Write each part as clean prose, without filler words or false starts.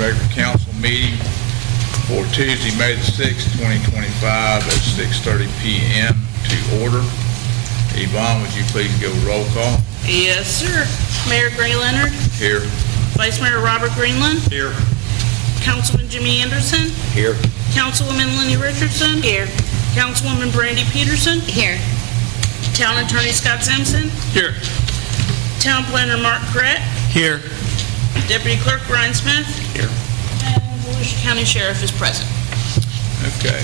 regular council meeting for Tuesday, May the 6th, 2025 at 6:30 p.m. to order. Yvonne, would you please give a roll call? Yes, sir. Mayor Gray Leonard. Here. Vice Mayor Robert Greenland. Here. Councilman Jimmy Anderson. Here. Councilwoman Lenny Richardson. Here. Councilwoman Brandy Peterson. Here. Town Attorney Scott Simpson. Here. Town Planner Mark Crett. Here. Deputy Clerk Brian Smith. Here. And Volusia County Sheriff is present. Okay.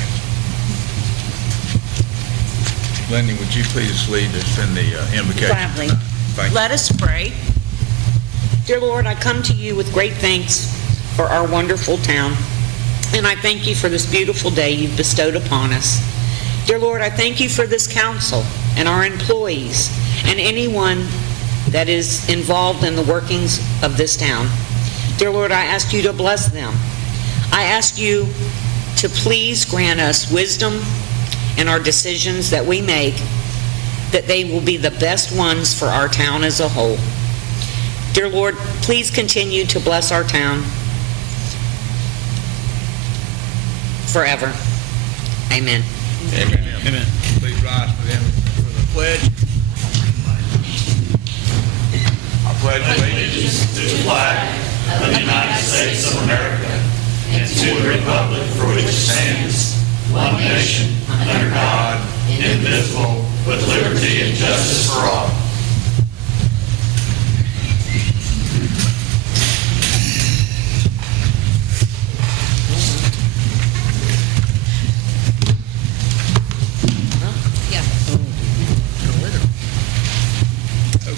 Lenny, would you please lead us in the invocation? Gladly. Thank you. Let us pray. Dear Lord, I come to you with great thanks for our wonderful town, and I thank you for this beautiful day you've bestowed upon us. Dear Lord, I thank you for this council and our employees and anyone that is involved in the workings of this town. Dear Lord, I ask you to bless them. I ask you to please grant us wisdom in our decisions that we make, that they will be the best ones for our town as a whole. Dear Lord, please continue to bless our town forever. Amen. Amen. Amen. Please rise for the pledge. I pledge allegiance to the flag of the United States of America and to the republic for which it stands, one nation, under God, indivisible, with liberty and justice for all.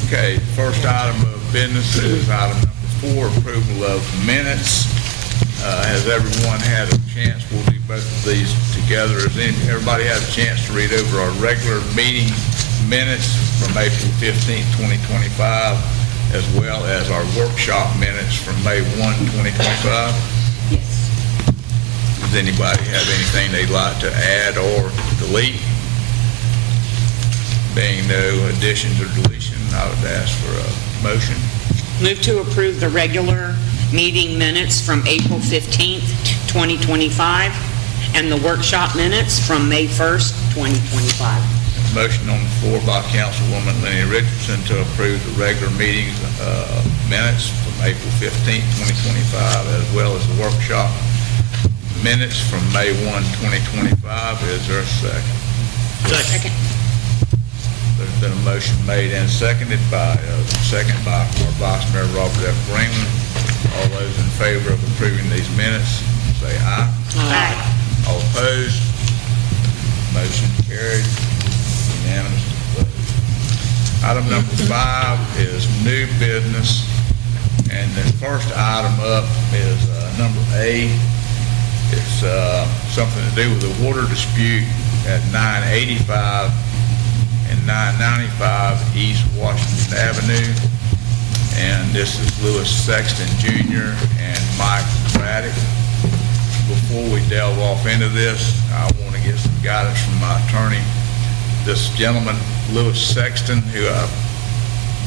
Okay, first item of business is item number 4, approval of minutes. Has everyone had a chance? We'll do both of these together. Has everybody had a chance to read over our regular meeting minutes from April 15th, 2025, as well as our workshop minutes from May 1, 2025? Yes. Does anybody have anything they'd like to add or delete? Being no additions or deletions, I would ask for a motion. Move to approve the regular meeting minutes from April 15th, 2025, and the workshop minutes from May 1st, 2025. Motion on the floor by Councilwoman Lenny Richardson to approve the regular meeting minutes from April 15th, 2025, as well as the workshop minutes from May 1, 2025. Is there a second? Second. There's been a motion made and seconded by our Vice Mayor Robert F. Greenland. All those in favor of approving these minutes, say aye. Aye. All opposed? Motion carried. Unanimous vote. Item number 5 is new business. And the first item up is number A. It's something to do with a water dispute at 985 and 995 East Washington Avenue. And this is Lewis Sexton Jr. and Mike Braddock. Before we delve off into this, I want to get some guidance from my attorney. This gentleman, Lewis Sexton, who I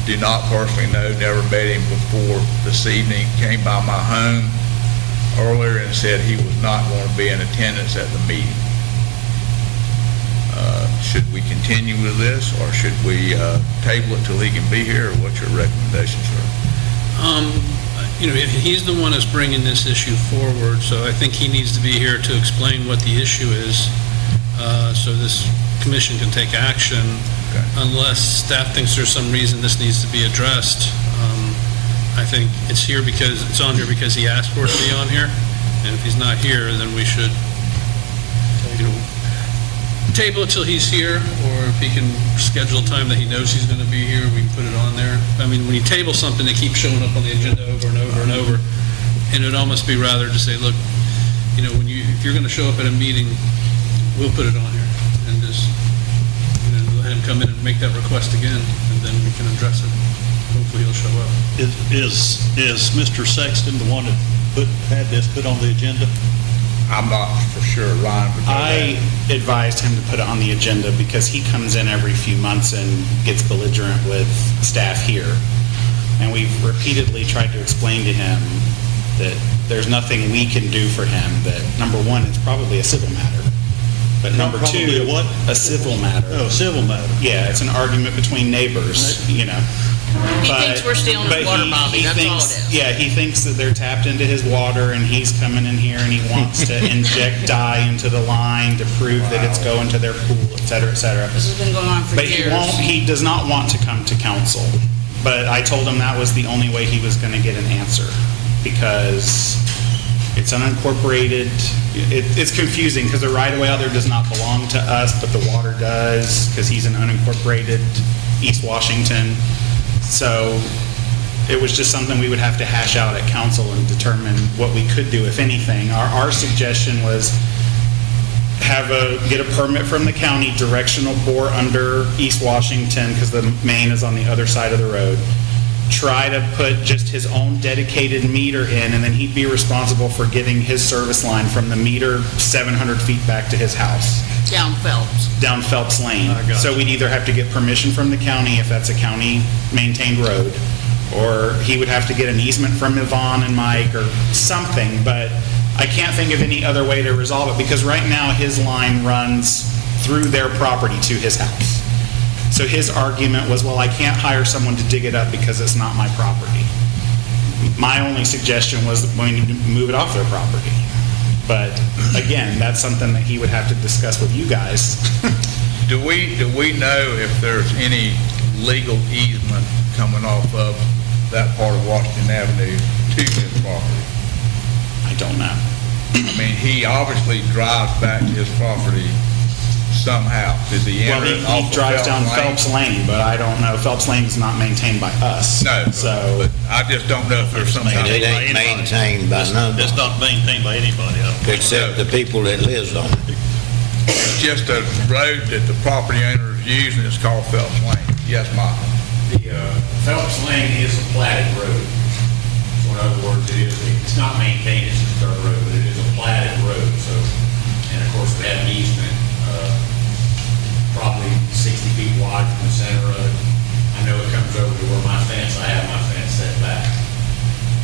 do not personally know, never met him before this evening, came by my home earlier and said he was not going to be in attendance at the meeting. Should we continue with this, or should we table it till he can be here, or what's your recommendation, sir? He's the one that's bringing this issue forward, so I think he needs to be here to explain what the issue is, so this commission can take action. Okay. Unless staff thinks there's some reason this needs to be addressed. I think it's on here because he asked for it to be on here, and if he's not here, then we should, table it till he's here, or if he can schedule a time that he knows he's going to be here, we can put it on there. I mean, when you table something, it keeps showing up on the agenda over and over and over, and it'd almost be rather to say, look, if you're going to show up at a meeting, we'll put it on here, and just let him come in and make that request again, and then we can address it. Hopefully he'll show up. Is Mr. Sexton the one that had this put on the agenda? I'm not for sure, Ryan. I advised him to put it on the agenda because he comes in every few months and gets belligerent with staff here. And we've repeatedly tried to explain to him that there's nothing we can do for him that, number one, it's probably a civil matter. But number Probably two, a what? a civil matter. Oh, civil matter. Yeah, it's an argument between neighbors, you know. He But- thinks we're stealing his but water, he- Bobby, he that's all it thinks- is. Yeah, he thinks that they're tapped into his water, and he's coming in here and he wants to inject dye into the line to prove that it's going to their pool, et cetera, et cetera. This has been going on for But years. he does not want to come to council. But I told him that was the only way he was going to get an answer, because it's unincorporated. It's confusing because the right-of-way out there does not belong to us, but the water does, because he's in unincorporated East Washington. So it was just something we would have to hash out at council and determine what we could do, if anything. Our suggestion was get a permit from the county, directional bore under East Washington, because the main is on the other side of the road. Try to put just his own dedicated meter in, and then he'd be responsible for getting his service line from the meter 700 feet back to his house, Down Phelps. down Phelps Lane. I got So you. we'd either have to get permission from the county if that's a county-maintained road, or he would have to get an easement from Yvonne and Mike or something, but I can't think of any other way to resolve it, because right now his line runs through their property to his house. So his argument was, well, I can't hire someone to dig it up because it's not my property. My only suggestion was that we need to move it off their property. But again, that's something that he would have to discuss with you guys. Do we know if there's any legal easement coming off of that part of Washington Avenue to his property? I don't know. I mean, he obviously drives back to his property somehow. Did he Well, enter it off he of drives down Lane? Phelps Lane, but I don't know. Phelps Lane is not maintained by us. No, So, but I just don't know if there's some kind It of... ain't maintained by none, It's not maintained by anybody. I don't think. except the people that lives on it. It's just a road that the property owner is using. It's called Phelps Lane. Yes, Michael? The Phelps Lane is a platted road. So in other words, it's not maintained, it's just dirt road, but it is a platted road, so, and of course, we have an easement, probably 60 feet wide from the center of it. I know it comes over to where my fence, I have my fence set back.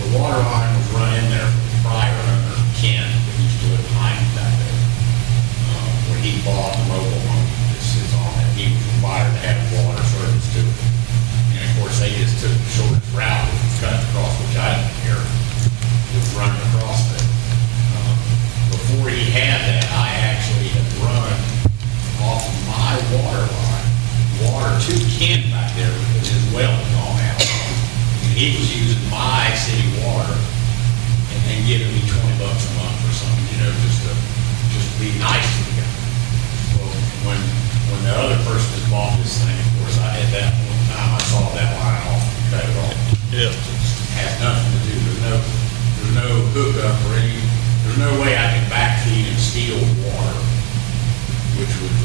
The water line was run in there from the prior owner, Ken, that used to live behind me back there. When he bought the mobile home, this is on that, he was required to have water service to it. And of course, they just took the shortest route, which was cut across, which I didn't care. It was running across there. Before he had that, I actually had run off of my water line, water to Ken back there, because his well had gone out. And he was using my city water and giving me $20 a month or something, just to be nice to the guy. Well, when the other person had bought this thing, of course, at that point in time, I saw that line off and cut it off. Yeah. It had nothing to do, there's no hookup or there's no way I can backfeed and steal water, which would,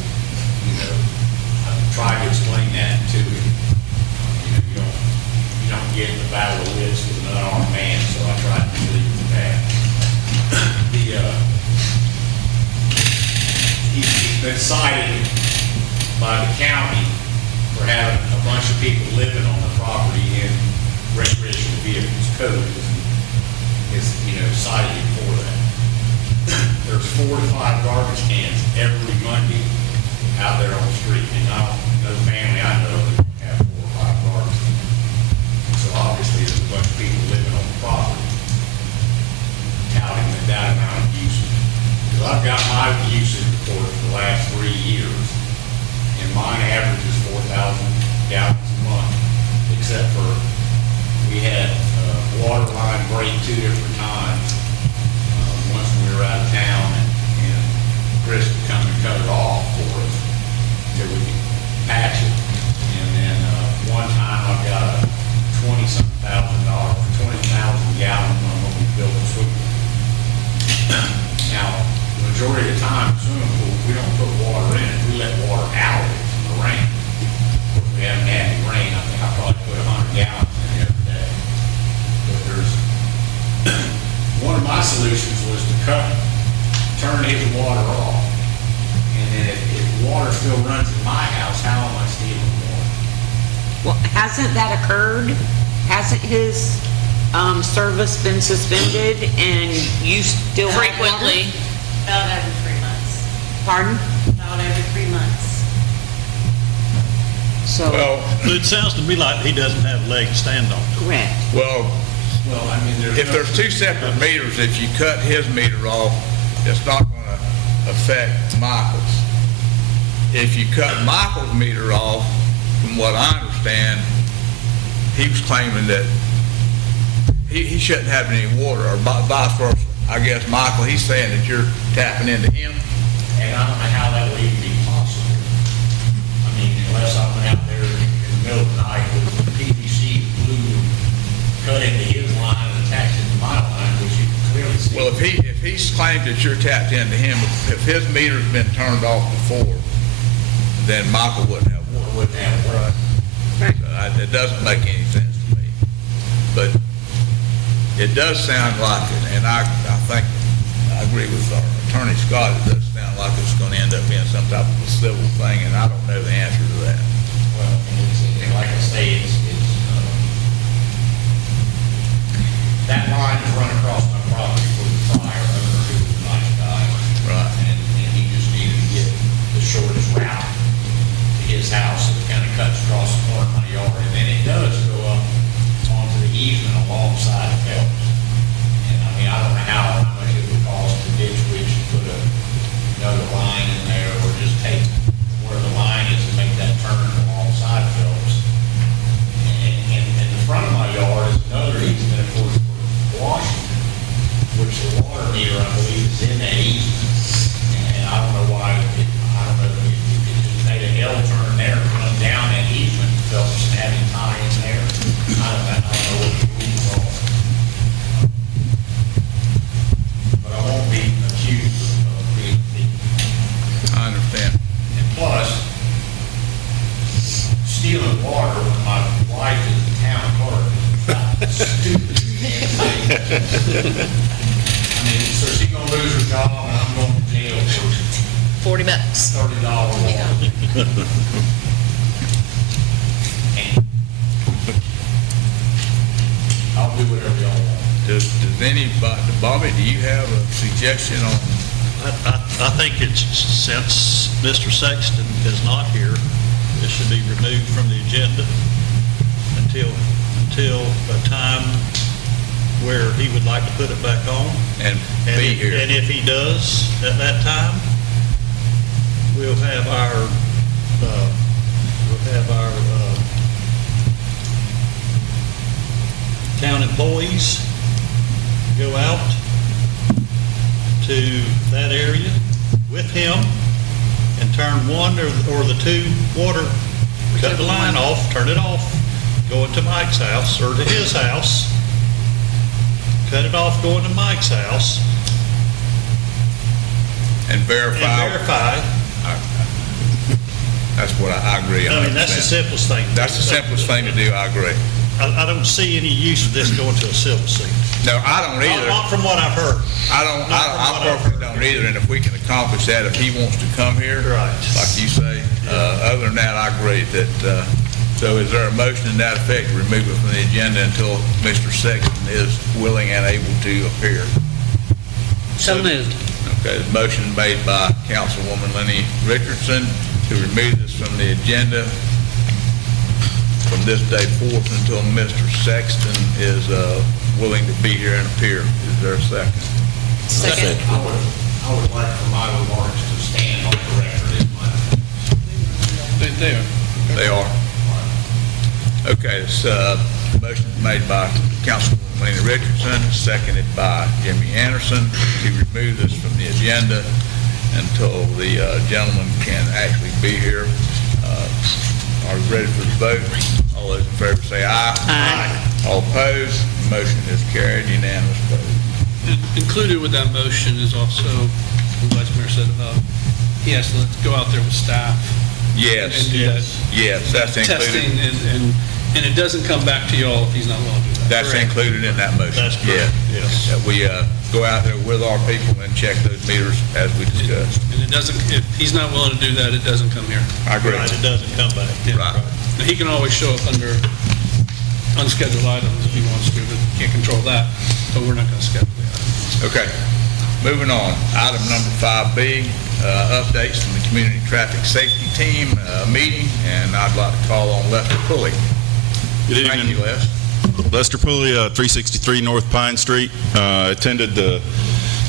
I tried to explain that to him. You don't get in the battle of wits with an unarmed man, so I tried to leave it at that. He's been cited by the county for having a bunch of people living on the property in recreational vehicles. Code is cited him for that. There's 4 to 5 garbage cans every Monday out there on the street, and no family I know that have 4 or 5 garbage cans. So obviously, there's a bunch of people living on the property touting that amount of usage. Because I've got my usage report for the last 3 years, and mine averages 4,000 gallons a month, except for we had water line break 2 different times. Once when we were out of town, and Chris would come and cut it off for us till we could patch it. And then one time I got a $20-something thousand, 20,000 gallon one when we built the swimming pool. Now, the majority of the time, swimming pool, we don't put water in it. We let water out of it from the rain. Of course, we haven't had any rain. I think I probably put 100 gallons in the other day. But one of my solutions was to turn his water off. And then if water still runs in my house, how am I stealing water? Well, hasn't that occurred? Hasn't his service been suspended and you still have water? Frequently. About every 3 months. Pardon? About every 3 months. So, Well, It sounds to me like he doesn't have a leg to stand on. correct. well, Well, I mean, if there's two separate meters, if you cut his meter off, it's not going to affect Michael's. If you cut Michael's meter off, from what I understand, he was claiming that he shouldn't have any water, or vice versa. I guess, Michael, he's saying that you're tapping into him. and I don't know how that would even be possible. I mean, unless I went out there in the middle of the night with PVC glue, cut into his line and attached it to my line, which you can clearly see. Well, if he's claimed that you're tapped into him, if his meter's been turned off before, then Michael wouldn't have water. Wouldn't have water. So it doesn't make any sense to me. But it does sound like it, and I think, I agree with our attorney Scott, it does sound like it's going to end up being some type of a civil thing, and I don't know the answer to that. Well, and like I say, that line is run across my property for the prior owner who was a nice guy. Right. And he just needed to get the shortest route to his house, so it kind of cuts across the corner of my yard. And then it does go up onto the easement alongside of Phelps. And I mean, I don't know how much it would cost to ditch which to put another line in there, or just take where the line is and make that turn alongside Phelps. And the front of my yard is another easement, of course, for Washington, which the water meter, I believe, is in that easement. And I don't know why, I don't know if you could just make an L turn there and run down that easement, Phelps, and have him tie in there. I don't know what the rules are. But I won't be accused of being the. I understand. And plus, stealing water when my wife is the town clerk is about the stupidest damn thing. I mean, so she's gonna lose her job and I'm going to jail for $40. $30 water. And I'll do whatever y'all want. Does anybody, Bobby, do you have a suggestion on, I think it's, since Mr. Sexton is not here, it should be removed from the agenda until a time where he would like to put it back on. and be here? And if he does, at that time, we'll have our town employees go out to that area with him and turn one or the two water, cut the line off, turn it off, go into Mike's house or to his house, cut it off, go into Mike's house, And verify? and verify. That's what I agree. I mean, that's the 100%. simplest thing. That's the simplest thing to do, I agree. I don't see any use of this going to a civil suit. No, I don't either. Not from what I've heard. I personally don't either, and if we can accomplish that, if he wants to come here, Right. like you say, other than that, I agree that, so is there a motion in that effect to remove it from the agenda until Mr. Sexton is willing and able to appear? So moved. Okay, the motion made by Councilwoman Lenny Richardson to remove this from the agenda from this day forth until Mr. Sexton is willing to be here and appear. Is there a second? Second. I would like for my remarks to stand on the record in my. They are. They are. Okay, it's motion made by Councilwoman Lenny Richardson, seconded by Jimmy Anderson to remove this from the agenda until the gentleman can actually be here. Are we ready for the vote? All those in favor say aye. Aye. All opposed, motion is carried, unanimous vote. And included with that motion is also, the Vice Mayor said about, he has to go out there with staff Yes, and do that yes, that's testing, included. and it doesn't come back to y'all if he's not willing to do that. That's included in that motion. That's correct, Yeah. yes. That we go out there with our people and check those meters as we discussed. And it doesn't, if he's not willing to do that, it doesn't come here. I agree. Right, it doesn't come back. Yeah. Right. Now, he can always show up under unscheduled items if he wants to, but can't control that, but we're not going to schedule the items. Okay, moving on. Item number 5B, updates from the Community Traffic Safety Team meeting, and I'd like to call on Lester Pulley. Good Thank evening. you, Les. Lester Pulley, 363 North Pine Street. Attended the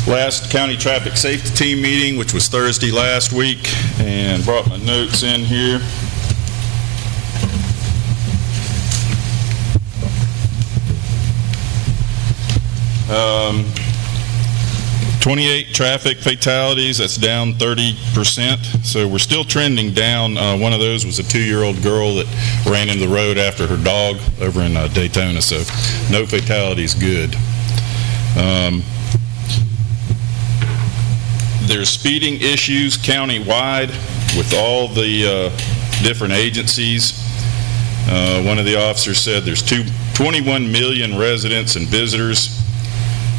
last County Traffic Safety Team meeting, which was Thursday last week, and brought my notes in here. Um, 28 traffic fatalities, that's down 30%, so we're still trending down. One of those was a 2-year-old girl that ran into the road after her dog over in Daytona, so no fatalities, good. There's speeding issues countywide with all the different agencies. One of the officers said there's 21 million residents and visitors,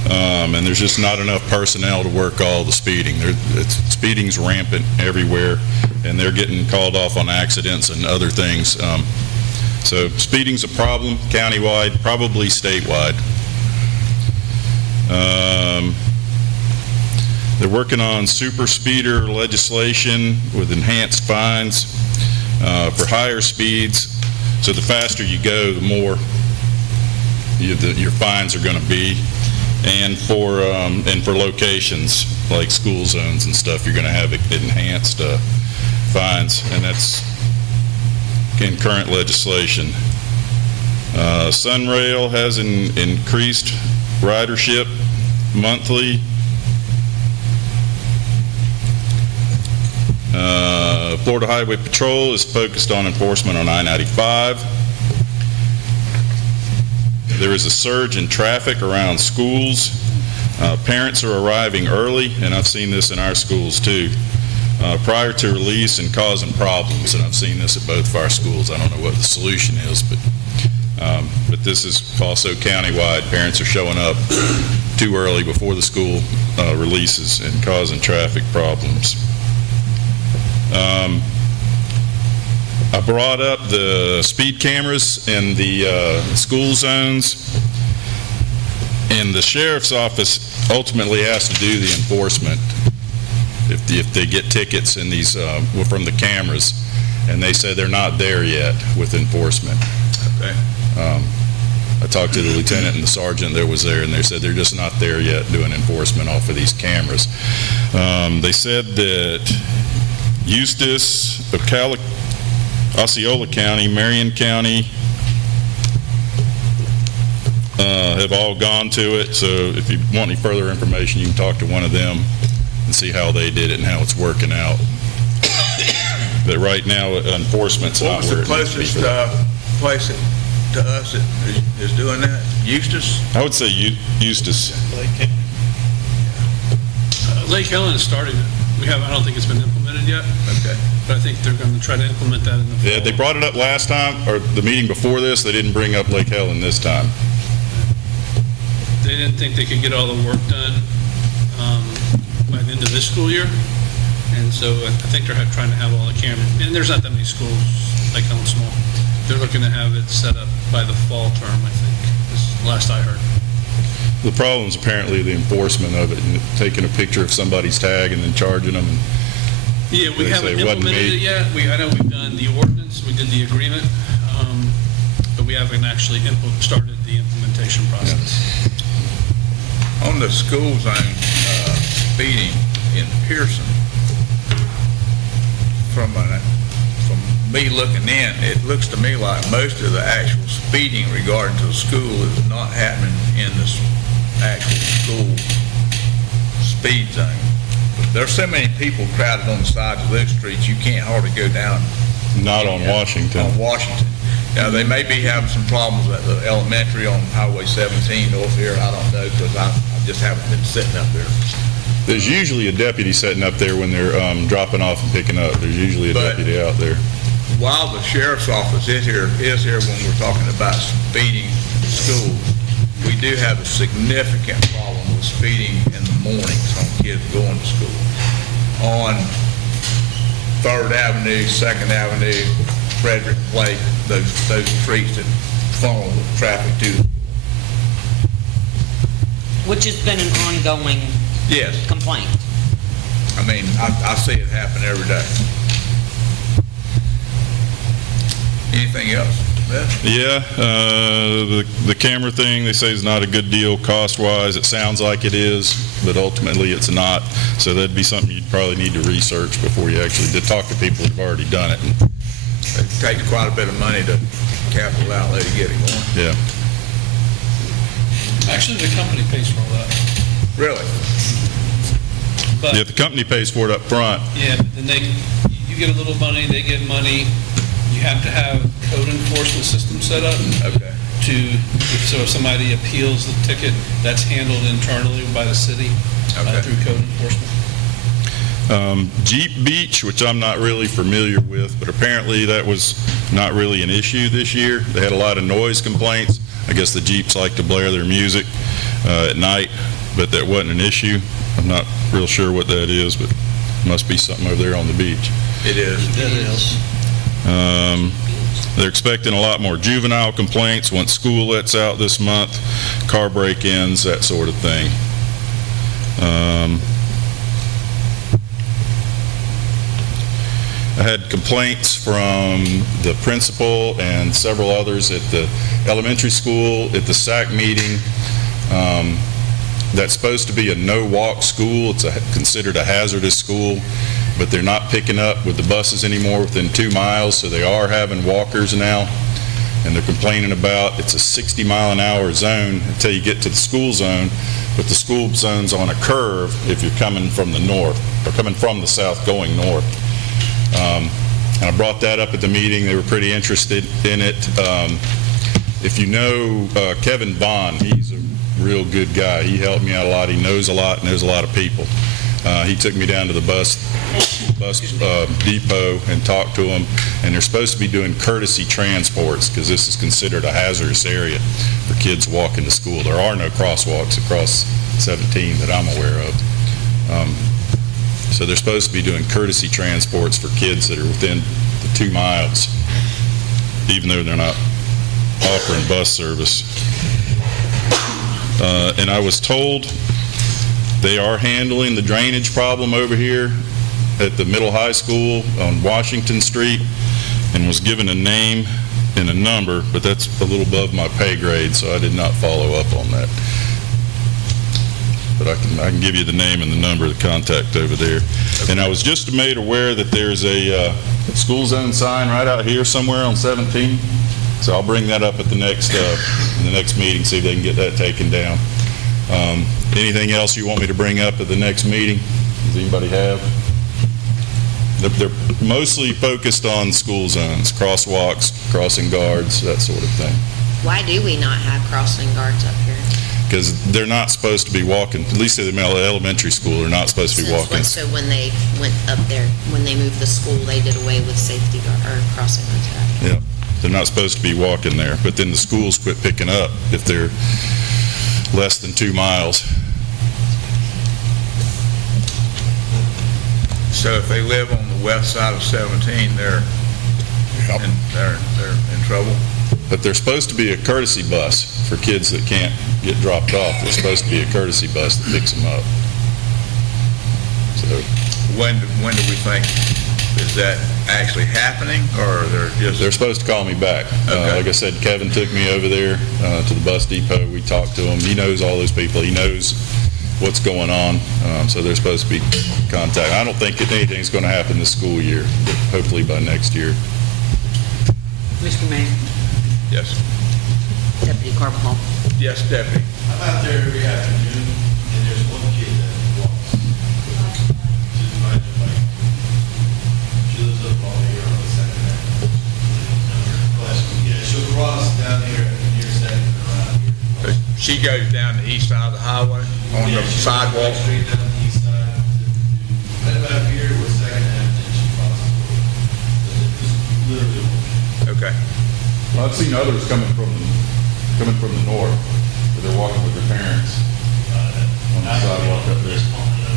and there's just not enough personnel to work all the speeding. Speeding's rampant everywhere, and they're getting called off on accidents and other things. So speeding's a problem countywide, probably statewide. They're working on super speeder legislation with enhanced fines for higher speeds. So the faster you go, the more your fines are going to be. And for locations like school zones and stuff, you're going to have enhanced fines, and that's in current legislation. Sunrail has an increased ridership monthly. Florida Highway Patrol is focused on enforcement on I-95. There is a surge in traffic around schools. Parents are arriving early, and I've seen this in our schools too, prior to release and causing problems, and I've seen this at both of our schools. I don't know what the solution is, but this is also countywide. Parents are showing up too early before the school releases and causing traffic problems. I brought up the speed cameras in the school zones, and the sheriff's office ultimately has to do the enforcement if they get tickets in these from the cameras, and they say they're not there yet with enforcement. Okay. I talked to the lieutenant and the sergeant that was there, and they said they're just not there yet doing enforcement off of these cameras. They said that Eustis, Osceola County, Marion County have all gone to it, so if you want any further information, you can talk to one of them and see how they did it and how it's working out. But right now, enforcement's What not was where the it needs to be closest for that. place to us that is doing that? Eustis? I would say Eustis. Lake Helen has started it. I don't think it's been implemented yet, Okay. but I think they're going to try to implement that in the fall. Yeah, they brought it up last time, or the meeting before this. They didn't bring up Lake Helen this time. They didn't think they could get all the work done by the end of this school year, and so I think they're trying to have all the cameras. And there's not that many schools, Lake Helen small. They're looking to have it set up by the fall term, I think, is last I heard. The problem is apparently the enforcement of it, and taking a picture of somebody's tag and then charging them. And Yeah, we They haven't say it wasn't implemented me. it yet. I know we've done the ordinance, we did the agreement, but we haven't actually started the implementation process. On the school zone speeding in Pierson, from me looking in, it looks to me like most of the actual speeding regarding to the school is not happening in this actual school speed zone. There's so many people crowded on the sides of those streets, you can't hardly go down not on Washington. on Washington. Now, they may be having some problems at the elementary on Highway 17 north here. I don't know, because I just haven't been sitting up there. There's usually a deputy sitting up there when they're dropping off and picking up. There's usually a But- deputy out there. While the sheriff's office is here when we're talking about speeding in schools, we do have a significant problem with speeding in the mornings on kids going to school. On 3rd Avenue, 2nd Avenue, Frederick Lake, those streets that funnel the traffic to. Which has been an ongoing Yes, complaint. I mean, I see it happen every day. Anything else? Beth? Yeah, the camera thing, they say is not a good deal cost-wise. It sounds like it is, but ultimately it's not. So that'd be something you'd probably need to research before you actually did talk to people who've already done it. It takes quite a bit of money to capital outlay to get it going. Yeah. Actually, the company pays for all that. Really? But, Yeah, the company pays for it up front. yeah, but then you get a little money, they get money. You have to have code enforcement system set up Okay. so if somebody appeals the ticket, that's handled internally by the city Okay. through code enforcement. Jeep Beach, which I'm not really familiar with, but apparently that was not really an issue this year. They had a lot of noise complaints. I guess the Jeeps like to blare their music at night, but that wasn't an issue. I'm not real sure what that is, but it must be something over there on the beach. It is. It is. They're expecting a lot more juvenile complaints once school lets out this month, car break-ins, that sort of thing. I had complaints from the principal and several others at the elementary school, at the SAC meeting. That's supposed to be a no-walk school. It's considered a hazardous school, but they're not picking up with the buses anymore within 2 miles, so they are having walkers now. And they're complaining about it's a 60-mile-an-hour zone until you get to the school zone, but the school zone's on a curve if you're coming from the north, or coming from the south going north. And I brought that up at the meeting. They were pretty interested in it. If you know Kevin Bond, he's a real good guy. He helped me out a lot. He knows a lot of people. He took me down to the bus depot and talked to him, and they're supposed to be doing courtesy transports because this is considered a hazardous area for kids walking to school. There are no crosswalks across 17 that I'm aware of. So they're supposed to be doing courtesy transports for kids that are within the 2 miles, even though they're not offering bus service. And I was told they are handling the drainage problem over here at the middle high school on Washington Street, and was given a name and a number, but that's a little above my pay grade, so I did not follow up on that. But I can give you the name and the number of the contact over there. And I was just made aware that there's a school zone sign right out here somewhere on 17. So I'll bring that up at the next in the next meeting, see if they can get that taken down. Anything else you want me to bring up at the next meeting? Does anybody have? They're mostly focused on school zones, crosswalks, crossing guards, that sort of thing. Why do we not have crossing guards up here? Because they're not supposed to be walking, at least at the elementary school, they're not supposed to be walking. So when they went up there, when they moved the school, they did away with safety guard, or crossing guards. Yeah, they're not supposed to be walking there, but then the schools quit picking up if they're less than 2 miles. So if they live on the west side of 17, they're in trouble? But there's supposed to be a courtesy bus for kids that can't get dropped off. There's supposed to be a courtesy bus that picks them up. So When do we think, is that actually happening, or they're supposed to call me back. Okay. Like I said, Kevin took me over there to the bus depot. We talked to him. He knows all those people. He knows what's going on. So they're supposed to be contact. I don't think anything's going to happen this school year, but hopefully by next year. Mr. Mayor, Yes. Deputy Carbajal. Yes, Deputy. I'm out there every afternoon, and there's one kid that walks. She's my bike. She lives up on here on the second avenue. But, yeah, she'll cross down here near Second and around here. She goes down the east side of the highway on the Yeah, she sidewalk? goes straight down the east side right about here where Second Avenue, and she crosses. Just literally. Okay. Well, I've seen others coming from the north, but they're walking with their parents on the sidewalk up there.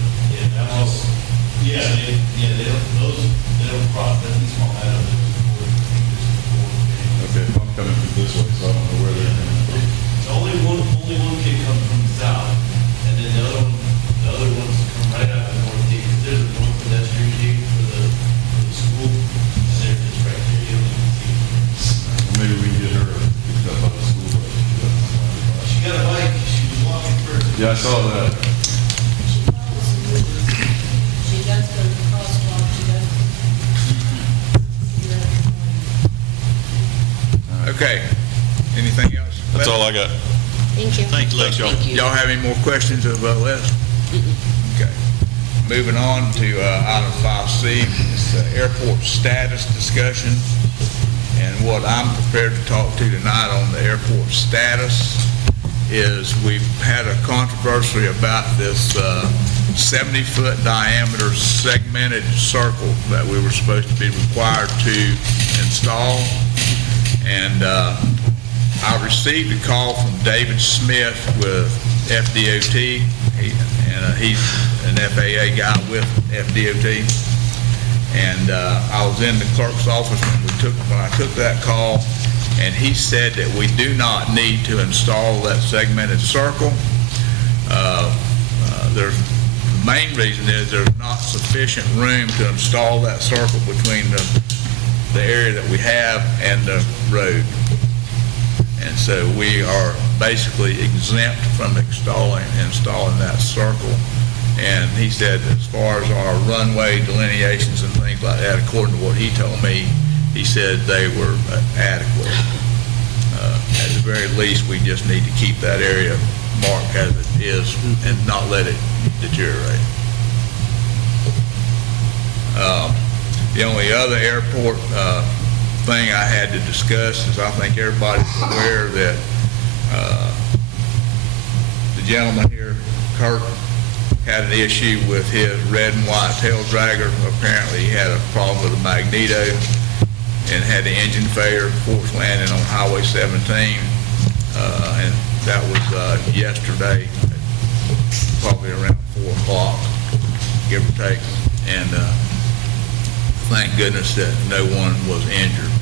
Yeah, that was, they don't cross, that's the small item. Okay, I'm coming from this way, so I don't know Okay, anything else? That's all I got. Thank you. Thanks, Les. Thank you. Y'all have any more questions of Les? Okay. Moving on to item 5C, it's the airport status discussion. And what I'm prepared to talk to tonight on the airport status is we've had a controversy about this 70-foot diameter segmented circle that we were supposed to be required to install. And I received a call from David Smith with FDOT, he's an FAA guy with FDOT. And I was in the clerk's office when I took that call, and he said that we do not need to install that segmented circle. The main reason is there's not sufficient room to install that circle between the area that we have and the road. And so we are basically exempt from installing that circle. And he said as far as our runway delineations and things like that, according to what he told me, he said they were adequate. At the very least, we just need to keep that area marked as it is and not let it deteriorate. The only other airport thing I had to discuss is I think everybody's aware that the gentleman here, Kurt, had an issue with his red and white tail dragger. Apparently he had a problem with a magneto and had the engine failure, forced landing on Highway 17. And that was yesterday, probably around 4 o'clock, give or take. And thank goodness that no one was injured.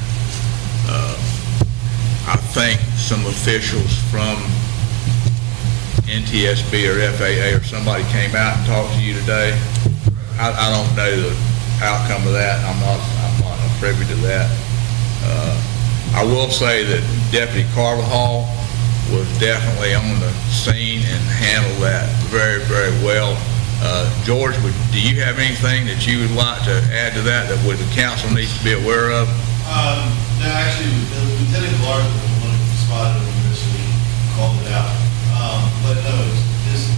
I think some officials from NTSB or FAA or somebody came out and talked to you today. I don't know the outcome of that. I'm not privy to that. I will say that Deputy Carvajal was definitely on the scene and handled that very, very well. George, do you have anything that you would like to add to that would the council needs to be aware of? No, actually, Lieutenant Clark was the one who spotted it initially, called it out. But no, it's just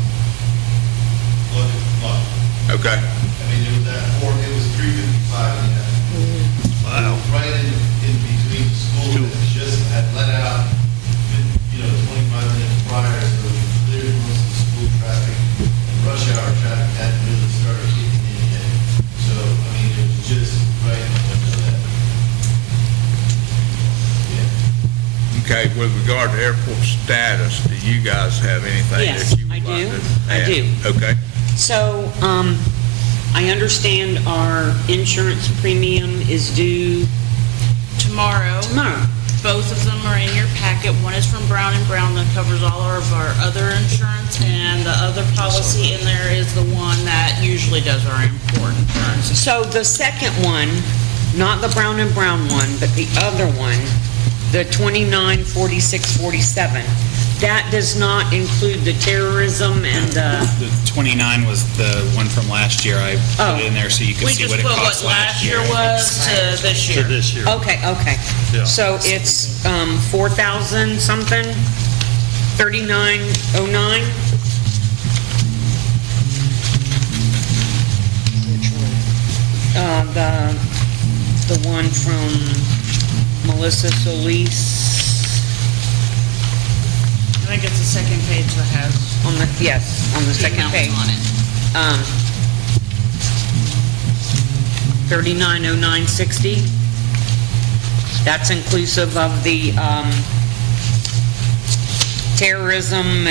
look. Okay. I mean, it was it was 3:55 in the afternoon. Wow. Right in between the school, it just had let out, 25 minutes prior, so it cleared most of the school traffic, and rush hour traffic hadn't really started kicking in yet. So, I mean, it was just right in the middle of that. Yeah. Okay, with regard to airport status, do you guys have anything Yes, that you would I like do. to I add? do. Okay. So, I understand our insurance premium is due Tomorrow. tomorrow. Both of them are in your packet. One is from Brown & Brown that covers all of our other insurance, and the other policy in there is the one that usually does our import insurance. So the second one, not the Brown & Brown one, but the other one, the 294647, that does not include the terrorism and the, The 29 was the one from last year. I put it in there so you could We see just what it put cost what last year was to this To year. this year. okay. Yeah. So it's 4,000 something, 3909? Which one? The one from Melissa Solis I think it's the second page that has on the second amounts page. on it. 390960. That's inclusive of the terrorism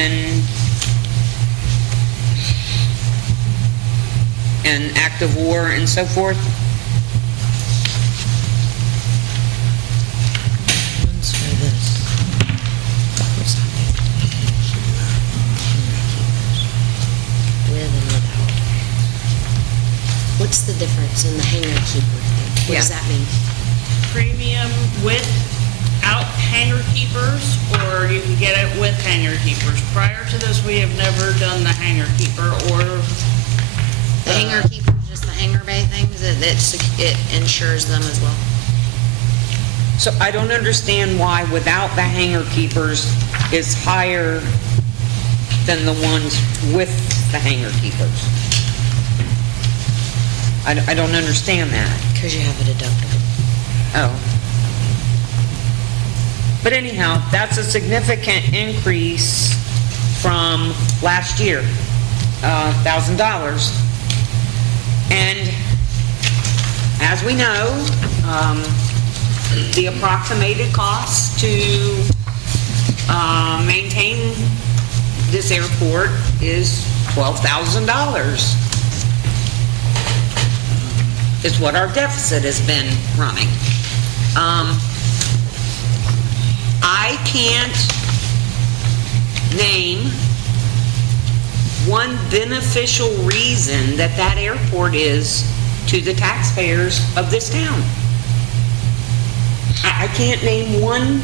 and active war and so forth. One's for this. What's that? With and without. What's the difference in the hangar keeper thing? What does Yeah. that mean? Premium without hanger keepers, or you can get it with hanger keepers. Prior to this, we have never done the hanger keeper or The hanger keeper is just the hangar bay things, it insures them as well? So I don't understand why without the hangar keepers is higher than the ones with the hangar keepers. I don't understand that. Because you have a deductible. Oh. But anyhow, that's a significant increase from last year, $1,000. And as we know, the approximated cost to maintain this airport is $12,000. Is what our deficit has been running. I can't name one beneficial reason that that airport is to the taxpayers of this town. I can't name one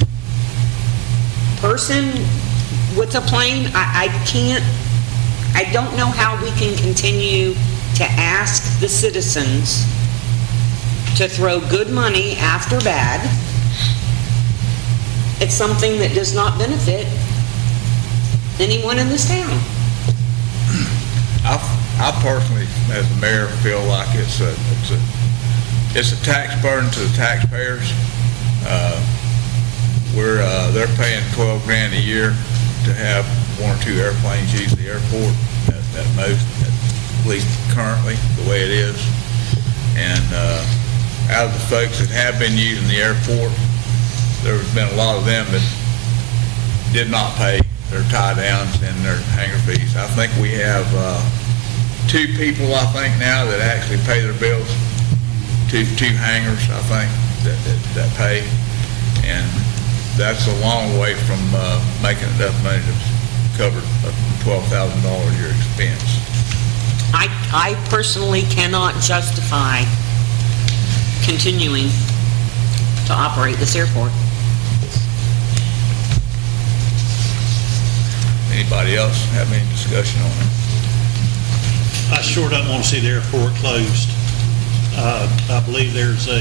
person with a plane. I don't know how we can continue to ask the citizens to throw good money after bad. It's something that does not anyone in this town. I personally, as a mayor, feel like it's a tax burden to the taxpayers. They're paying $12 grand a year to have one or two airplanes use the airport at most, at least currently, the way it is. And out of the folks that have been using the airport, there's been a lot of them that did not pay their tie downs and their hangar fees. I think we have two people, I think, now that actually pay their bills, two hangars, I think, that pay. And that's a long way from making enough money to cover a $12,000 a year expense. I personally cannot justify continuing to operate this airport. Anybody else have any discussion on it? I sure don't want to see the airport closed. I believe there is a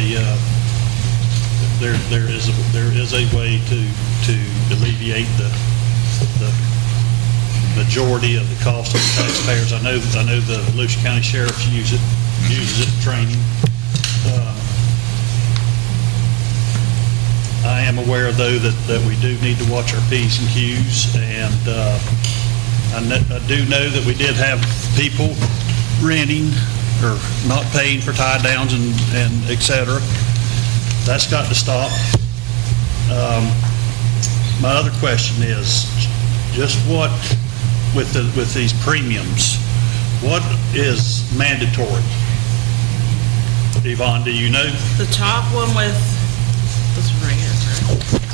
way to alleviate the majority of the cost of the taxpayers. I know the Volusia County Sheriff uses it in training. I am aware, though, that we do need to watch our P's and Q's, and I do know that we did have people renting or not paying for tie downs and et cetera. That's got to stop. My other question is, just what, with these premiums, what is mandatory? Yvonne, do you know? The top one with, this one right here, correct?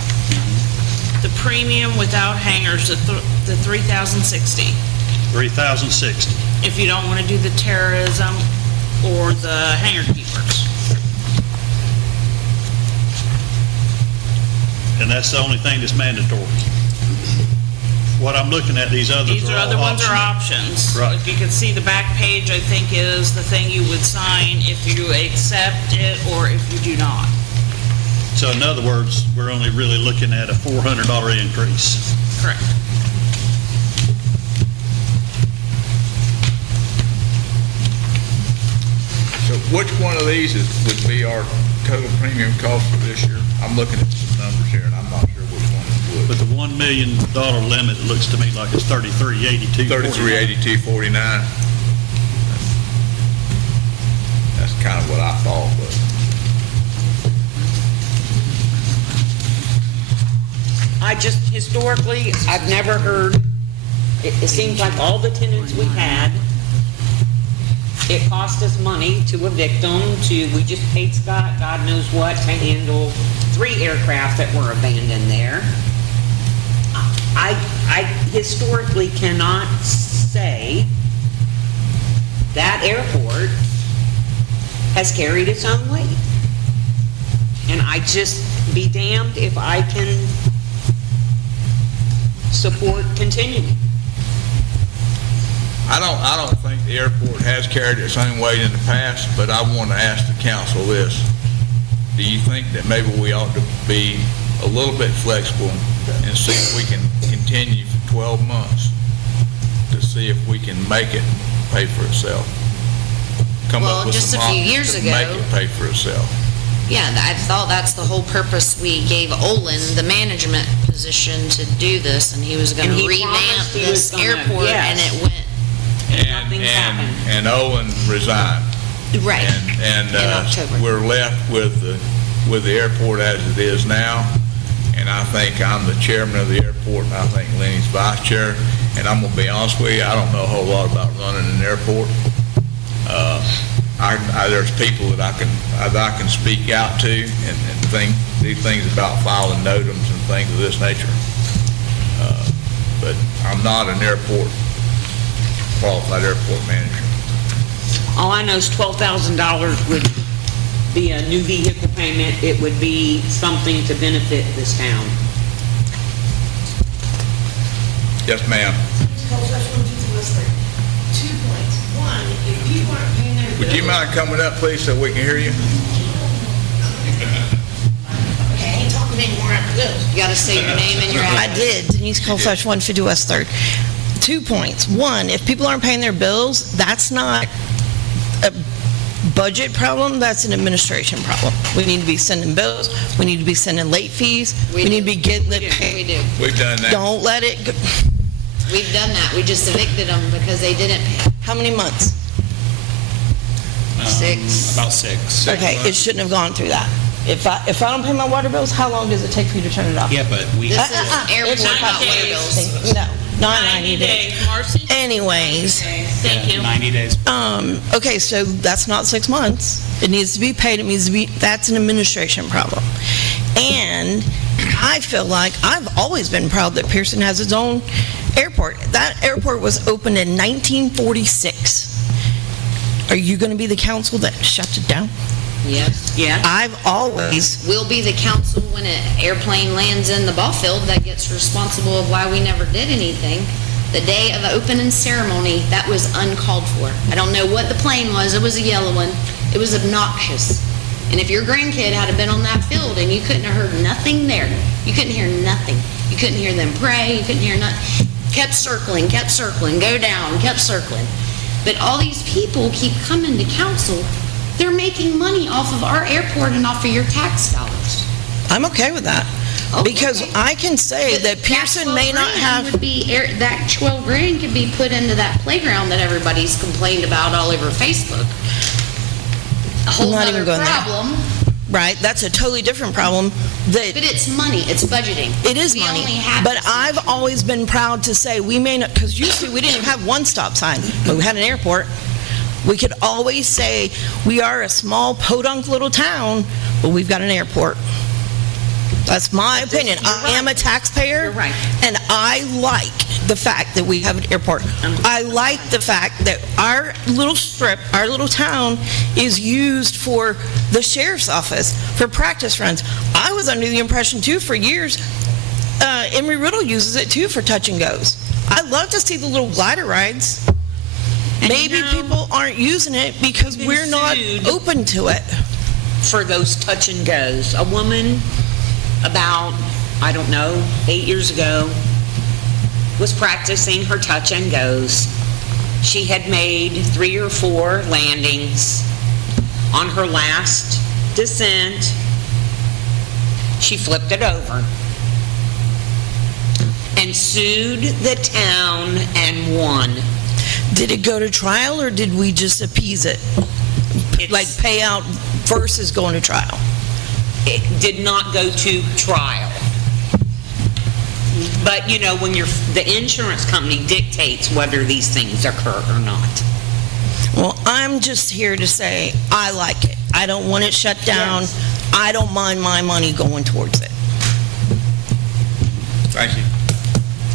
The premium without hangars, the $3,060. $3,060. If you don't want to do the terrorism or the hangar keepers. And that's the only thing that's mandatory. What I'm looking at, these others These are are all other ones are optional. options. Right. If you can see the back page, I think is the thing you would sign if you accept it or if you do not. So in other words, we're only really looking at a $400 increase. Correct. So which one of these would be our total premium cost for this year? I'm looking at some numbers here, and I'm not sure which one it would. With the $1 million limit, it looks to me like it's $33.82. $33.82.49. That's kind of what I thought, but. Historically, I've never heard, it seems like all the tenants we had, it cost us money to evict them, we just paid Scott, God knows what, to handle 3 aircraft that were abandoned there. I historically cannot say that airport has carried its own weight. And I just be damned if I can support continuing. I don't think the airport has carried its own weight in the past, but I want to ask the council this. do you think that maybe we ought to be a little bit flexible and see if we can continue for 12 months to see if we can make it pay for itself? Come Well, up with just some a few options years to ago- make it pay for itself. Yeah, I thought that's the whole purpose we gave Olin the management position to do this, and he was gonna And he revamp promised he was this gonna, airport, yes. and it went, nothing's happened. And Owen resigned. right. And In October. we're left with the airport as it is now. And I think I'm the chairman of the airport, and I think Lenny's vice chair. And I'm gonna be honest with you, I don't know a whole lot about running an airport. There's people that I can speak out to and do things about filing notams and things of this nature. But I'm not an qualified airport manager. All I know is $12,000 would be a new vehicle payment. It would be something to benefit this town. Yes, ma'am. Because that's one, 2 things. 2 points. One, if people aren't paying their bills. Would you mind coming up, please, so we can hear you? Okay, I ain't talking anymore after this. You gotta say your name and your I address. did, Denise Colfax, 150 West 3rd. 2 points. One, if people aren't paying their bills, that's not a budget problem, that's an administration problem. We need to be sending bills, we need to be sending late fees, we need to be getting it We paid. do. We've done that. Don't let it, go. We've done that. We just evicted them because they didn't pay. How many months? 6. About 6. Okay, it months. shouldn't have gone through that. If I don't pay my water bills, how long does it take for you to turn it off? Yeah, but we, This is airport, It's not not water bills. No, not 90 days. Marcy? Anyways, Thank you. 90 days. okay, so that's not 6 months. It needs to be paid, that's an administration problem. And I feel like I've always been proud that Pierson has its own airport. That airport was opened in 1946. Are you going to be the council that shuts it down? Yes. Yeah. I've always, We'll be the council when an airplane lands in the ball field that gets responsible of why we never did anything. The day of the opening ceremony, that was uncalled for. I don't know what the plane was. It was a yellow one. It was obnoxious. And if your grandkid had been on that field and you couldn't have heard nothing there, you couldn't hear nothing. You couldn't hear them pray, you couldn't hear nothing. Kept circling, go down, kept circling. But all these people keep coming to council. They're making money off of our airport and off of your tax dollars. I'm okay with that. Oh, Because okay. I can say But that Pierson may not have, that 12 grand could be put into that playground that everybody's complained about all over Facebook. A whole Not even other going there. problem, right, that's a totally different problem. That but it's money, it's budgeting. It is We money, only have but this I've much. always been proud to say, we may not, because usually we didn't even have one stop sign, but we had an airport. We could always say, we are a small podunk little town, but we've got an airport. That's my opinion. I am a taxpayer. You're right. And I like the fact that we have an airport. I like the fact that our little strip, our little town is used for the sheriff's office, for practice runs. I was under the impression too, for years, Emery Riddle uses it too for touch and goes. I love to see the little glider rides. And Maybe you know, people aren't using it because we've been we're not sued. open to it. For those touch and goes. A woman about, I don't know, 8 years ago was practicing her touch and goes. She had made 3 or 4 landings. On her last descent, she flipped it over and sued the town and won. Did it go to trial or did we just appease it? It's- Like pay out versus going to trial? It did not go to trial. But, you know, when the insurance company dictates whether these things occur or not. Well, I'm just here to say, I like it. I don't want it shut down. Yes. I don't mind my money going towards it. Thank you.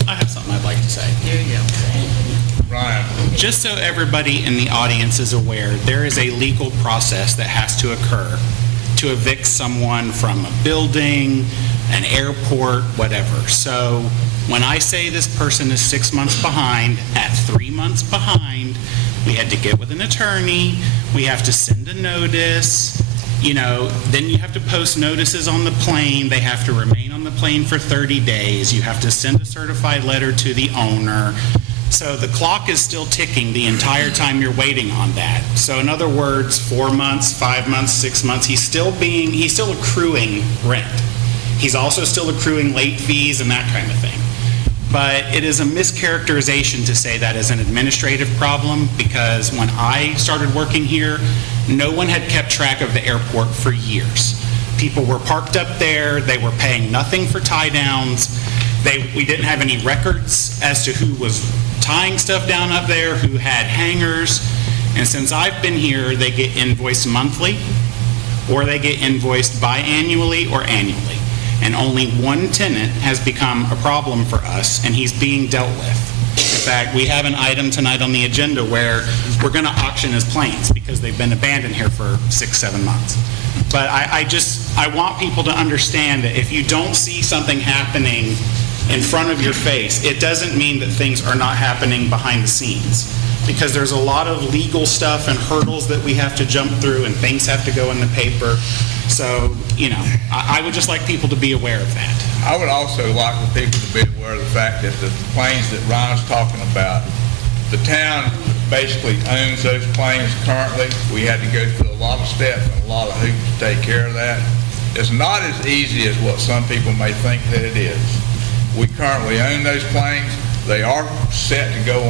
I have something I'd like to say. Ryan? Just so everybody in the audience is aware, there is a legal process that has to occur to evict someone from a building, an airport, whatever. So when I say this person is 6 months behind, at 3 months behind, we had to get with an attorney, we have to send a notice, Then you have to post notices on the plane. They have to remain on the plane for 30 days. You have to send a certified letter to the owner. So the clock is still ticking the entire time you're waiting on that. So in other words, 4 months, 5 months, 6 months, he's still accruing rent. He's also still accruing late fees and that kind of thing. But it is a mischaracterization to say that is an administrative problem, because when I started working here, no one had kept track of the airport for years. People were parked up there, they were paying nothing for tie downs. We didn't have any records as to who was tying stuff down up there, who had hangars. And since I've been here, they get invoiced monthly, or they get invoiced biannually or annually. And only one tenant has become a problem for us, and he's being dealt with. In fact, we have an item tonight on the agenda where we're going to auction his planes because they've been abandoned here for 6-7 months. But I want people to understand that if you don't see something happening in front of your face, it doesn't mean that things are not happening behind the scenes. Because there's a lot of legal stuff and hurdles that we have to jump through, and things have to go in the paper. So, I would just like people to be aware of that. I would also like the people to be aware of the fact that the planes that Ron's talking about, the town basically owns those planes currently. We had to go through a lot of steps and a lot of hoops to take care of that. It's not as easy as what some people may think that it is. We currently own those planes. They are set to go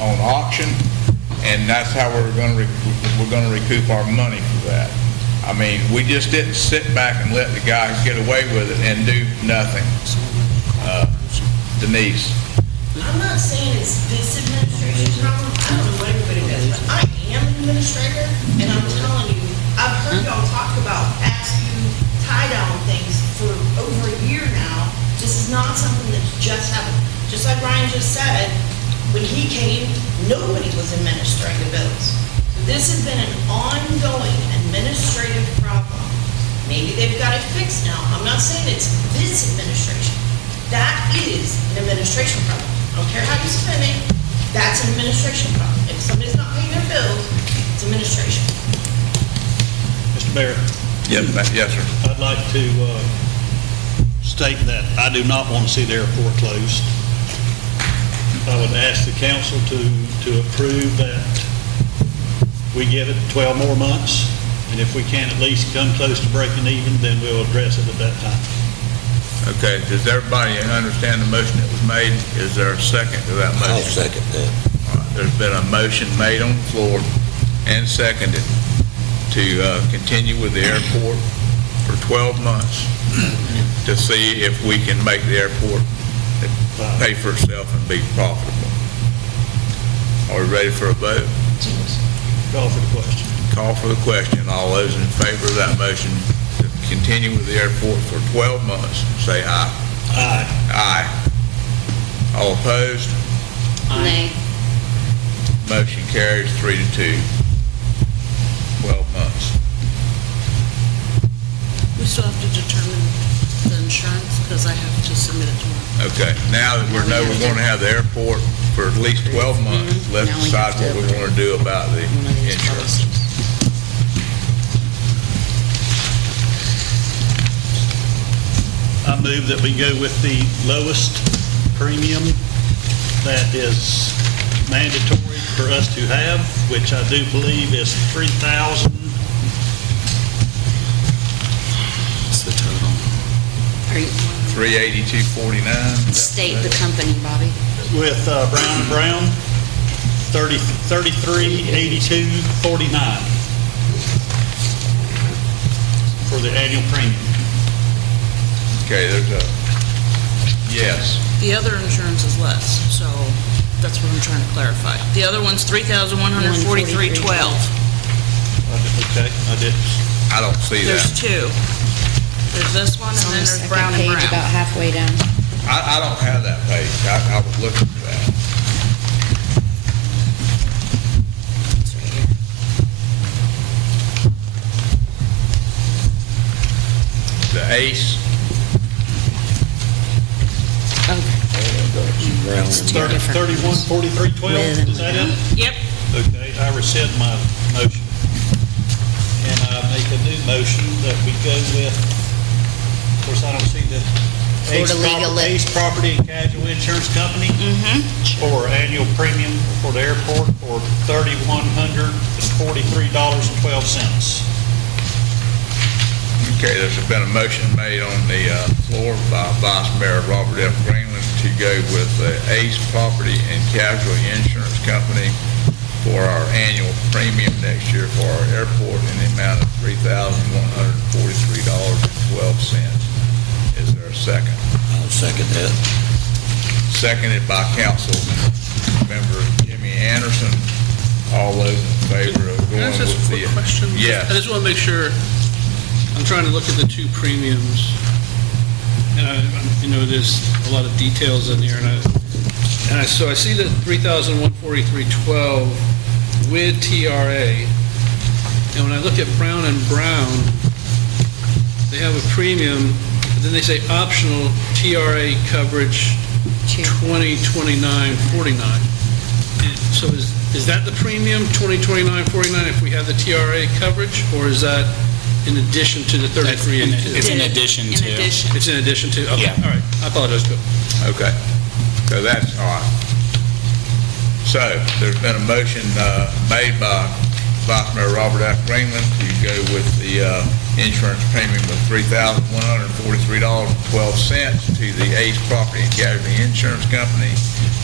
on auction, and that's how we're going to recoup our money for that. I mean, we just didn't sit back and let the guys get away with it and do nothing. Denise. I'm not saying it's this administration's problem. I don't know what everybody does, but I am an administrator, and I'm telling you, I've heard y'all talk about past few tie-down things for over a year now. This is not something that's just happened. Just like Ryan just said, when he came, nobody was administering the bills. So this has been an ongoing administrative problem. Maybe they've got it fixed now. I'm not saying it's this administration. That is an administration problem. I don't care how you spend it, that's an administration problem. If somebody's not paying their bills, it's administration. Mr. Mayor, Yes, sir. I'd like to state that I do not want to see the airport closed. I would ask the council to approve that we give it 12 more months, and if we can at least come close to breaking even, then we'll address it at that time. Okay, does everybody understand the motion that was made? Is there a second to that motion? I'll second that. All right, there's been a motion made on the floor and seconded to continue with the airport for 12 months to see if we can make the airport pay for itself and be profitable. Are we ready for a vote? Call for the question. Call for the question. All those in favor of that motion to continue with the airport for 12 months, say aye. Aye. Aye. All opposed? Nay. Motion carries 3-2. 12 months. We still have to determine the insurance, because I have to submit it tomorrow. Okay, now that we know we're going to have the airport for at least 12 months, let's Now we decide have to what we want to do about the One of these insurance. policies. I move that we go with the lowest premium that is mandatory for us to have, which I do believe is $3,000. What's the total? Are you- 382.49. State the company, Bobby. With Brown & Brown, 3382.49 for the annual premium. Okay, there's a, yes. The other insurance is less, so that's what I'm trying to clarify. The other one's $3,143.12. Okay, I did. I don't see There's that. two. There's this one, and It's on then the there's second Brown and page, Brown. about halfway down. I don't have that page. I was looking for that. It's right here. The ACE, Brown It's and two different. 3143.12, is that it? Yep. Okay, I rescind my motion. And I make a a new motion that we go with, of course, I don't see the Florida Legal Lit. Ace Property and Casualty Insurance Company for annual premium for the airport for $3,143.12. Okay, there's been a motion made on the floor by Vice Mayor Robert F. Greenland to go with the Ace Property and Casualty Insurance Company for our annual premium next year for our airport in the amount of $3,143.12. Is there a second? I'll second that. Seconded by Council Member Jimmy Anderson. All those in favor of Can I going ask with a the... quick question? Yes. I just want to make sure, I'm trying to look at the two premiums, and there's a lot of details in here, so I see that $3,143.12 with TRA, and when I look at Brown and Brown, they have a premium, but then they say optional TRA coverage $2029.49. So is that the premium, $2029.49, if we have the TRA coverage, or is that in addition to the $33.82? It's in addition to. It's in addition to? Okay, Yeah. all right. I apologize. Go. Okay, so that's, all right. So, there's been a motion made by Vice Mayor Robert F. Greenland to go with the insurance premium of $3,143.12 to the Ace Property and Casualty Insurance Company.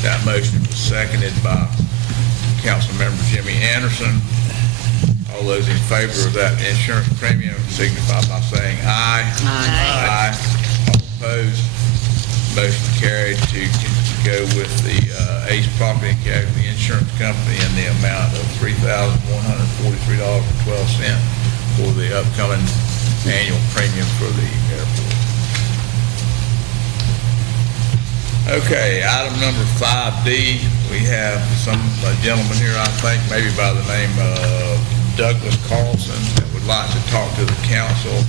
That motion was seconded by Councilmember Jimmy Anderson. All those in favor of that insurance premium signify by saying aye. Aye. All opposed? Motion carried to go with the Ace Property and Casualty Insurance Company in the amount of $3,143.12 for the upcoming annual premium for the airport. Okay, item number 5D, we have some gentleman here, I think, maybe by the name of Douglas Carlson, that would like to talk to the council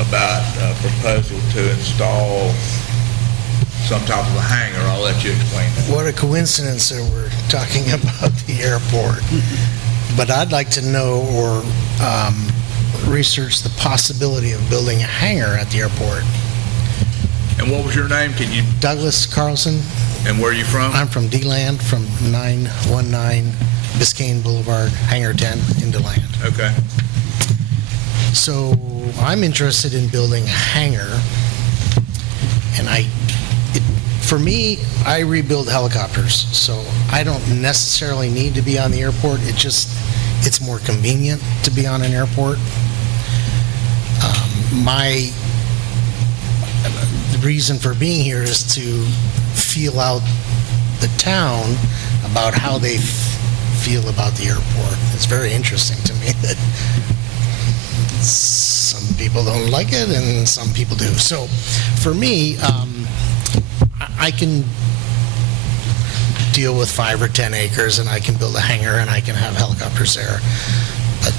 about a proposal to install some type of a hangar. I'll let you explain that. What a coincidence that we're talking about the airport. But I'd like to know or research the possibility of building a hangar at the airport. And what was your name? Can you? Douglas Carlson. And where are you from? I'm from D-Land, from 919 Biscayne Boulevard, Hangar 10 in DeLand. Okay. So I'm interested in building a hangar, and for me, I rebuild helicopters, so I don't necessarily need to be on the airport. It's more convenient to be on an airport. My reason for being here is to feel out the town about how they feel about the airport. It's very interesting to me that some people don't like it and some people do. So for me, I can deal with 5 or 10 acres and I can build a hangar and I can have helicopters there. But,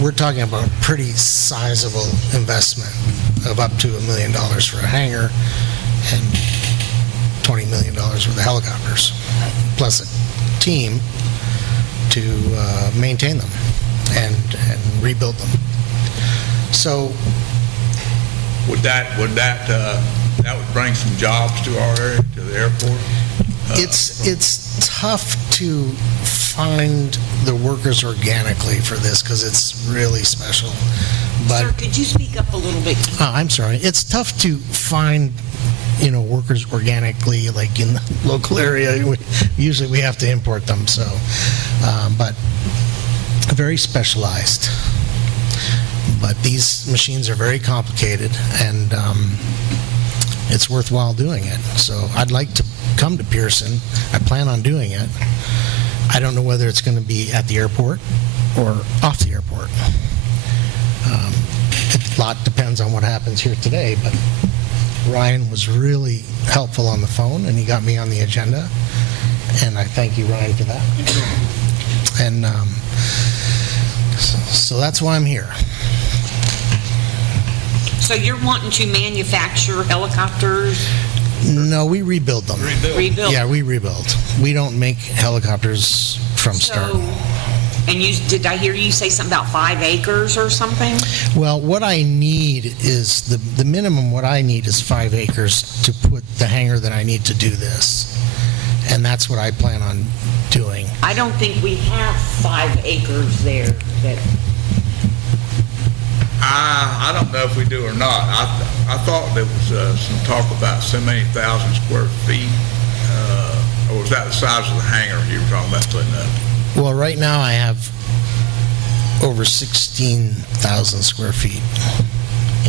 we're talking about a pretty sizable investment of up to $1 million for a hangar and $20 million worth of helicopters, plus a team to maintain them and rebuild them. So that would bring some jobs to our area, to the airport? It's tough to find the workers organically for this because it's really special. But, Sir, could you speak up a little bit? I'm sorry. It's tough to find, workers organically, like in the local area. Usually we have to import them, so, but very specialized. But these machines are very complicated, and it's worthwhile doing it. So I'd like to come to Pierson. I plan on doing it. I don't know whether it's going to be at the airport or off the airport. A lot depends on what happens here today, but Ryan was really helpful on the phone, and he got me on the agenda, and I thank you, Ryan, for that. And so that's why I'm here. So you're wanting to manufacture helicopters? No, we rebuild them. Rebuild? Yeah, we rebuild. We don't make helicopters from start. And did I hear you say something about 5 acres or something? Well, what I need is, the minimum what I need is 5 acres to put the hangar that I need to do this. And that's what I plan on doing. I don't think we have 5 acres there that, I don't know if we do or not. I thought there was some talk about so many thousand square feet, or was that the size of the hangar you were talking about putting up? Well, right now I have over 16,000 square feet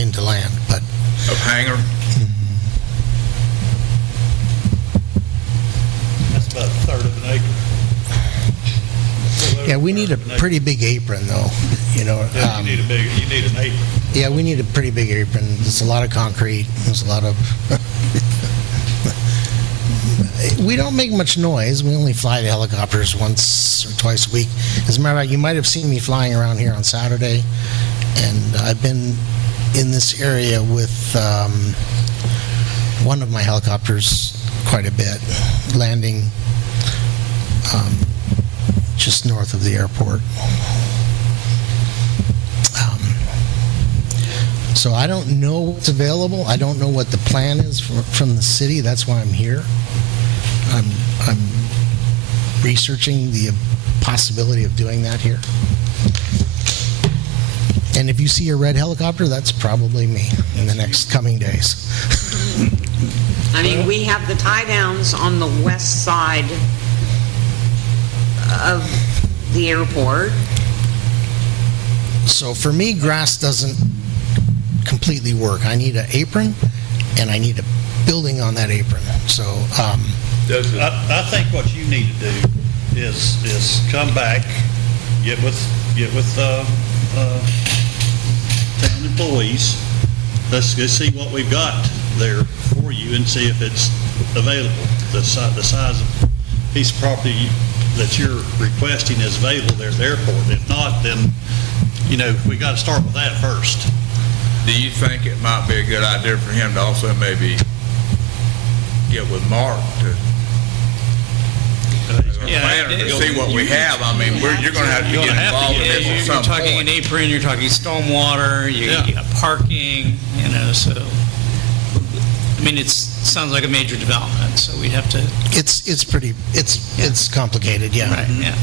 into land, but Of hangar? That's about a third of an acre. yeah, we need a pretty big apron though, you know. Yeah, you need an apron. Yeah, we need a pretty big apron. There's a lot of concrete, there's a lot of, we don't make much noise. We only fly the helicopters once or twice a week. As a matter of fact, you might have seen me flying around here on Saturday, and I've been in this area with one of my helicopters quite a bit, landing just north of the airport. So I don't know what's available. I don't know what the plan is from the city. That's why I'm here. I'm researching the possibility of doing that here. And if you see a red helicopter, that's probably me in the next coming days. I mean, we have the tie downs on the west side of the airport. So for me, grass doesn't completely work. I need an apron, and I need a building on that apron. So, I think what you need to do is come back, get with town employees. Let's see what we've got there for you and see if it's available. The size of piece of property that you're requesting is available there at the airport. If not, then, we got to start with that first. Do you think it might be a good idea for him to also maybe get with Mark to see what we have? I mean, you're going to have to get involved in this at some You're talking an point. apron, you're talking stormwater, you got parking, so, I mean, it sounds like a major development, so we'd have to. it's complicated, yeah. Right, yeah.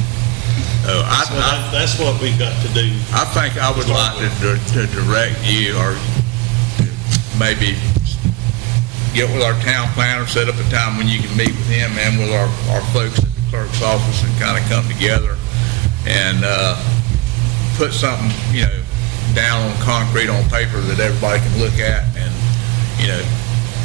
That's what we've got to do. I think I would like to direct you, or maybe get with our town planner, set up a time when you can meet with him and with our folks at the clerk's office and kind of come together and put something, down on concrete, on paper that everybody can look at, and,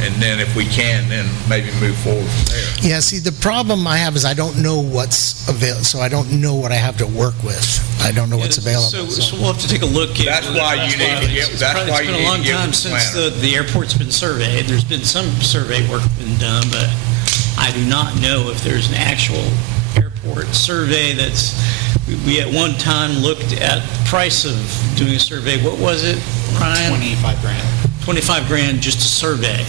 and then if we can, then maybe move forward from there. Yeah, see, the problem I have is I don't know what's available, so I don't know what I have to work with. I don't know what's available. So we'll have to take a look at. That's why you need to get, that's why you need to get with the It's been a long time since planner. the airport's been surveyed. There's been some survey work been done, but I do not know if there's an actual airport survey we at one time looked at the price of doing a survey. What was it, Ryan? 25 grand. 25 grand just to survey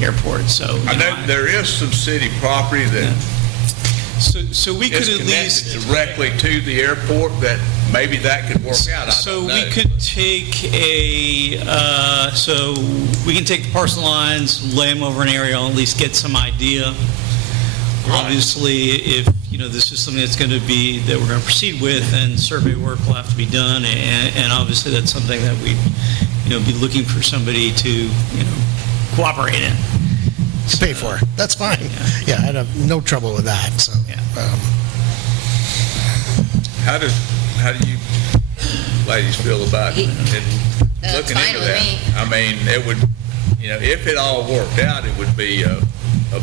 airport, so. I know there is some city property that So we could is at least. connected directly to the airport, that maybe that could work out. I So don't know. we could take so we can take the parcel lines, lay them over an aerial, at least get some idea. Obviously, if, this is something that's going to be, that we're going to proceed with, and survey work will have to be done, and obviously that's something that we'd, be looking for somebody to, cooperate in. To pay for it. That's fine. Yeah, I have no trouble with that, so. How do you ladies feel about it? That's Looking fine into with that? me. I mean, it would, if it all worked out, it would be a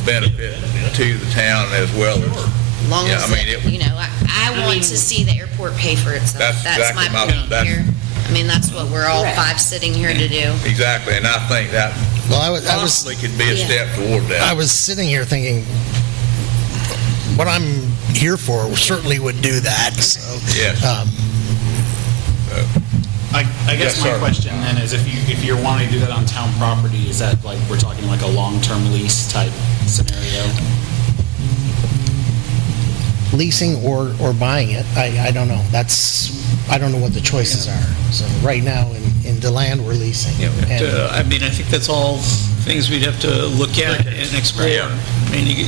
benefit to the town as well as. Long Yeah, as, I mean, I want to see the airport pay for itself. That's That's my exactly point that's- here. I mean, that's what we're all Correct. 5 sitting here to do. Exactly, and I think that Well, I was possibly could be a Yeah. step toward I that. was sitting here thinking, what I'm here for certainly would do that, so. Yes. I guess Yes, my sir. question then is if you're wanting to do that on town property, is that like, we're talking like a long-term lease type scenario? leasing or buying it. I don't know. I don't know what the choices are. So right now in DeLand, we're leasing. Yeah, And- I mean, I think that's all things we'd have to look at and explore. Yeah. I mean, you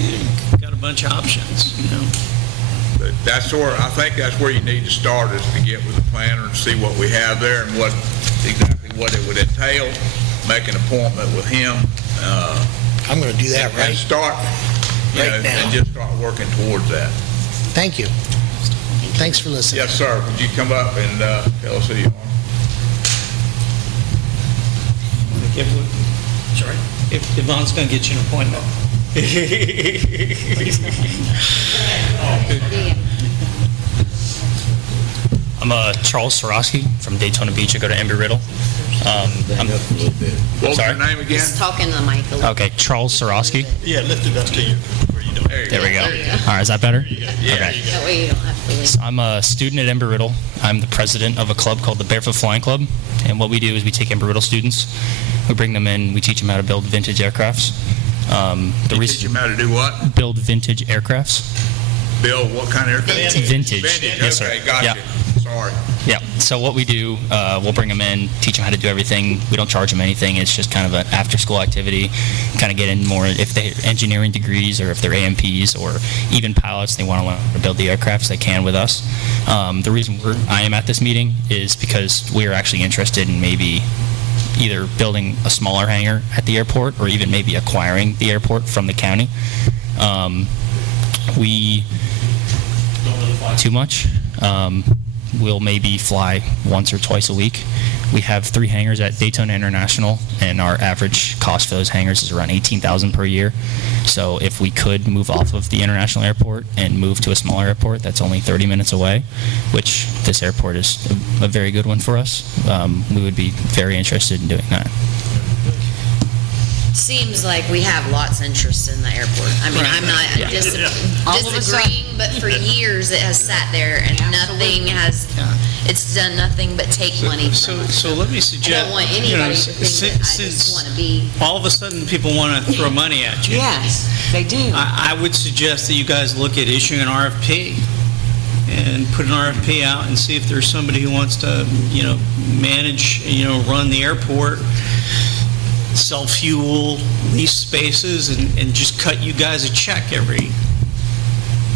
got a bunch of options, you know. But I think that's where you need to start, is to get with the planner and see what we have there and exactly what it would entail, make an appointment with him. I'm going to do that And right start, right now. and just start working towards that. Thank you. Thanks for listening. Yes, sir. Would you come up and tell us who you are? If Yvonne's going to get you an appointment. I'm Charles Sorosky from Daytona Beach. I go to Embry-Riddle. What was your name again? Just talking to the mic a little. Okay, Charles Sorosky. Yeah, lift it up to you. There we go. All right, is that better? Okay. That way you don't have to leave. So I'm a student at Embry-Riddle. I'm the president of a club called the Barefoot Flying Club. And what we do is we take Embry-Riddle students, we bring them in, we teach them how to build vintage aircrafts. You teach them how to do what? Build vintage aircrafts. Build what kind of aircraft? Vintage. Vintage, Yes, sir. okay, gotcha. Yeah. Sorry. Yeah. So what we do, we'll bring them in, teach them how to do everything. We don't charge them anything. It's just kind of an after-school activity. Kind of get in more if they're engineering degrees or if they're AMPs or even pilots. They want to learn how to build the aircrafts. They can with us. The reason I am at this meeting is because we are actually interested in maybe either building a smaller hangar at the airport or even maybe acquiring the airport from the county. We too much. We'll maybe fly once or twice a week. We have 3 hangars at Daytona International, and our average cost for those hangars is around $18,000 per year. So if we could move off of the international airport and move to a smaller airport that's only 30 minutes away, which this airport is a very good one for us, we would be very interested in doing that. Seems like we have lots of interest in the airport. I mean, I'm not disagreeing, but for years it has sat there and nothing has, it's done nothing but take money from us. So let me I suggest, don't want you know, anybody to think that I just want to be. all of a sudden people want to throw money at you. Yes, they do. I would suggest that you guys look at issuing an RFP and put an RFP out and see if there's somebody who wants to, you know, manage, you know, run the airport, sell fuel, lease spaces, and just cut you guys a check every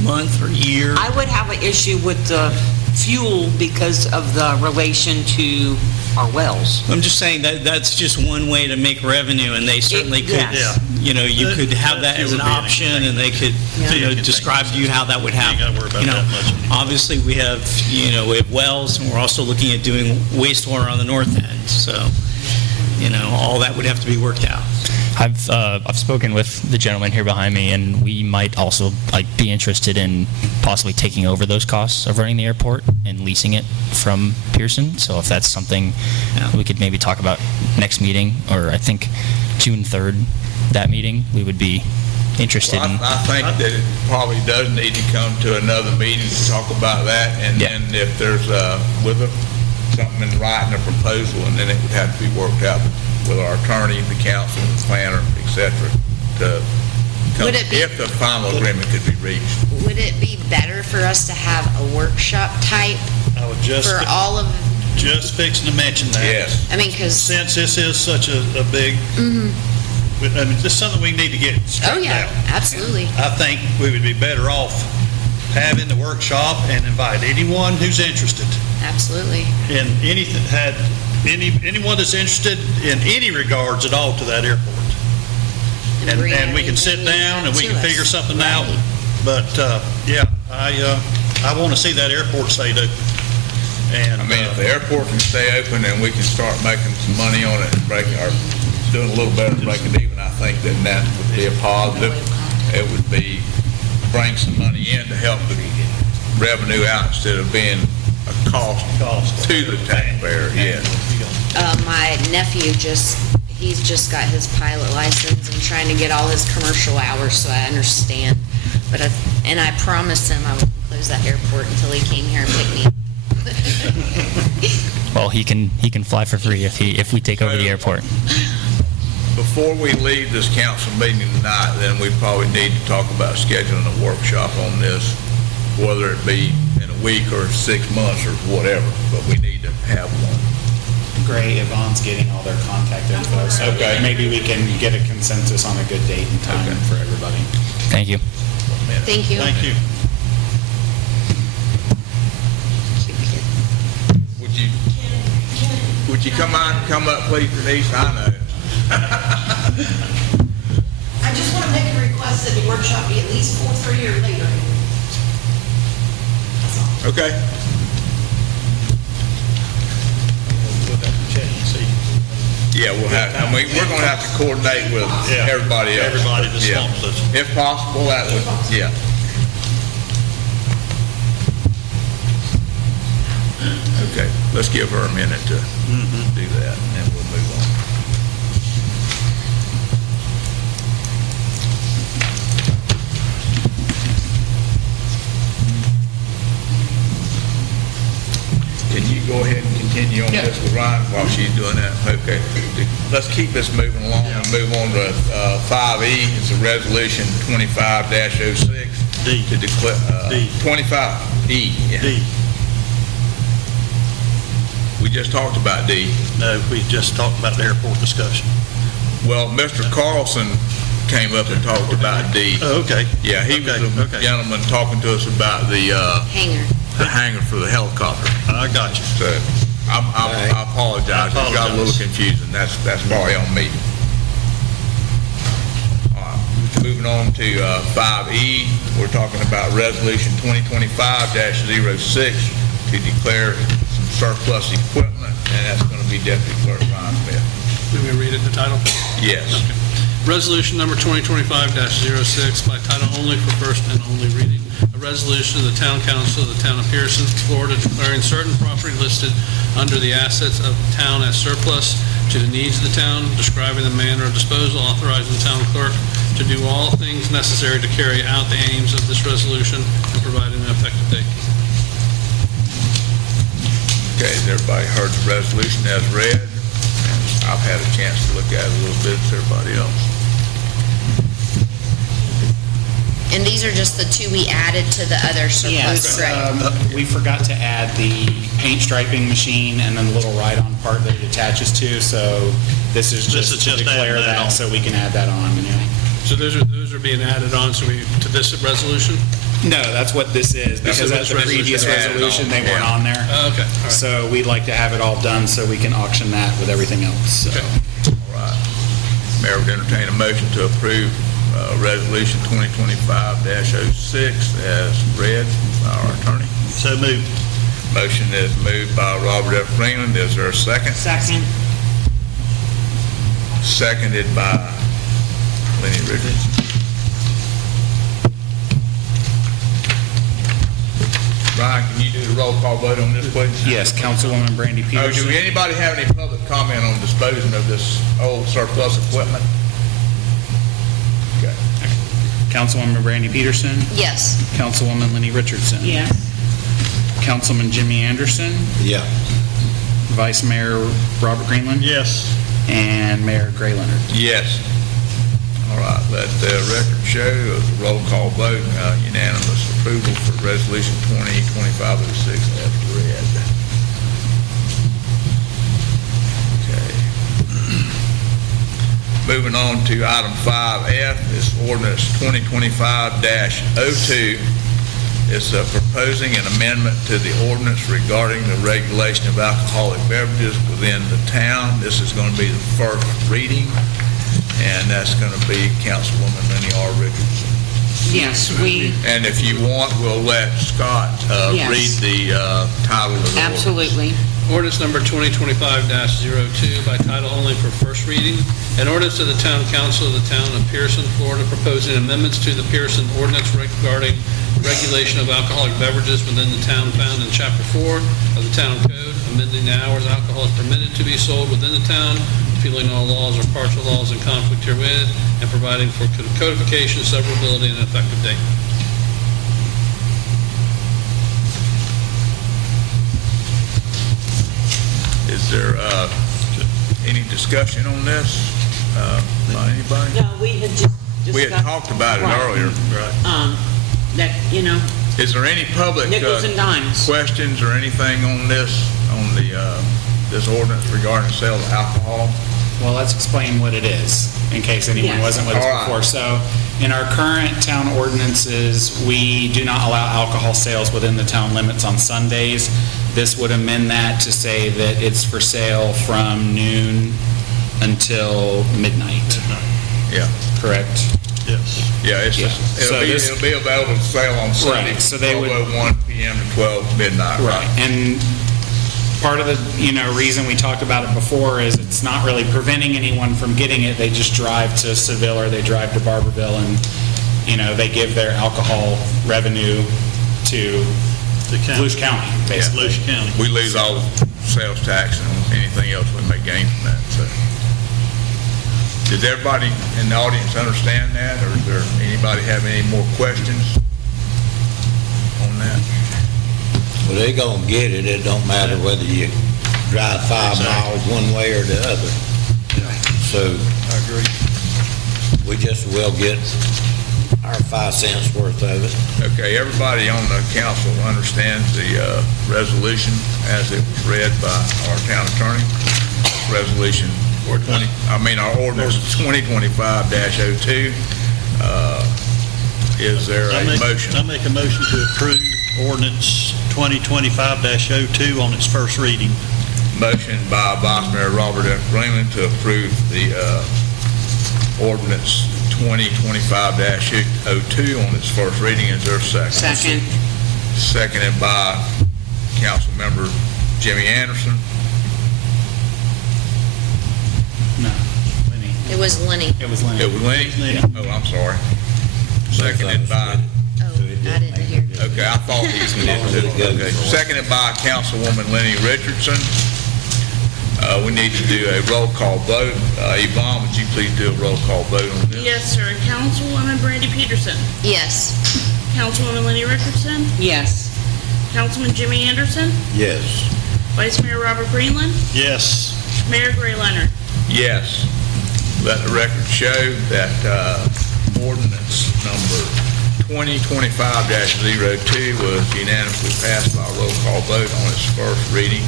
month or year. I would have an issue with the fuel because of the relation to our wells. I'm just saying that that's just one way to make revenue, and they certainly could, yes. you know, you could have that as an option, and they could, you know, describe to you how that would happen. You ain't gotta worry about You know, that much. obviously, we have, you know, we have wells, and we're also looking at doing wastewater on the north end, so, you know, all that would have to be worked out. I've spoken with the gentleman here behind me, and we might also be interested in possibly taking over those costs of running the airport and leasing it from Pierson. So if that's something we could maybe talk about next meeting, or I think June 3rd, that meeting, we would be interested Well, in. I think that it probably does need to come to another meeting to talk about that, and then if there's something in writing, a proposal, and then it would have to be worked out with our attorney, the council, the planner, et cetera, to come, Would it be- if the final agreement could be reached. Would it be better for us to have a workshop type I was just for all of, fixing to mention that. Yes. I mean, because, Since this is such a big, I mean, this is something we need to get oh straightened yeah, out. absolutely. I think we would be better off having the workshop and invite anyone who's interested Absolutely. in anything, anyone that's interested in any regards at all to that airport. And we can sit down and we can figure something out. But, yeah, I want to see that airport stay open. And, I mean, if the airport can stay open and we can start making some money on it and doing a little better, breaking even, I think that would be a positive. It would bring some money in to help the revenue out instead of being a cost to the taxpayer, yes. My nephew he's just got his pilot license and trying to get all his commercial hours, so I understand. But I promised him I wouldn't close that airport until he came here and picked me up. Well, he can fly for free if we take over the airport. Before we leave this council meeting tonight, then we probably need to talk about scheduling a workshop on this whether it be in a week or 6 months or whatever, but we need to have one. Gray, Yvonne's getting all their contact info, so Okay. maybe we can get a consensus on a good date and time Okay. for everybody. Thank you. Thank you. Thank you. Would you come up, please, Denise? I know. I just want to make a request that the workshop be at least 4:30 or later. That's all. Okay. We'll have to check and see. Yeah, we'll have, I mean, we're gonna have to coordinate with Yeah. everybody else. Everybody that's Yeah. wants us. If possible, that would, yeah. Okay, let's give her a minute to do that, and then we'll move on. Can you go ahead and continue on this with Ryan while she's doing that? Okay. Let's keep this moving along and move on to 5E. It's a resolution 25-06. D. To declare, D. 25E. Yeah. D. We just talked about D. No, we just talked about the airport discussion. Well, Mr. Carlson came up and talked about D. Oh, okay. Yeah, he was the Okay. gentleman talking to us about the Hanger. hangar for the helicopter. I got you. So I apologize. It got a little confusing. That's probably on me. All right. Moving on to 5E, we're talking about Resolution 2025-06 to declare some surplus equipment, and that's going to be Deputy Clerk Ryan Smith. Let me read it, the title. Yes. Resolution number 2025-06 by title only for first and only reading. A resolution of the Town Council of the Town of Pierson, Florida, declaring certain property listed under the assets of the town as surplus to the needs of the town, describing the manner of disposal, authorizing the town clerk to do all things necessary to carry out the aims of this resolution and providing an effective date. Okay, has everybody heard the resolution as read? I've had a chance to look at it a little bit, as everybody else. And these are just the two we added to the other surplus, Yes, right? we forgot to add the paint striping machine and then the little ride-on part that it attaches to, so this is This just is to just declare adding that that, on. so we can add that on, yeah. So those are being added on to this resolution? No, that's what this is, This because is at the what this previous resolution added resolution, on, they weren't yeah. on there. Oh, okay, all right. So we'd like to have it all done so we can auction that with everything else, so. Okay. All right. Mayor would entertain a motion to approve Resolution 2025-06 as read by our attorney. So moved. Motion is moved by Robert F. Greenland. Is there a second? Second. Seconded by Lenny Richardson. Brian, can you do the roll call vote on this, please? Yes, Councilwoman Brandy Oh, Peterson. do anybody have any public comment on disposing of this old surplus equipment? Okay. Councilwoman Brandy Peterson. Yes. Councilwoman Lenny Richardson. Yes. Councilman Jimmy Anderson. Yeah. Vice Mayor Robert Greenland. Yes. And Mayor Gray Leonard. Yes. All right, let the record show as a roll call vote, unanimous approval for Resolution 2025-06 as read. Okay. Moving on to item 5F, this ordinance 2025-02. It's proposing an amendment to the ordinance regarding the regulation of alcoholic beverages within the town. This is going to be the first reading, and that's going to be Councilwoman Lenny R. Richardson. Yes, we, And if you want, we'll let Scott Yes. read the title of the ordinance. absolutely. Ordinance number 2025-02 by title only for first reading. An ordinance of the Town Council of the Town of Pierson, Florida, proposing amendments to the Pierson ordinance regarding regulation of alcoholic beverages within the town found in Chapter 4 of the Town Code, amending the hours alcohol is permitted to be sold within the town, repealing all laws or partial laws in conflict herewith, and providing for codification, severability, and effective date. Is there any discussion on this by anybody? No, we had just We had discussed. talked about it Right. earlier. Right. That, Is there any public Nickels and dimes. questions or anything on this ordinance regarding the sale of alcohol? Well, let's explain what it is, in case anyone Yes. wasn't with us All right. before. So, in our current town ordinances, we do not allow alcohol sales within the town limits on Sundays. This would amend that to say that it's for sale from noon until midnight. Yeah. Correct? Yes. Yeah, it's Yeah. just, So this- it'll be available to sale on Sunday, Right, so they would- 12:01 PM to 12 midnight. Right, and part of the, reason we talked about it before is it's not really preventing anyone from getting it. They just drive to Seville or they drive to Barberville and, they give their alcohol revenue to The county. Volusia County, basically. Volusia County. We lose all the sales tax and anything else we make gain from that, so. Does everybody in the audience understand that, or does there, anybody have any more questions on that? Well, they gonna get it. It don't matter whether you drive 5 miles one way or the other. So I agree. we just will get our 5 cents worth of it. Okay, everybody on the council understands the resolution as it was read by our town attorney. Resolution our ordinance 2025-02. Is there a motion? I make a motion to approve ordinance 2025-02 on its first reading. Motion by Vice Mayor Robert F. Greenland to approve the ordinance 2025-02 on its first reading. Is there a second? Second. Seconded by Councilmember Jimmy Anderson. No, Lenny. It was Lenny. It was Lenny. It was Lenny? Oh, I'm sorry. Seconded by, Oh, I didn't hear. okay, I thought he was going to do it. Okay. Seconded by Councilwoman Lenny Richardson. We need to do a roll call vote. Yvonne, would you please do a roll call vote on this? Yes, sir. Councilwoman Brandy Peterson. Yes. Councilwoman Lenny Richardson. Yes. Councilman Jimmy Anderson. Yes. Vice Mayor Robert Greenland. Yes. Mayor Gray Leonard. Yes. Let the record show that ordinance number 2025-02 was unanimously passed by a roll call vote on its first reading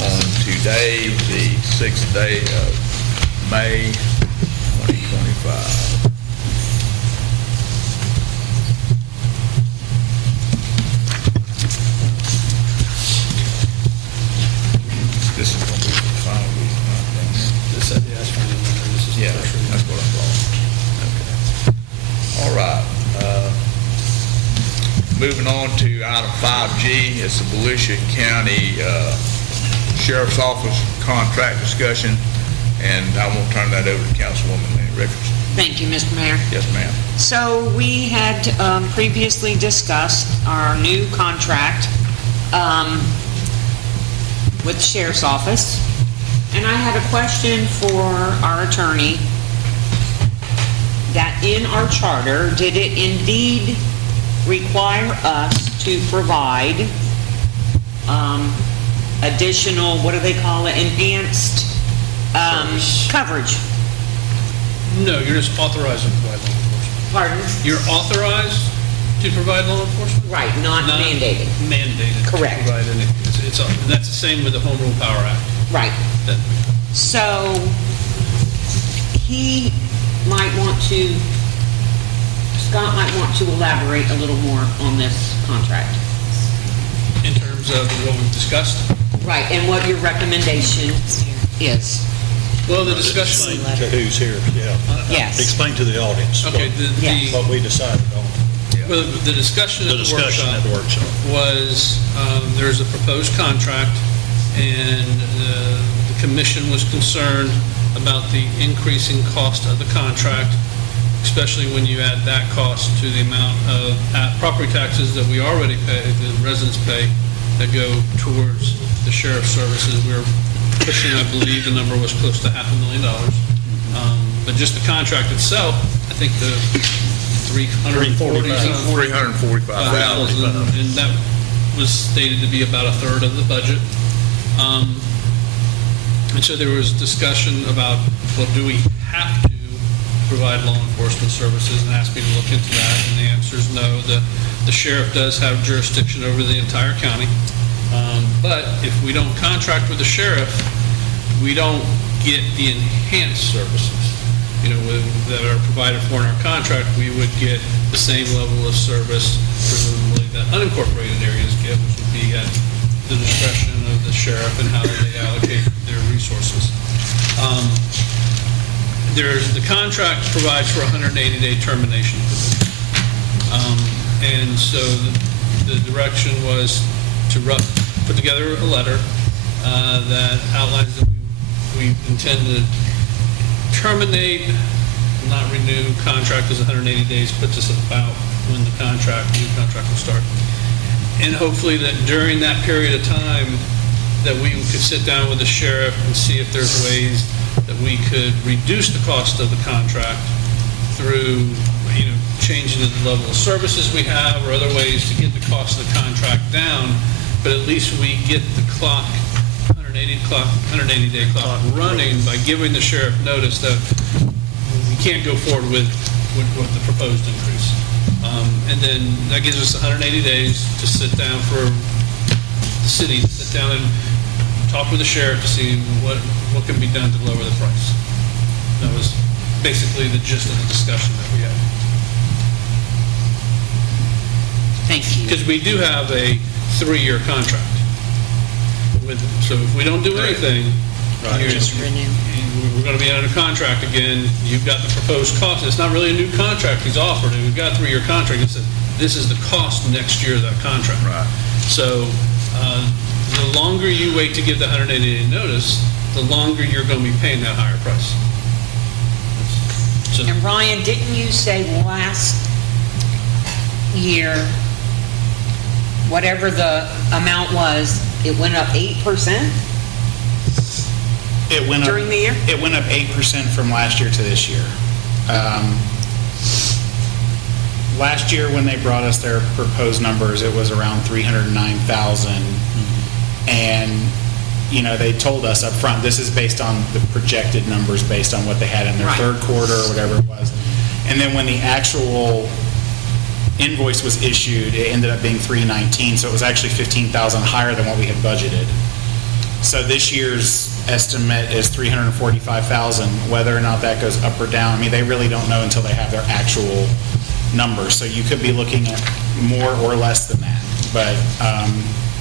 on today, the 6th day of May 2025. This is going to be the final reading, right? Yeah, that's what I thought. Okay. All right. Moving on to item 5G, it's the Volusia County Sheriff's Office contract discussion, and I'm going to turn that over to Councilwoman Lenny Richardson. Thank you, Mr. Mayor. Yes, ma'am. So we had previously discussed our new contract with the Sheriff's Office, and I had a question for our attorney, that in our charter, did it indeed require us to provide additional, what do they call it, enhanced coverage? No, you're just authorized to provide law enforcement. Pardon? You're authorized to provide law enforcement? Right, not mandated. Mandated. to Correct. provide any. That's the same with the Home Rule Power Act. Right. That- So, he might want to, Scott might want to elaborate a little more on this contract. In terms of what we've discussed? Right, and what your recommendation is. Well, the discussion. Explain to who's here, yeah. Yes. Explain to the audience Okay, what we decided on. well, the discussion The at the discussion at the workshop. was, there's a proposed contract, and the commission was concerned about the increasing cost of the contract, especially when you add that cost to the amount of property taxes that we already pay, the residents pay, that go towards the sheriff's services. We're pushing, I believe, the number was close to $500,000. But just the contract itself, I think the $345,000, and that was stated to be about a third of the budget. And so there was discussion about, well, do we have to provide law enforcement services and asked me to look into that, and the answer is no. The sheriff does have jurisdiction over the entire county, but if we don't contract with the sheriff, we don't get the enhanced services, that are provided for in our contract. We would get the same level of service presumably that unincorporated areas get, which would be at the discretion of the sheriff and how they allocate their resources. The contract provides for a 180-day termination provision. And so the direction was to put together a letter that outlines that we intend to terminate, not renew. Contract is 180 days, puts us about when the new contract will start. And hopefully that during that period of time that we could sit down with the sheriff and see if there's ways that we could reduce the cost of the contract through, changing the level of services we have or other ways to get the cost of the contract down, but at least we get the 180-day clock running by giving the sheriff notice that we can't go forward with the proposed increase. And then that gives us 180 days to sit down for the city, to sit down and talk with the sheriff to see what can be done to lower the price. That was basically the gist of the discussion that we had. Thank you. Because we do have a 3-year contract. So if we don't do anything, we're going to be under contract again. You've got the proposed cost. It's not really a new contract he's offered. We've got a 3-year contract. It says this is the cost next year of that contract. Right. So the longer you wait to give the 180-day notice, the longer you're going to be paying that higher price. So, And Ryan, didn't you say last year, whatever the amount was, it went up 8%? It went up during the year? It went up 8% from last year to this year. Last year, when they brought us their proposed numbers, it was around 309,000, and they told us up front, this is based on the projected numbers based on what they had in their third quarter or whatever it was. And then when the actual invoice was issued, it ended up being 319, so it was actually 15,000 higher than what we had budgeted. So this year's estimate is 345,000. Whether or not that goes up or down, they really don't know until they have their actual numbers. So you could be looking at more or less than that. But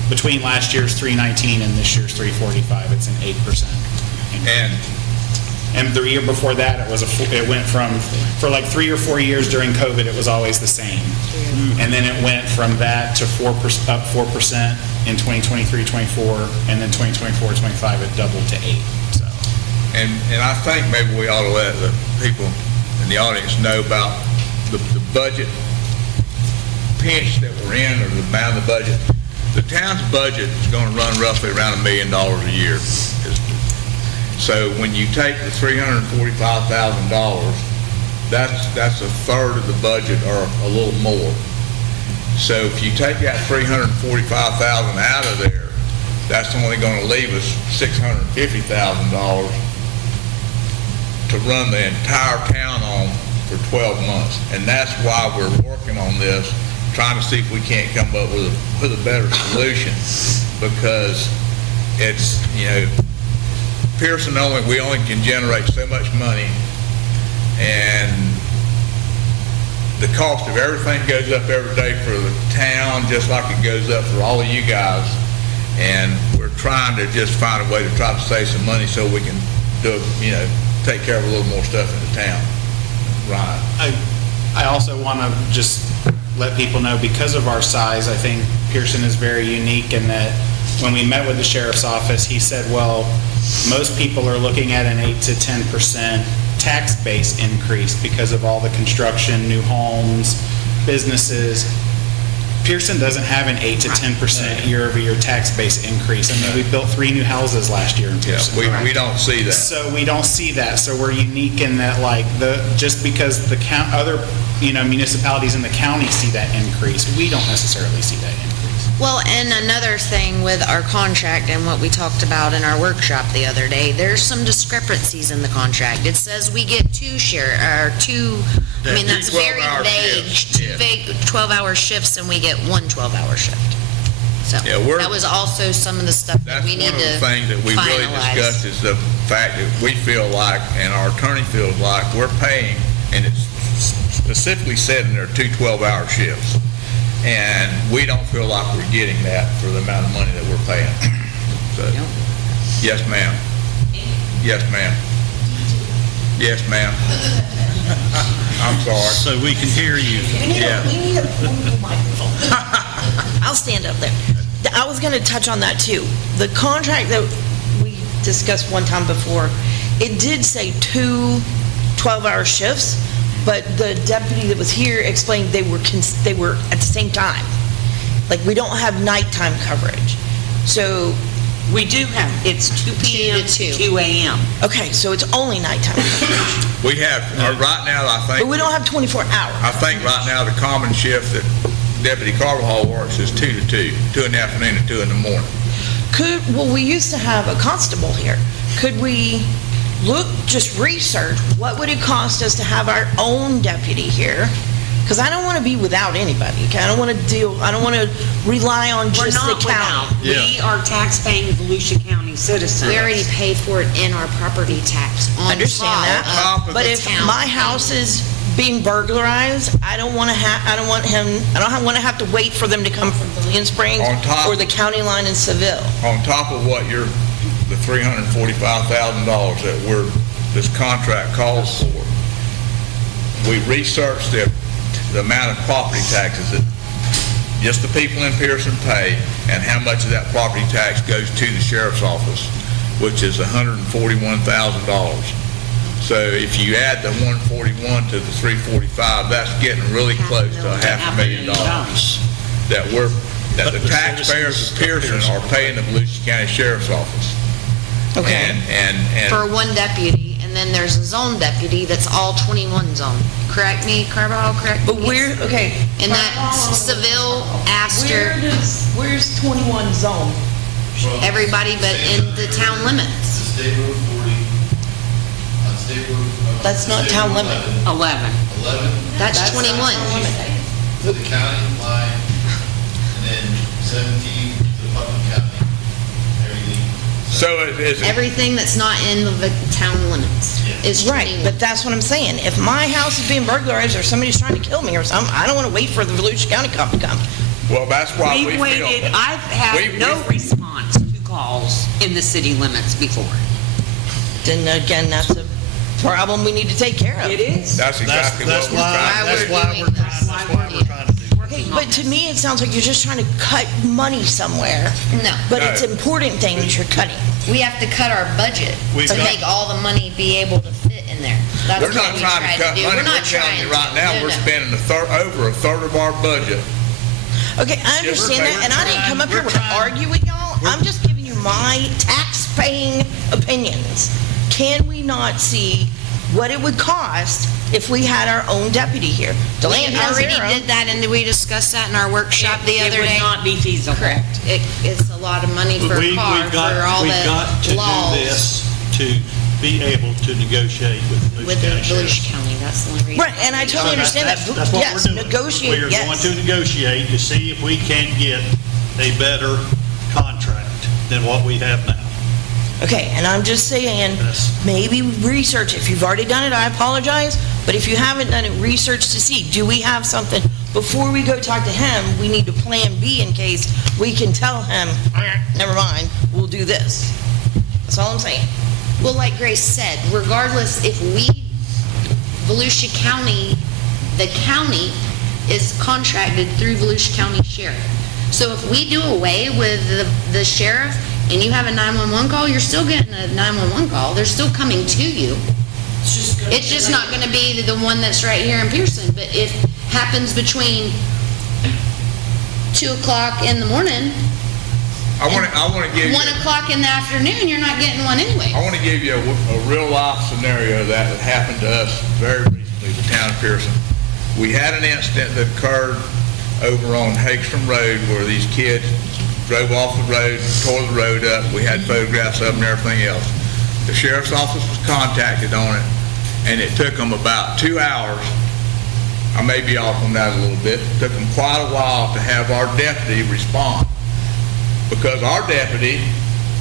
between last year's 319 and this year's 345, it's an 8% increase. And the year before that, it went from, for like 3 or 4 years during COVID, it was always the same. And then it went from that to 4%, up 4% in 2023, 24, and then 2024, 25, it doubled to 8. So. And I think maybe we ought to let the people in the audience know about the budget pinch that we're in, or the amount of the budget. The town's budget is going to run roughly around $1 million a year. So when you take the $345,000, that's a third of the budget or a little more. So if you take that $345,000 out of there, that's only going to leave us $650,000 to run the entire town on for 12 months. And that's why we're working on this, trying to see if we can't come up with a better solution, because it's, Pierson we only can generate so much money, and the cost of everything goes up every day for the town, just like it goes up for all of you guys. And we're trying to just find a way to try to save some money so we can take care of a little more stuff in the town. Right. I also want to just let people know, because of our size, I think Pierson is very unique in that when we met with the sheriff's office, he said, well, most people are looking at an 8 to 10% tax base increase because of all the construction, new homes, businesses. Pierson doesn't have an 8 to 10% year-over-year tax base increase. We built 3 new houses last year in Pierson. Yeah, we don't see that. So we don't see that. So we're unique in that, just because the other municipalities in the county see that increase, we don't necessarily see that increase. Well, and another thing with our contract and what we talked about in our workshop the other day, there's some discrepancies in the contract. It says we get that's very 12-hour vague, shifts, two yeah. vague 12-hour shifts, and we get one 12-hour shift. So, Yeah, that was also some of the stuff that That's we need one of to the things that we really finalize. discussed is the fact that we feel like, and our attorney feels like, we're paying, and it's specifically said in there, 2 12-hour shifts. And we don't feel like we're getting that for the amount of money that we're paying. So, yes, ma'am. Yes, ma'am. Yes, ma'am. I'm sorry. So we can hear you. Yeah. We need a portable microphone. I'll stand up there. I was going to touch on that too. The contract that we discussed one time before, it did say 2 12-hour shifts, but the deputy that was here explained they were at the same time. Like, we don't have nighttime coverage. So, We do have, it's 2 p.m. to 2 a.m. okay, so it's only nighttime coverage. We have, right now, I think. But we don't have 24 hours. I think right now the common shift that Deputy Carvajal works is 2 to 2, 2 in the afternoon and 2 in the morning. We used to have a constable here. Could we just research, what would it cost us to have our own deputy here? Because I don't want to be without anybody, okay? I don't want to rely on We're just the not without. county. We are tax-paying Volusia County citizens. We already paid for it in our property tax on Understand top that? of But the if town. my house is being burglarized, I don't want to have to wait for them to come from Million Springs On top- or the county line in Seville. On top of what the $345,000 that this contract calls for, we researched the amount of property taxes that just the people in Pierson pay and how much of that property tax goes to the sheriff's office, which is $141,000. So if you add the 141 to the 345, that's getting really close to $500,000 that the taxpayers of Pierson are paying the Volusia County Sheriff's Office. Okay. And For one deputy, and then there's a zone deputy that's all 21 zone. Correct me, Carvalho, correct me? But okay. And that's Seville, Astor, Where's 21 zone? everybody but in the town limits. The State Road 40, on State Road. That's not State town Road limit. 11. 11 That's 21. to the county line, and then 17 to Putnam County, everything. so is it, Everything that's not in the town limits is 21. Right, but that's what I'm saying. If my house is being burglarized or somebody's trying to kill me or something, I don't want to wait for the Volusia County cop to come. well, that's why we We've feel. waited, I've had no response to calls in the city limits before. Then again, that's a problem we need to take care of. It is. That's exactly That's what we're trying to do. why we're trying to do. But to me, it sounds like you're just trying to cut money somewhere. No. But No. it's important things you're cutting. We have to cut our budget We've to got- make all the money be able to fit in there. That's We're what not we trying try to cut do. money, We're we're not telling trying you right to. now, No, we're no. spending over a third of our budget. Okay, I understand that, and I didn't come up here to argue with y'all. I'm just giving you my tax-paying opinions. Can we not see what it would cost if we had our own deputy here? We Deland already Herrera. did that, and we discussed that in our workshop the other It day. would not be feasible. Correct. It's a lot of money for a car, for all We've got the to laws do this to be able to negotiate with with Volusia the County Sheriff. Volusia County. That's the only reason. Right, and I totally understand that. That's what Yes, we're doing. negotiate, We are going yes. to negotiate to see if we can get a better contract than what we have now. Okay, and I'm just saying, maybe research, if you've already done it, I apologize, but if you haven't done it, research to see, do we have something, before we go talk to him, we need to plan B in case we can tell him, never mind, we'll do this. That's all I'm saying. Well, like Grace said, regardless if Volusia County, the county is contracted through Volusia County Sheriff. So if we do away with the sheriff and you have a 911 call, you're still getting a 911 call. They're still coming to you. It's just not going to be the one that's right here in Pierson. But if happens between 2 o'clock in the morning, I want to give you. 1 o'clock in the afternoon, you're not getting one anyway. I want to give you a real-life scenario that happened to us very recently, the town of Pierson. We had an incident that occurred over on Hagstrom Road where these kids drove off the road, tore the road up. We had photographs of them and everything else. The sheriff's office was contacted on it, and it took them about 2 hours. I may be off on that a little bit. It took them quite a while to have our deputy respond, because our deputy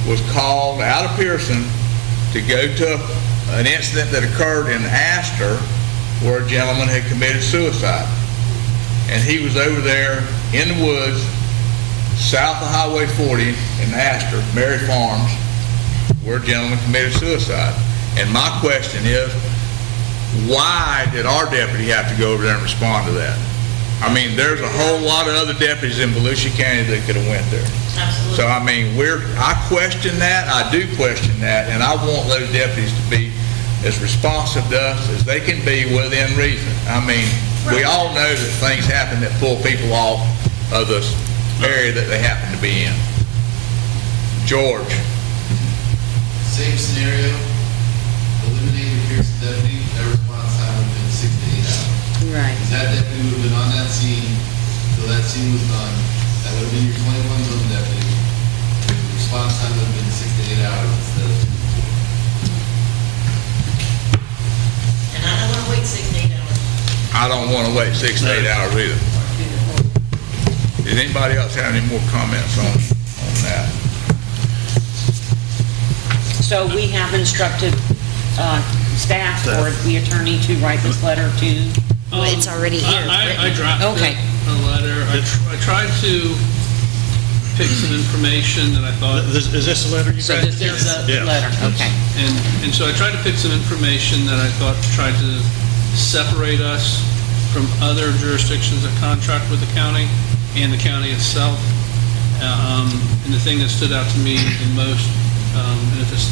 was called out of Pierson to go to an incident that occurred in Astor where a gentleman had committed suicide. And he was over there in the woods, south of Highway 40 in Astor, Mary Farms, where a gentleman committed suicide. And my question is, why did our deputy have to go over there and respond to that? I mean, there's a whole lot of other deputies in Volusia County that could have went there. Absolutely. So, I mean, I question that, I do question that, and I want those deputies to be as responsive to us as they can be within reason. I mean, we all know that things happen that pull people off of the area that they happen to be in. George. Same scenario, eliminating the Pierson deputy, their response time would have been 6 to 8 hours. Right. Because that deputy would have been on that scene till that scene was done. That would have been your 21 zone deputy. The response time would have been 6 to 8 hours instead of 2 to 4. And I don't want to wait 6 to 8 hours. I don't want to wait 6 to 8 hours either. Did anybody else have any more comments on that? So we have instructed staff or the attorney to write this letter to, Well, it's already here. I drafted Okay. a letter. I tried to pick some information that I thought. Is this the letter you so got? this is a Yes. letter, okay. And so I tried to pick some information that I thought tried to separate us from other jurisdictions that contract with the county and the county itself. And the thing that stood out to me the most, and if it's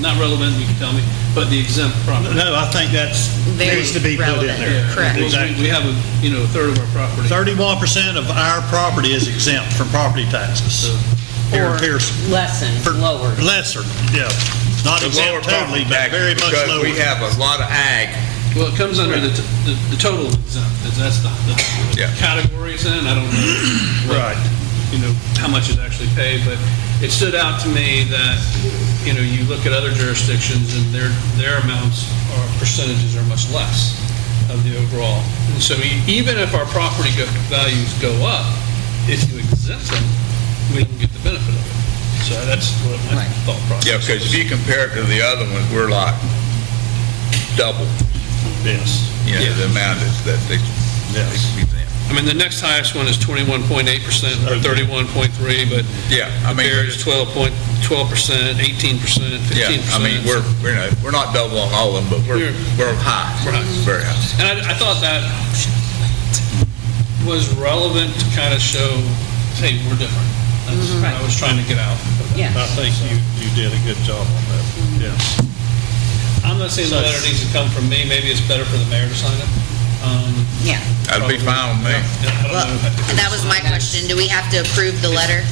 not relevant, you can tell me, but the exempt property. No, I think that's, Very needs to be put in relevant. there. Yeah, Correct. well, Exactly. we have a third of our property. 31% of our property is exempt from property taxes here in Or Pierson. lessen, lower. Lesser, yeah. Not The lower exempt totally, property but taxes, very much because lower. we have a lot of ag. Well, it comes under the total exempt, that's the Yeah. categories in, I don't know. what, Right. How much is actually paid, but it stood out to me that, you look at other jurisdictions and their amounts or percentages are much less of the overall. And so even if our property values go up, if you exempt them, we don't get the benefit of it. So that's what my thought process Yeah, because if was. you compare it to the other ones, we're like double, Yes. the amount that they exempt. I mean, the next highest one is 21.8% or 31.3, but Yeah, I mean, there is 12%, 18%, 15%. yeah, I mean, we're not double on all of them, but we're high, We're high. very high. And I thought that was relevant to kind of show, hey, we're different. That's what I was trying to get out of that. Yeah. I think you did a good job on that, yes. I'm not saying the letter needs to come from me, maybe it's better for the mayor to sign it. Yeah. That'd be fine with me. I don't Well, know if that was my question. Do we have to approve the letter?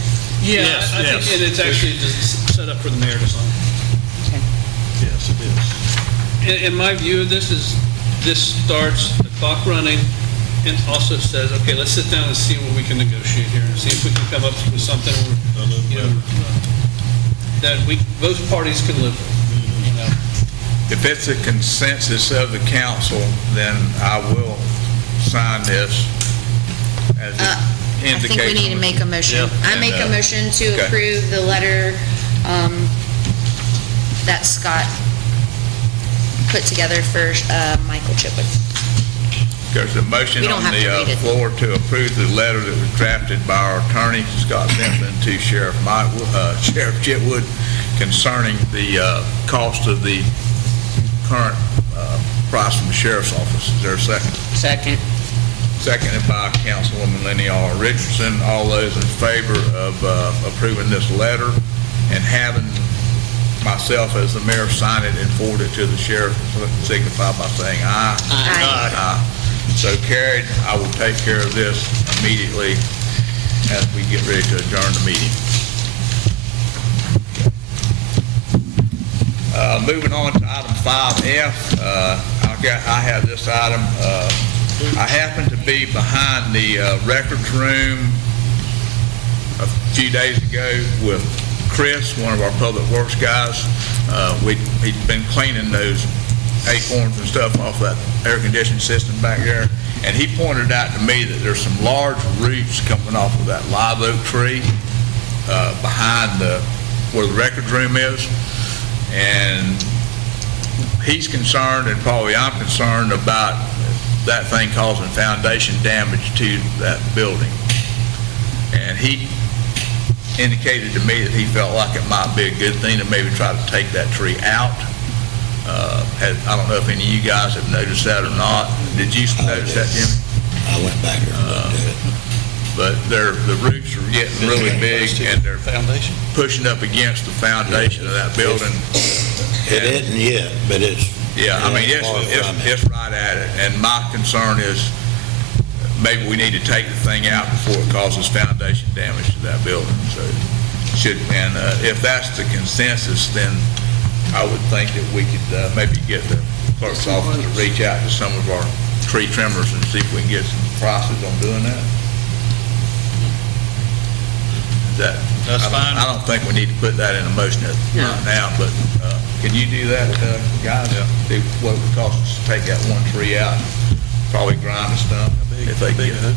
Yeah, Yes, I think, yes. and it's actually just set up for the mayor to sign. Yes, it is. In my view of this starts the clock running and also says, okay, let's sit down and see what we can negotiate here and see if we can come up with something, that both parties can live with, If it's a consensus of the council, then I will sign this as it I indicates. think we need to on- make a motion. Yep. I make a And, motion to okay. approve the letter that Scott put together for Michael Chipwood. There's a motion We don't on have to read the it. floor to approve the letter that was drafted by our attorney, Scott Simpson, to Sheriff Chitwood concerning the cost of the current price from the sheriff's office. Is there a second? Second. Seconded by Councilwoman Lenny R. Richardson. All those in favor of approving this letter and having myself as the mayor sign it and forward it to the sheriff, signify by saying aye. Aye. Aye. So carried. I will take care of this immediately as we get ready to adjourn the meeting. Moving on to item 5F, I have this item I happened to be behind the records room a few days ago with Chris, one of our public works guys. He'd been cleaning those acorns and stuff off that air conditioning system back there, and he pointed out to me that there's some large roots coming off of that live oak tree behind where the records room is, and he's concerned, and probably I'm concerned about that thing causing foundation damage to that building. And he indicated to me that he felt like it might be a good thing to maybe try to take that tree out. I don't know if any of you guys have noticed that or not. Did you notice that, Jimmy? I went back there and looked at it. But the roots are getting really big, and they're pushing up against the foundation of that building. It isn't yet, but it's. Yeah, I mean, it's right at it, and my concern is maybe we need to take the thing out before it causes foundation damage to that building. So, if that's the consensus, then I would think that we could maybe get the clerk's office to reach out to some of our tree trimmers and see if we can get some prices on doing that. That's fine. I don't think we need to put that in a motion right now, but can you do that, guys? See what it would cost us to take that one tree out, probably grind a stump if they get it.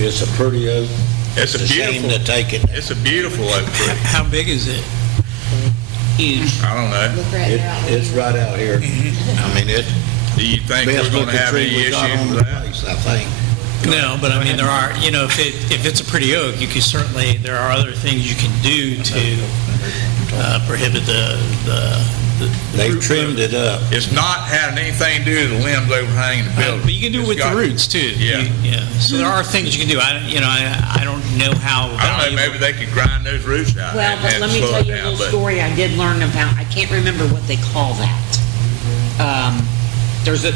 It's a pretty oak. It's a shame beautiful, to take it. it's a beautiful oak tree. How big is it? Huge. I don't know. It's right out here. I mean, it. Do you think we're Best going to looking have tree any we got issue on with the that? place, I think. No, but I mean, there are, if it's a pretty oak, you can certainly, there are other things you can do to prohibit the They've trimmed it up. It's not having anything to do with the limbs overhanging the building. But you can do it with the roots too. Yeah. Yeah. So there are things you can do. I don't know how I don't know, valuable. maybe they could grind those roots out Well, but and let me slow tell it you a down, little but story I did learn about. I can't remember what they call that. There's a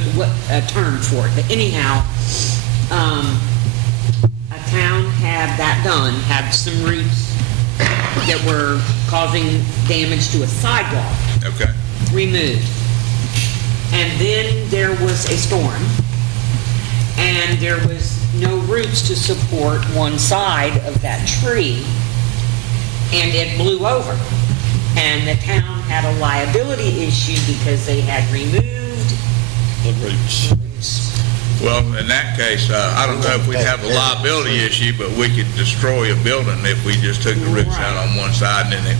term for it. But anyhow, a town had that done, had some roots that were causing damage to a sidewalk okay. removed. And then there was a storm, and there was no roots to support one side of that tree, and it blew over. And the town had a liability issue because they had removed The roots. Well, in that case, I don't know if we'd have a liability issue, but we could destroy a building if we just took the roots out on one side and then it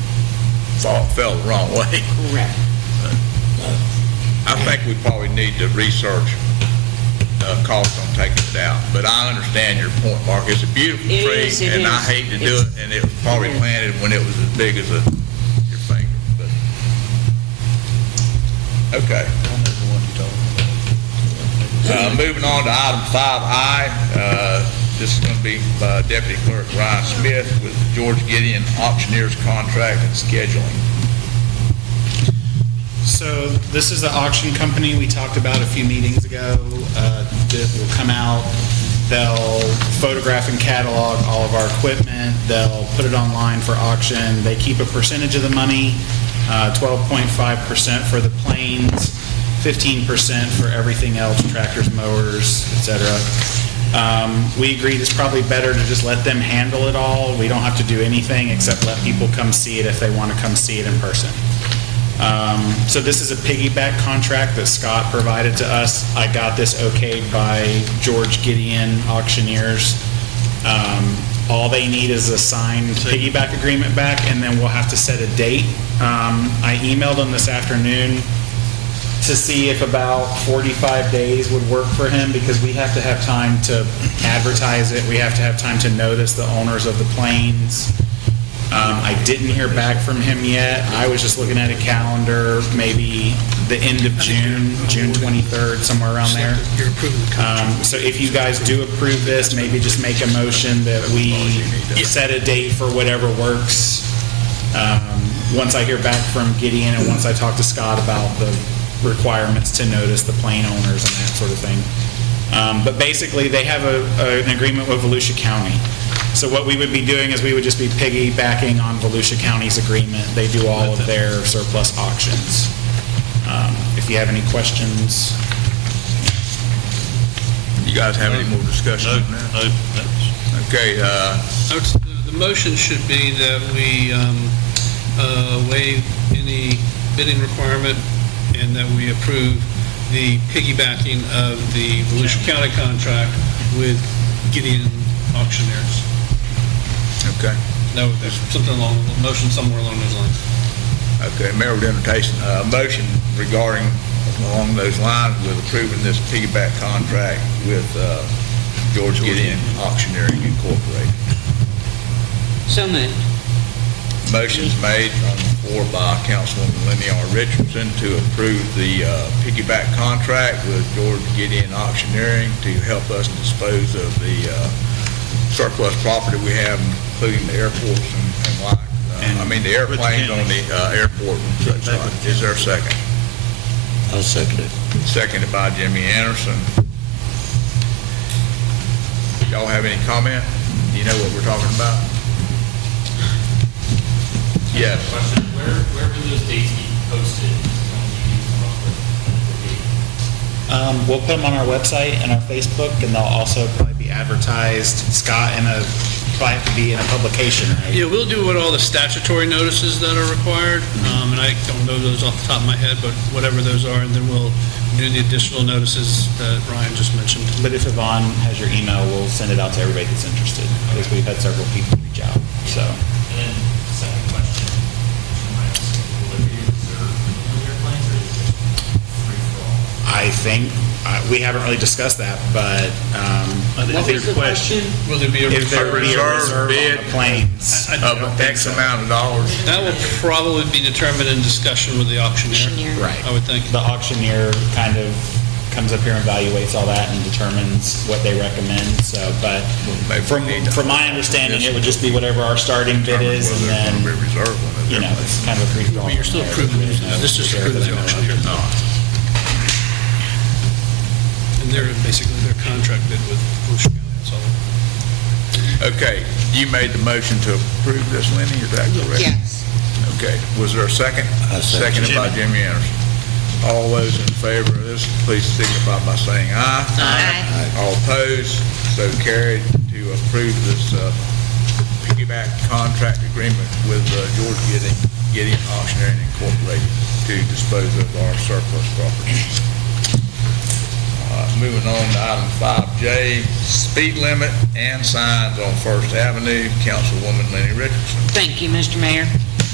fell the wrong way. Correct. I think we probably need to research cost on taking it out. But I understand your point, Mark. It's a beautiful It tree, is, it and I is. hate to do it, and it was probably planted when it was as big as your finger. But okay. Moving on to item 5I. This is going to be Deputy Clerk Ryan Smith with George Gideon Auctioneers Contract and Scheduling. So this is the auction company we talked about a few meetings ago that will come out. They'll photograph and catalog all of our equipment. They'll put it online for auction. They keep a percentage of the money, 12.5% for the planes, 15% for everything else, tractors, mowers, etc. We agreed it's probably better to just let them handle it all. We don't have to do anything except let people come see it if they want to come see it in person. So this is a piggyback contract that Scott provided to us. I got this okayed by George Gideon Auctioneers. All they need is a signed piggyback agreement back, and then we'll have to set a date. I emailed him this afternoon to see if about 45 days would work for him, because we have to have time to advertise it. We have to have time to notice the owners of the planes. I didn't hear back from him yet. I was just looking at a calendar, maybe the end of June, June 23rd, somewhere around there. So if you guys do approve this, maybe just make a motion that we set a date for whatever works. Once I hear back from Gideon and once I talk to Scott about the requirements to notice the plane owners and that sort of thing. But basically, they have an agreement with Volusia County. So what we would be doing is we would just be piggybacking on Volusia County's agreement. They do all of their surplus auctions. If you have any questions. guys have any more discussion on that? No, that's, Okay, The motion should be that we waive any bidding requirement and that we approve the piggybacking of the Volusia County contract with Gideon Auctioneers. okay. That would, there's something along, motion somewhere along those lines. Okay, Mayor would entertain a motion regarding, along those lines, with approving this piggyback contract with George Gideon Auctioneering Incorporated. So moved. Motion's made on the floor by Councilwoman Lenny R. Richardson to approve the piggyback contract with George Gideon Auctioneering to help us dispose of the surplus property we have, including the airports and like, the airplanes on the airport and such like. Is there a second? I'll second it. Seconded by Jimmy Anderson. Y'all have any comment? Do you know what we're talking about? Yes. Question, where will those dates be posted? We'll put them on our website and our Facebook, and they'll also probably be advertised, Scott, probably have to be in a publication, right? Yeah, we'll do what all the statutory notices that are required, and I don't know those off the top of my head, but whatever those are, and then we'll do the additional notices that Ryan just mentioned. But if Yvonne has your email, we'll send it out to everybody that's interested, because we've had several people reach out, so. And then, second question, will it be reserved for airplanes or is it just free for all? I think, we haven't really discussed that, but I What think was the question? Will there be a if there would be a reserve bid on the planes. of X amount of dollars. That will probably be determined in discussion with the auctioneer. Right. I would think. The auctioneer kind of comes up here and evaluates all that and determines what they recommend, so, but from my understanding, it would just be whatever our starting bid is, and then, it's kind of a free-for-all. But you're still approving it. This just approves the auctioneer. No. And they're basically their contract bid with Volusia County, that's all. Okay, you made the motion to approve this, Lenny, is that correct? Yes. Okay, was there a second? I second. Seconded by Jimmy Anderson. All those in favor of this, please signify by saying aye. Aye. All opposed, so carried to approve this piggyback contract agreement with George Gideon Auctioneering Incorporated to dispose of our surplus property. Moving on to item 5J, speed limit and signs on First Avenue. Councilwoman Lenny Richardson. Thank you, Mr. Mayor.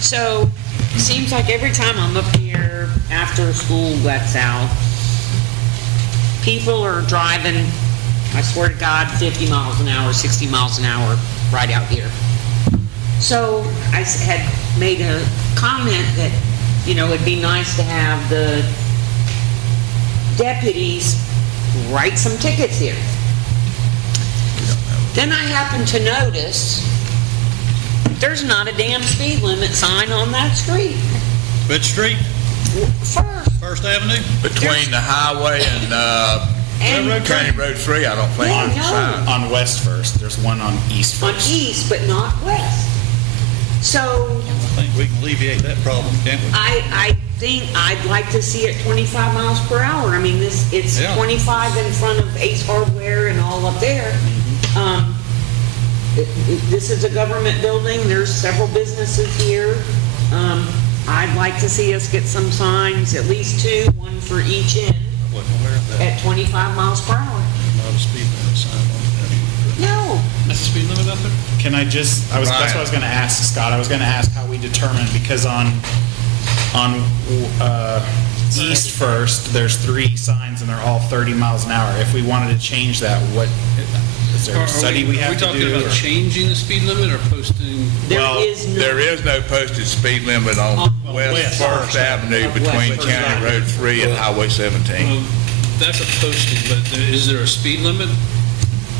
So, it seems like every time I'm up here after school lets out, people are driving, I swear to God, 50 miles an hour, 60 miles an hour right out here. So, I had made a comment that, it'd be nice to have the deputies write some tickets here. Then I happened to notice there's not a damn speed limit sign on that street. Which street? First Avenue? Between the highway and County Road 3, I don't think there's a sign. On West First, there's one on East First. On East, but not West. So, I think we can alleviate that problem, can't we? I think I'd like to see it 25 miles per hour. I mean, it's Yeah. 25 in front of Ace Hardware and all up there. This is a government building. There's several businesses here. I'd like to see us get some signs, at least two, one for each end, Wasn't aware of that. at 25 miles per hour. Not a speed limit sign on No. That's the speed limit out there? Can I just, that's what I was gonna ask, Scott. I was gonna ask how we determine, because on East First, there's 3 signs and they're all 30 miles an hour. If we wanted to change that, is there a study we have to Are we do? talking about changing the speed limit or posting? There is no posted speed limit on West First Avenue between County Road 3 and Highway 17. Well, that's a posting, but is there a speed limit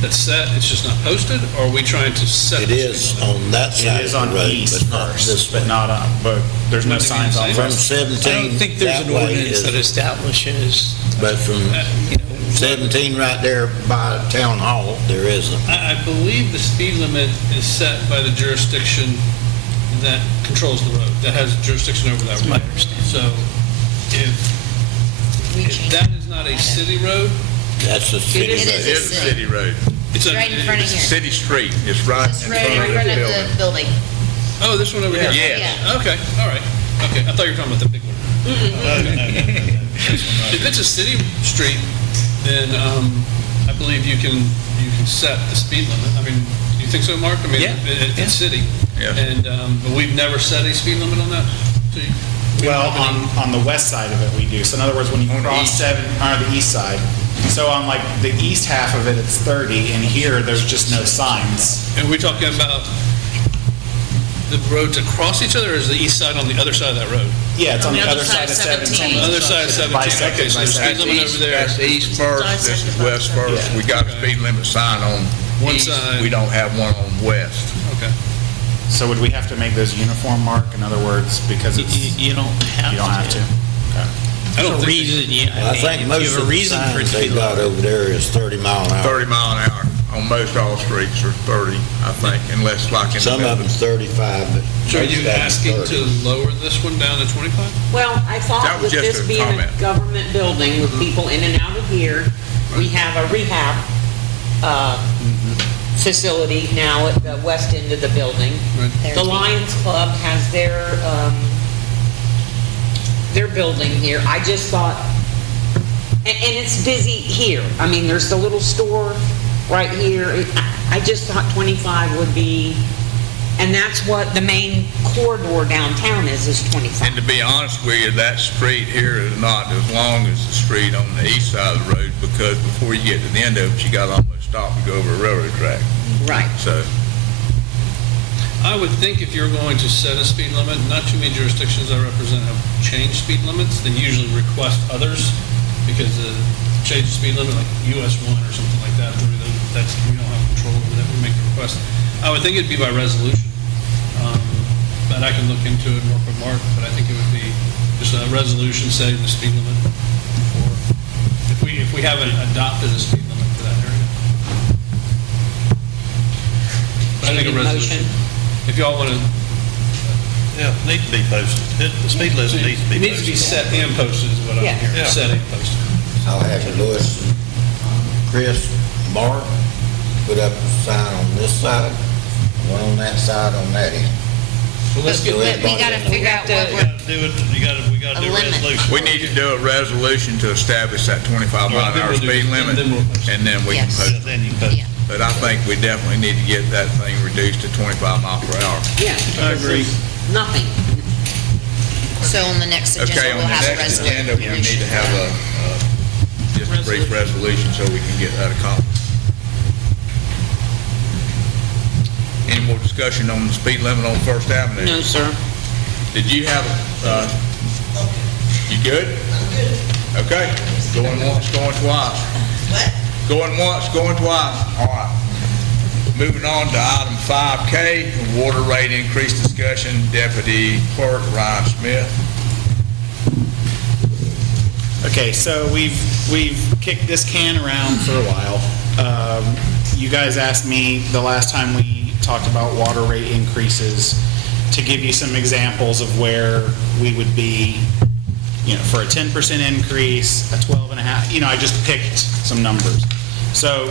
that's set, it's just not posted, or are we trying to set? It is on that side It is of the on road, East but not First, this but way. not on, but there's no Nothing signs on inside. From West. 17 I don't think there's that an way ordinance is, that establishes, but from 17 right there by Town Hall, there isn't. I believe the speed limit is set by the jurisdiction that controls the road, that has jurisdiction over that road. So if that is not a city road, That's the city It road. is It is a city road. It's right in front of It's a here. city street. It's right in This front road of in front the of building. the building. Oh, this one over here? Yes. Okay, all right. Okay, I thought you were talking about the big one. If it's a city street, then I believe you can set the speed limit. I mean, do you think so, Mark? I mean, Yeah. it's city. Yeah. And, but we've never set a speed limit on that? So we Well, don't have any- on the west side of it, we do. So in other words, when you On the cross east. 7, on the east side, so on like the east half of it, it's 30, and here, there's just no signs. And we're talking about the roads across each other, or is the east side on the other side of that road? Yeah, it's on the other other side of 17. On the other side of 17, okay, so there's speed limit over there. That's east first, this is west first. Yeah. We got a speed limit sign on One east. side. We don't have one on west. Okay. So would we have to make those uniform, Mark? In other words, because it's, You don't have to. you don't have to? Okay. I There's don't a think reason, yeah. I think if you most have a of the reason for it signs to be they got low. over there is 30 mile an hour. 30 mile an hour on most all streets are 30, I think, unless like in the Some of middle. them's 35, but So are most you of them's asking 30. to lower this one down to 25? Well, I That thought was with just this a being a comment. government building with people in and out of here, we have a rehab facility now at the west end of the building. Right. The Lions Club has their building here. I just thought, and it's busy here. I mean, there's the little store right here. I just thought 25 would be, and that's what the main corridor downtown is 25. And to be honest with you, that street here is not as long as the street on the east side of the road, because before you get to the end of it, you got to almost stop and go over a railroad track. Right. So, I would think if you're going to set a speed limit, not too many jurisdictions I represent have changed speed limits, then usually request others, because the change the speed limit, like US 1 or something like that, we don't have control over that, we make the request. I would think it'd be by resolution, but I can look into it and work with Mark, but I think it would be just a resolution setting the speed limit for, if we haven't adopted a speed limit for that area. But I think a Need a resolution. motion? If y'all want to, Yeah, need to be posted. The speed limit needs to be it needs to be posted. set and posted is what I'm Yeah. hearing, Yeah. set and posted. I'll have Louis, Chris, Mark, put up a sign on this side, one on that side, on that end. Well, let's get, So But we everybody gotta in the- figure out what We we're, gotta do it, we gotta do A a limit. resolution. we need to do a resolution to establish that 25 mile an Then hour we'll do- speed limit, then we'll post it. and then we can Yes. post Yeah, it. then you post. yeah. But I think we definitely need to get that thing reduced to 25 mile per hour. Yeah. I agree. Nothing. So on the next agenda, Okay, on we'll the have a next resolution. agenda, we need to have just a brief resolution so we can get that accomplished. Any more discussion on the speed limit on First Avenue? No, sir. Did you have, you good? Okay, going once, going twice. Going once, going twice. All right. Moving on to item 5K, water rate increase discussion, Deputy Clerk Ryan Smith. Okay, so we've kicked this can around for a while. You guys asked me the last time we talked about water rate increases to give you some examples of where we would be, for a 10% increase, a 12.5, I just picked some numbers. So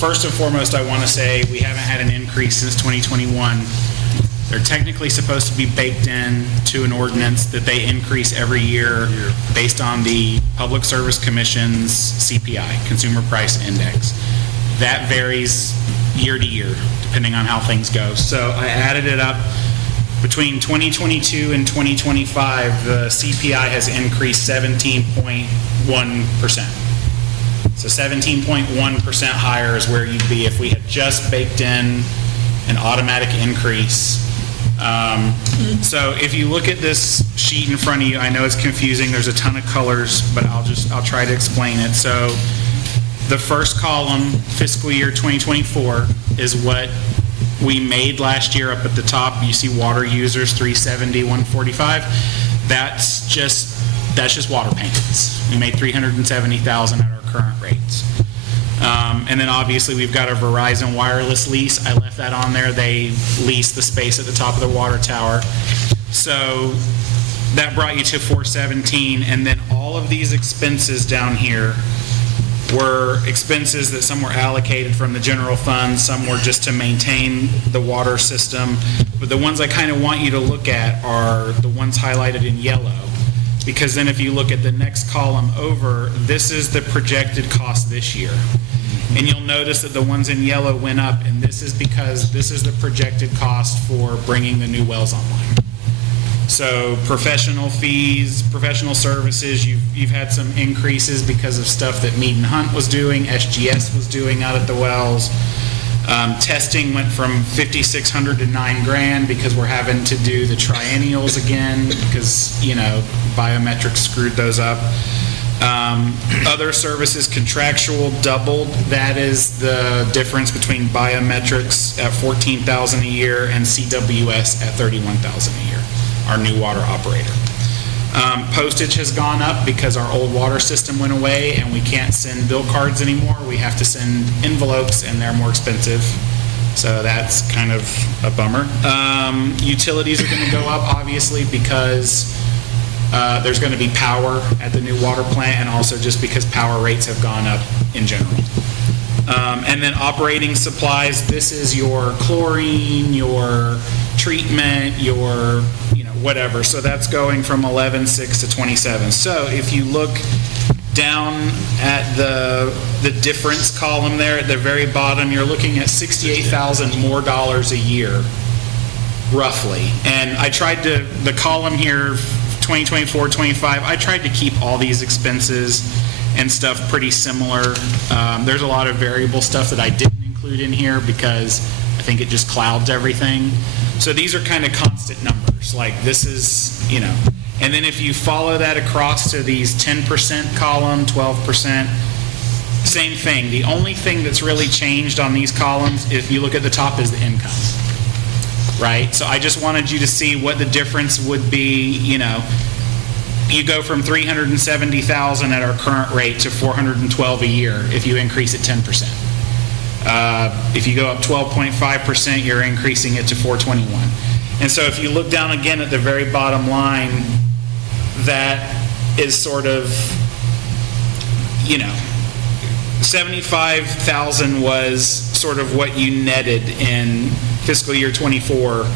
first and foremost, I want to say we haven't had an increase since 2021. They're technically supposed to be baked in to an ordinance that they increase every year based on the Public Service Commission's CPI, Consumer Price Index. That varies year to year, depending on how things go. So I added it up. Between 2022 and 2025, the CPI has increased 17.1%. So 17.1% higher is where you'd be if we had just baked in an automatic increase. So if you look at this sheet in front of you, I know it's confusing, there's a ton of colors, but I'll try to explain it. So the first column, fiscal year 2024, is what we made last year. Up at the top, you see water users, 370, 145. That's just water payments. We made 370,000 at our current rates. And then obviously we've got a Verizon wireless lease. I left that on there. They lease the space at the top of the water tower. So that brought you to 417, and then all of these expenses down here were expenses that some were allocated from the general fund, some were just to maintain the water system. But the ones I kind of want you to look at are the ones highlighted in yellow. Because then if you look at the next column over, this is the projected cost this year. And you'll notice that the ones in yellow went up, and this is because this is the projected cost for bringing the new wells online. So professional fees, professional services, you've had some increases because of stuff that Mead and Hunt was doing, SGS was doing out at the wells. Testing went from $5,600 to $9,000 because we're having to do the triennials again because, biometrics screwed those up. Other services, contractual doubled. That is the difference between biometrics at $14,000 a year and CWS at $31,000 a year, our new water operator. Postage has gone up because our old water system went away and we can't send bill cards anymore. We have to send envelopes and they're more expensive. So that's kind of a bummer. Utilities are going to go up, obviously, because there's going to be power at the new water plant and also just because power rates have gone up in general. And then operating supplies, this is your chlorine, your treatment, your whatever. So that's going from 11.6 to 27. So if you look down at the difference column there at the very bottom, you're looking at $68,000 more dollars a year, roughly. And I tried to, the column here, 2024, 25, I tried to keep all these expenses and stuff pretty similar. There's a lot of variable stuff that I didn't include in here because I think it just clouds everything. So these are kind of constant numbers. Like this is, and then if you follow that across to these 10% column, 12%, same thing. The only thing that's really changed on these columns, if you look at the top, is the income. Right? So I just wanted you to see what the difference would be. You go from $370,000 at our current rate to $412 a year if you increase it 10%. If you go up 12.5%, you're increasing it to $421. And so if you look down again at the very bottom line, that is sort of, 75,000 was sort of what you netted in fiscal year 24.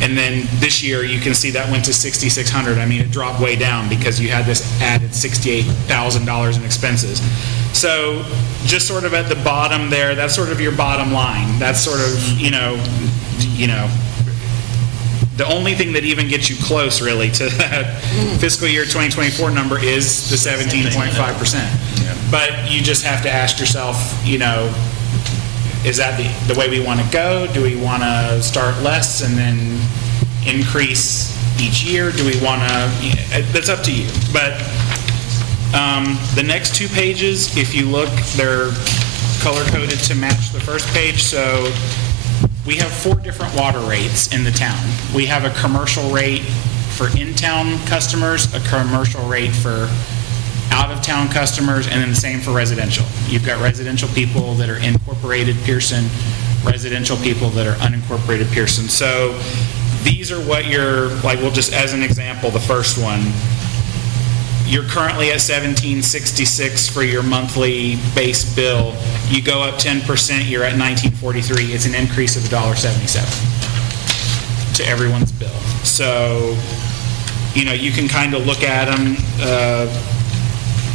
And then this year, you can see that went to 6,600. I mean, it dropped way down because you had this added $68,000 in expenses. So just sort of at the bottom there, that's sort of your bottom line. That's sort of, the only thing that even gets you close really to that fiscal year 2024 number is the 17.5%. But you just have to ask yourself, is that the way we want to go? Do we want to start less and then increase each year? Do we want to, that's up to you. But the next two pages, if you look, they're color-coded to match the first page. So we have 4 different water rates in the town. We have a commercial rate for in-town customers, a commercial rate for out-of-town customers, and then the same for residential. You've got residential people that are incorporated Pierson, residential people that are unincorporated Pierson. So these are what you're, like, we'll just, as an example, the first one, you're currently at $17.66 for your monthly base bill. You go up 10%, you're at $19.43. It's an increase of $1.77 to everyone's bill. So, you can kind of look at them.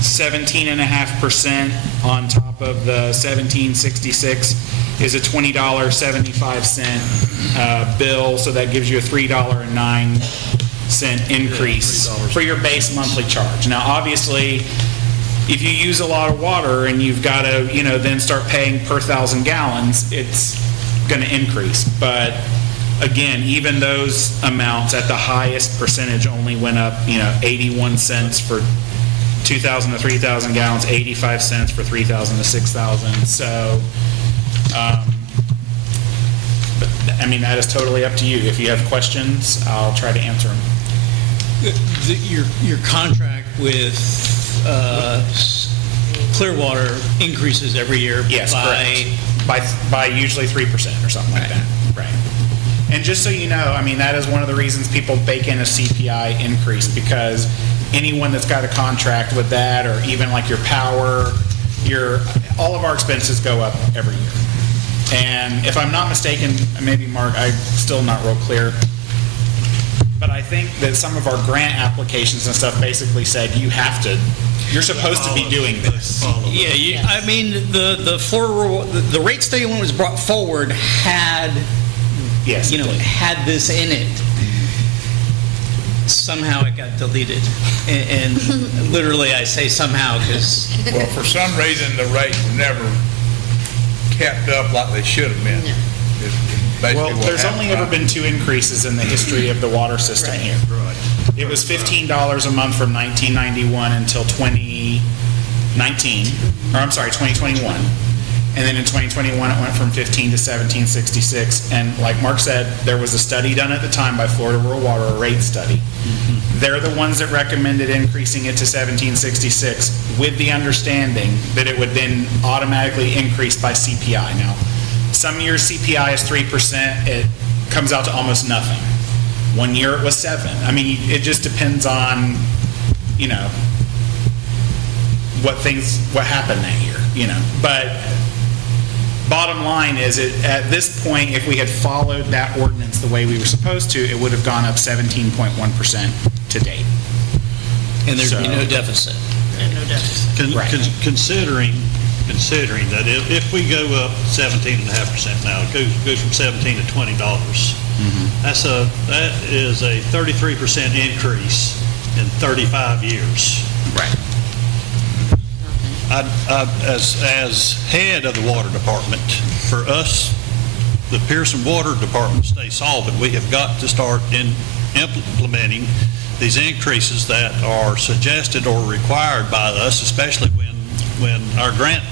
17.5% on top of the $17.66 is a $20.75 bill. So that gives you a $3.09 increase for your base monthly charge. Now, obviously, if you use a lot of water and you've got to, then start paying per 1,000 gallons, it's going to increase. But again, even those amounts at the highest percentage only went up, 81 cents for 2,000 to 3,000 gallons, 85 cents for 3,000 to 6,000. So, that is totally up to you. If you have questions, I'll try to answer them. Your contract with Clearwater increases every year. Yes, correct. By usually 3% or something like that. Right. And just so you know, that is one of the reasons people bake in a CPI increase, because anyone that's got a contract with that, or even like your power, all of our expenses go up every year. And if I'm not mistaken, maybe Mark, I'm still not real clear, but I think that some of our grant applications and stuff basically said you're supposed to be doing this. Yeah, I mean, the rate study when it was brought forward had, Yes, had this in it. Somehow it got deleted. And literally I say somehow because... Well, for some reason, the rates were never kept up like they should have been. Is basically Well, what there's happened. only ever been 2 increases in the history of the water system here. It was $15 a month from 1991 until 2021. And then in 2021, it went from 15 to 1766. And like Mark said, there was a study done at the time by Florida Rural Water, a rate study. They're the ones that recommended increasing it to 1766 with the understanding that it would then automatically increase by CPI. Now, some years CPI is 3%, it comes out to almost nothing. One year it was 7. I mean, it just depends on, what happened that year, But bottom line is, at this point, if we had followed that ordinance the way we were supposed to, it would have gone up 17.1% to date. And there'd be no deficit. Considering that if we go up 17.5% now, it goes from $17 to $20. That is a 33% increase in 35 years. Right. As head of the water department, for us, the Pierson Water Department to stay solvent, we have got to start implementing these increases that are suggested or required by us, especially when our grant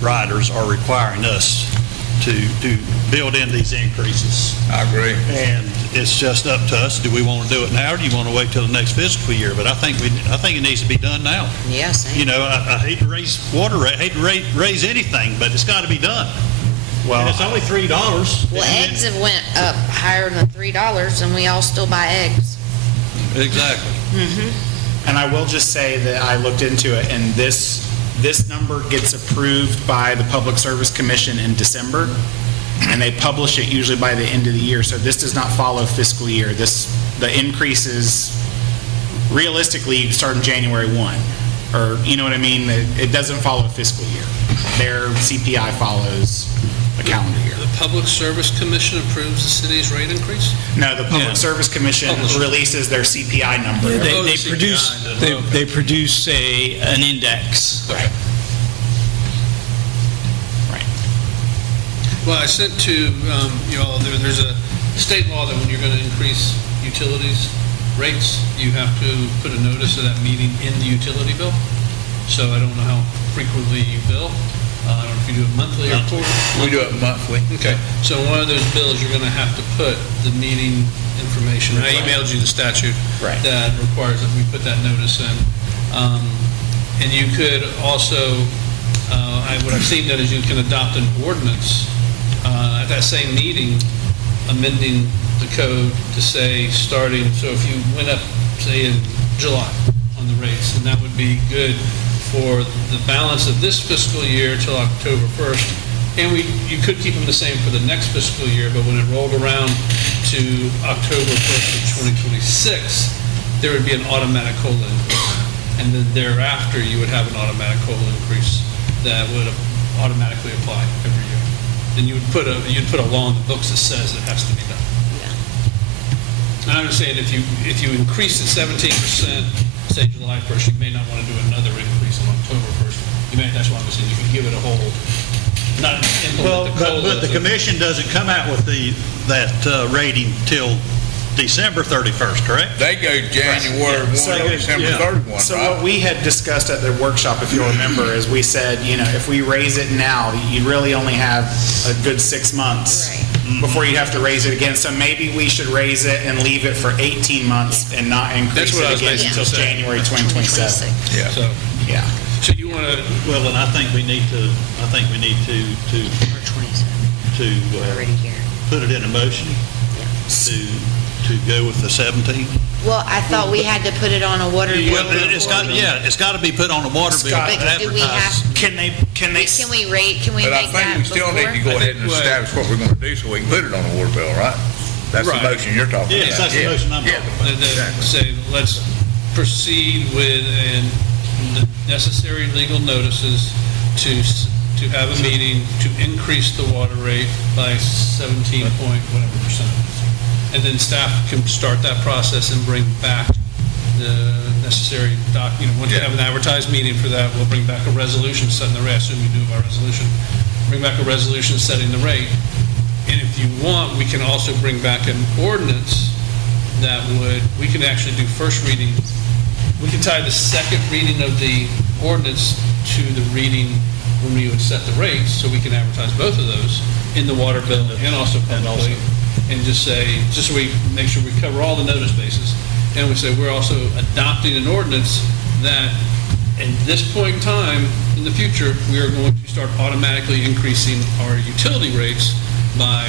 writers are requiring us to build in these increases. I agree. And it's just up to us. Do we want to do it now, or do you want to wait till the next fiscal year? But I think it needs to be done now. Yes. I hate to raise water rate, hate to raise anything, but it's got to be done. Well, And it's only $3. Well, eggs have went up higher than $3, and we all still buy eggs. Exactly. And I will just say that I looked into it, and this number gets approved by the Public Service Commission in December, and they publish it usually by the end of the year. So this does not follow fiscal year. The increases, realistically, start in January 1, or you know what I mean? It doesn't follow fiscal year. Their CPI follows a calendar year. The Public Service Commission approves the city's rate increase? No, the Public Service Commission releases their CPI number. They produce an index. Right. Well, I sent to you all, there's a state law that when you're going to increase utilities rates, you have to put a notice of that meeting in the utility bill. So I don't know how frequently you bill. I don't know if you do it monthly or quarterly. We do it monthly. Okay, so one of those bills, you're going to have to put the meeting information. I emailed you the statute that requires that we put that notice in. And you could also, what I've seen that is you can adopt an ordinance at that same meeting, amending the code to say starting, so if you went up, say in July on the rates, and that would be good for the balance of this fiscal year till October 1st. And you could keep them the same for the next fiscal year, but when it rolled around to October 1st of 2026, there would be an automatic COLA increase. And then thereafter, you would have an automatic COLA increase that would automatically apply every year. And you'd put a law in the books that says it has to be done. And I'm just saying, if you increase it 17%, say July 1st, you may not want to do another increase on October 1st. That's why I'm saying you can give it a whole, not implement the COLA. But the commission doesn't come out with that rating till December 31st, correct? They go January 1 to December 31, So right? what we had discussed at the workshop, if you'll remember, is we said, if we raise it now, you really only have a good 6 months before you have to raise it again. So maybe we should raise it and leave it for 18 months and not increase it again until January 2027. Yeah. So, Yeah. so you want to, Well, and I think we need to put it in a motion to go with the 17. Well, I thought we had to put it on a water bill. Well, it's got to be put on a water bill. Scott, But do we have, Can they, can we rate, can we But I make think that we still need to before? go ahead and establish what we're gonna do so we can put it on the water bill, right? That's the Right. motion you're talking about. Yes, that's the motion I'm talking about. And then Exactly. say, let's proceed with the necessary legal notices to have a meeting to increase the water rate by 17 point whatever percent. And then staff can start that process and bring back the necessary once we have an advertised meeting for that, we'll bring back a resolution setting the rate. I assume we do by resolution. Bring back a resolution setting the rate. And if you want, we can also bring back an ordinance that we can actually do first reading. We can tie the second reading of the ordinance to the reading when we would set the rates, so we can advertise both of those in the water bill and also publicly. And just say, just so we make sure we cover all the notice bases. And we say, we're also adopting an ordinance that at this point in time, in the future, we are going to start automatically increasing our utility rates by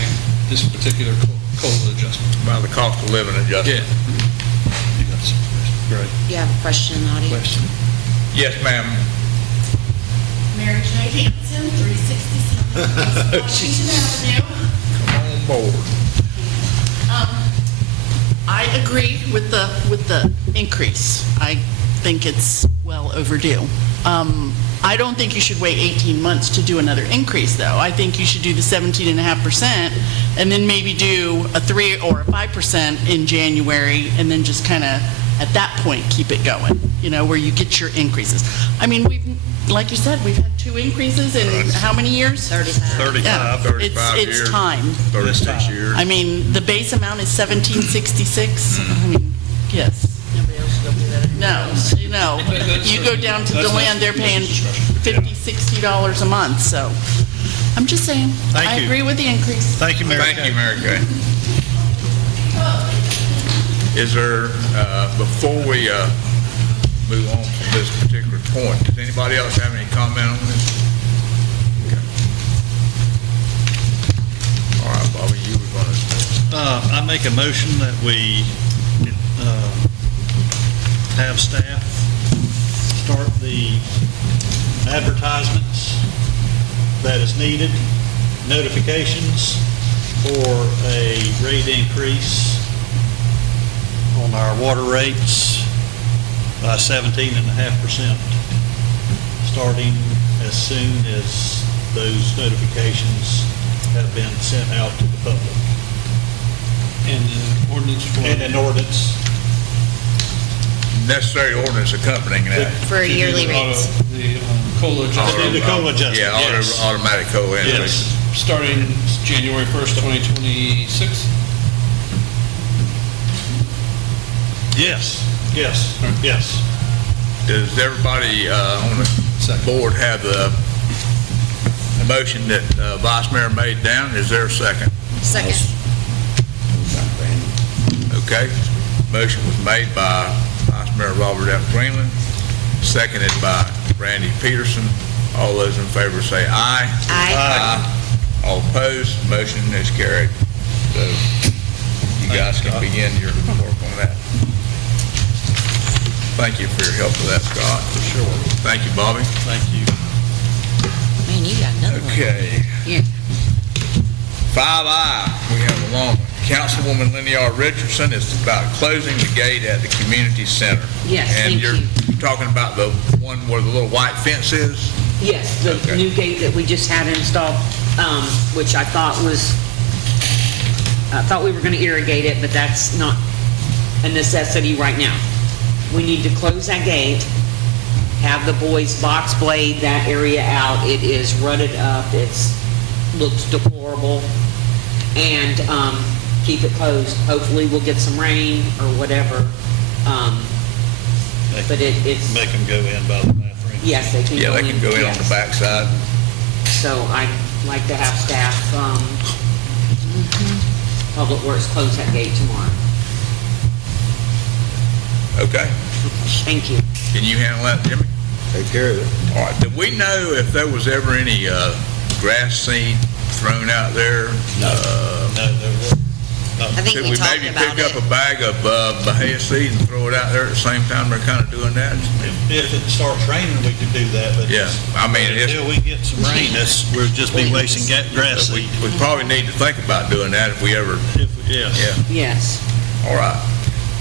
this particular COLA adjustment. By the cost of living adjustment. You got some questions? Great. You have a question in the audience? Yes, ma'am. Mary J. Hanson, 367 East Washington Avenue. Come on board. I agree with the increase. I think it's well overdue. I don't think you should wait 18 months to do another increase, though. I think you should do the 17.5% and then maybe do a 3 or a 5% in January, and then just kind of, at that point, keep it going, where you get your increases. I mean, like you said, we've had 2 increases in how many years? 35. Yeah, 35 it's years. time. 36 years. I mean, the base amount is 1766. I mean, yes. Nobody else is gonna do that. No, you go down to DeLand, they're paying $50, $60 a month, so I'm just saying. Thank I you. agree with the increase. Thank you, Mary. Thank you, Mary Kay. Is there, before we move on from this particular point, does anybody else have any comment on this? Okay. All right, Bobby, you were going to... I make a motion that we have staff start the advertisements that is needed, notifications for a rate increase on our water rates by 17.5%, starting as soon as those notifications have been sent out to the public. And the ordinance for... And an ordinance. Necessary ordinance accompanying that. For yearly rates. The COLA adjustment. The COLA adjustment, Yeah, yes. automatic COLA increase. Yes. Starting January 1st, 2026. Yes, yes, yes. Does everybody on the board have the motion that Vice Mayor made down? Is there a second? Second. Okay. Motion was made by Vice Mayor Robert F. Greenland, seconded by Randy Pierson. All those in favor say aye. Aye. All opposed, motion is carried. So you guys can begin your work on that. Thank you for your help with that, Scott. For sure. Thank you, Bobby. Thank you. Man, you got another one. Okay. Here. 5I, we have a long one. Councilwoman Linnea Richardson is about closing the gate at the community center. Yes, And thank you're you. talking about the one where the little white fence is? Yes, the Okay. new gate that we just had installed, which I thought we were going to irrigate it, but that's not a necessity right now. We need to close that gate, have the boys box blade that area out. It is rutted up, looks deplorable, and keep it closed. Hopefully we'll get some rain or whatever. But it's... Make them go in by the bathroom. Yes, they can go in. Yeah, they can go in on the yes. backside. So I'd like to have staff, Public Works close that gate tomorrow. Okay. Thank you. Can you handle that, Jimmy? Take care of it. All right. Did we know if there was ever any grass seed thrown out there? No, there were. I think Could we we talked maybe about pick up it. a bag of Bahia seed and throw it out there at the same time they're kind of doing that? If it starts raining, we could do that, but. Yeah, I mean, Until we get some rain, we'll just be wasting grass we seed. probably need to think about doing that if we ever, Yeah. Yes. all right.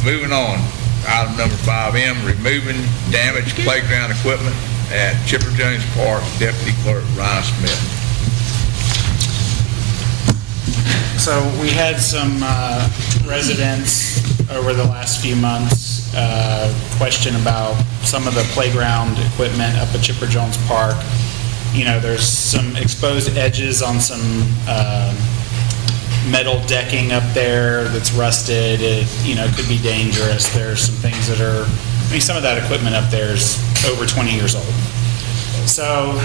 Moving on, item number 5M, removing damaged playground equipment at Chipper Jones Park, Deputy Clerk Ryan Smith. So we had some residents over the last few months question about some of the playground equipment up at Chipper Jones Park. You know, there's some exposed edges on some metal decking up there that's rusted. It, you know, could be dangerous. There's some things that are, I mean, some of that equipment up there is over 20 years old. So,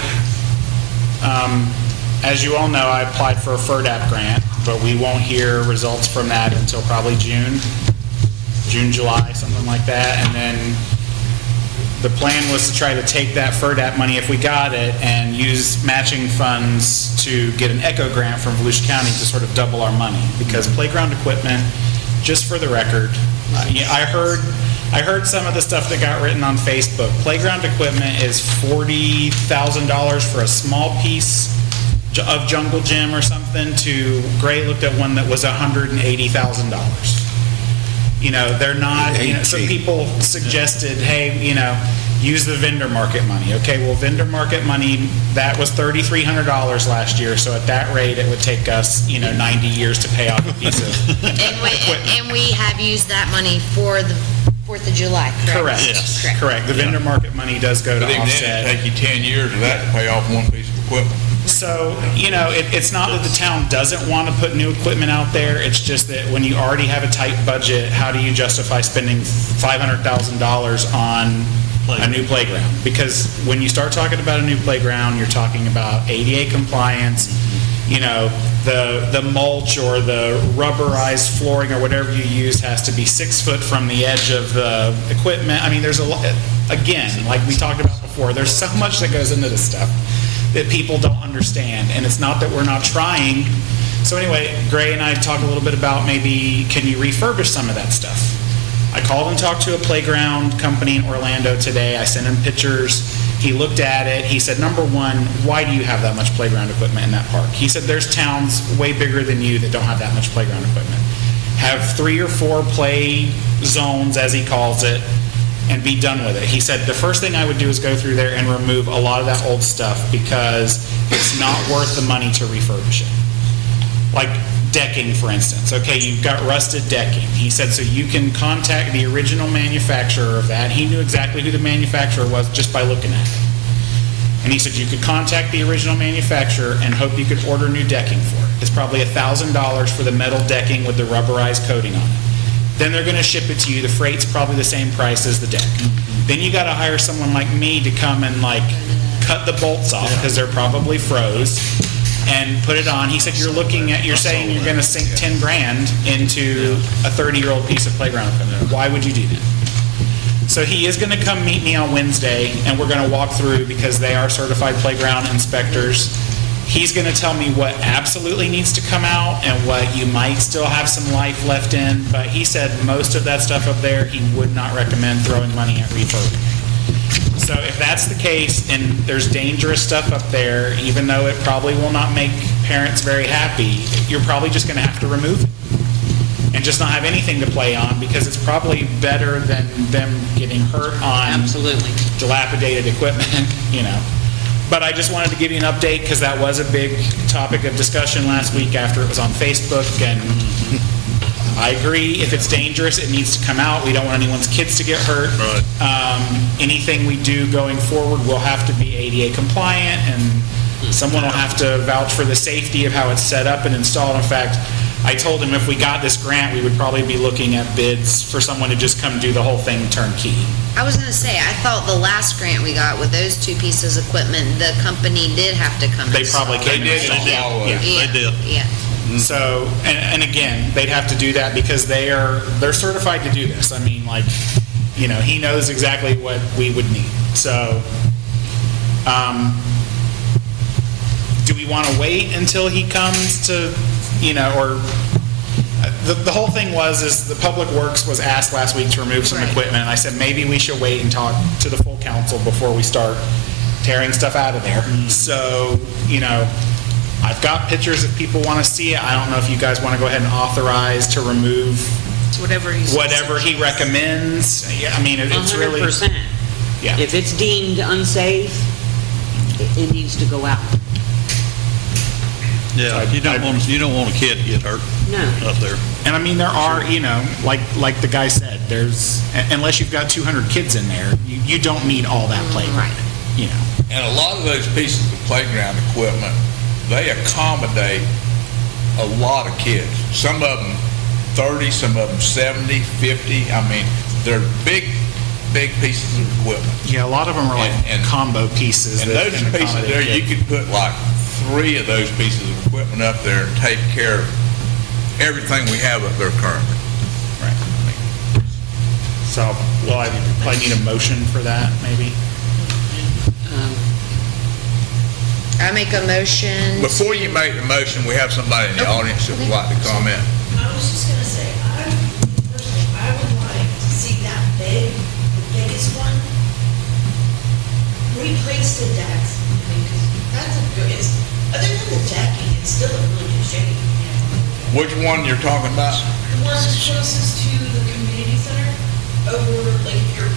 as you all know, I applied for a FERDAP grant, but we won't hear results from that until probably June, July, something like that. And then the plan was to try to take that FERDAP money, if we got it, and use matching funds to get an ECHO grant from Volusia County to sort of double our money. Because playground equipment, just for the record, I heard some of the stuff that got written on Facebook. Playground equipment is $40,000 for a small piece of jungle gym or something, to Gray looked at one that was $180,000. You know, they're not, you know, some people suggested, hey, you know, use the vendor market money. Okay, well, vendor market money, that was $3,300 last year, so at that rate, it would take us, you know, 90 years to pay off a piece of And we have used that money for the 4th of July, correct? Correct. Correct. The vendor market money does go to But even then, offset. it'd take you 10 years of that to pay off one piece of equipment. So, you know, it's not that the town doesn't want to put new equipment out there, it's just that when you already have a tight budget, how do you justify spending $500,000 on a new playground? Because when you start talking about a new playground, you're talking about ADA compliance, you know, the mulch or the rubberized flooring or whatever you use has to be 6 foot from the edge of the equipment. I mean, there's a lot, again, like we talked about before, there's so much that goes into this stuff that people don't understand, and it's not that we're not trying. So anyway, Gray and I talked a little bit about maybe can you refurbish some of that stuff. I called and talked to a playground company in Orlando today. I sent him pictures. He looked at it. He said, number one, why do you have that much playground equipment in that park? He said, there's towns way bigger than you that don't have that much playground equipment. Have 3 or 4 play zones, as he calls it, and be done with it. He said, the first thing I would do is go through there and remove a lot of that old stuff because it's not worth the money to refurbish it. Like decking, for instance. Okay, you've got rusted decking. He said, so you can contact the original manufacturer of that. He knew exactly who the manufacturer was just by looking at it. And he said, you could contact the original manufacturer and hope you could order new decking for it. It's probably $1,000 for the metal decking with the rubberized coating on it. Then they're going to ship it to you. The freight's probably the same price as the deck. Then you got to hire someone like me to come and like cut the bolts off because they're probably froze and put it on. He said, you're saying you're going to sink 10 grand into a 30-year-old piece of playground equipment. Why would you do that? So he is going to come meet me on Wednesday, and we're going to walk through because they are certified playground inspectors. He's going to tell me what absolutely needs to come out and what you might still have some life left in, but he said most of that stuff up there, he would not recommend throwing money at refurbing. So if that's the case, and there's dangerous stuff up there, even though it probably will not make parents very happy, you're probably just going to have to remove it and just not have anything to play on because it's probably better than them getting hurt on dilapidated equipment, you know. But I just wanted to give you an update because that was a big topic of discussion last week after it was on Facebook, and I agree, if it's dangerous, it needs to come out. We don't want anyone's kids to get hurt. Anything we do going forward will have to be ADA compliant, and someone will have to vouch for the safety of how it's set up and installed. In fact, I told him if we got this grant, we would probably be looking at bids for someone to just come do the whole thing turnkey. I was going to say, I thought the last grant we got with those 2 pieces of equipment, the company did have to come. They probably came and installed. Yeah. They did. Yeah. So, and again, they'd have to do that because they're certified to do this. I mean, like, you know, he knows exactly what we would need. So, do we want to wait until he comes to, you know, or the whole thing is the Public Works was asked last week to remove some equipment, and I said maybe we should wait and talk to the full council before we start tearing stuff out of there. So, I've got pictures if people want to see it. I don't know if you guys want to go ahead and authorize to remove It's whatever he recommends. Yeah, I mean, it's really... 100%. Yeah. If it's deemed unsafe, it needs to go out. Yeah, you don't want a kid to get hurt No. up there. And I mean, there are, like the guy said, unless you've got 200 kids in there, you don't need all that playground. And a lot of those pieces of playground equipment, they accommodate a lot of kids. Some of them 30, some of them 70, 50. I mean, they're big pieces of equipment. Yeah, a lot of them are like combo pieces. And that those can pieces accommodate there, you kids. could put like 3 of those pieces of equipment up there and take care of everything we have up there currently. Right. So, I probably need a motion for that, maybe? I make a motion. Before you make the motion, we have somebody in the audience that would like to comment. I was just gonna say, personally, I would like to see that the biggest one, replace the decks. I mean, 'cause that's other than the decking, it's still in really good shape. Which one you're talking about? The one that's closest to the community center, over, like, if your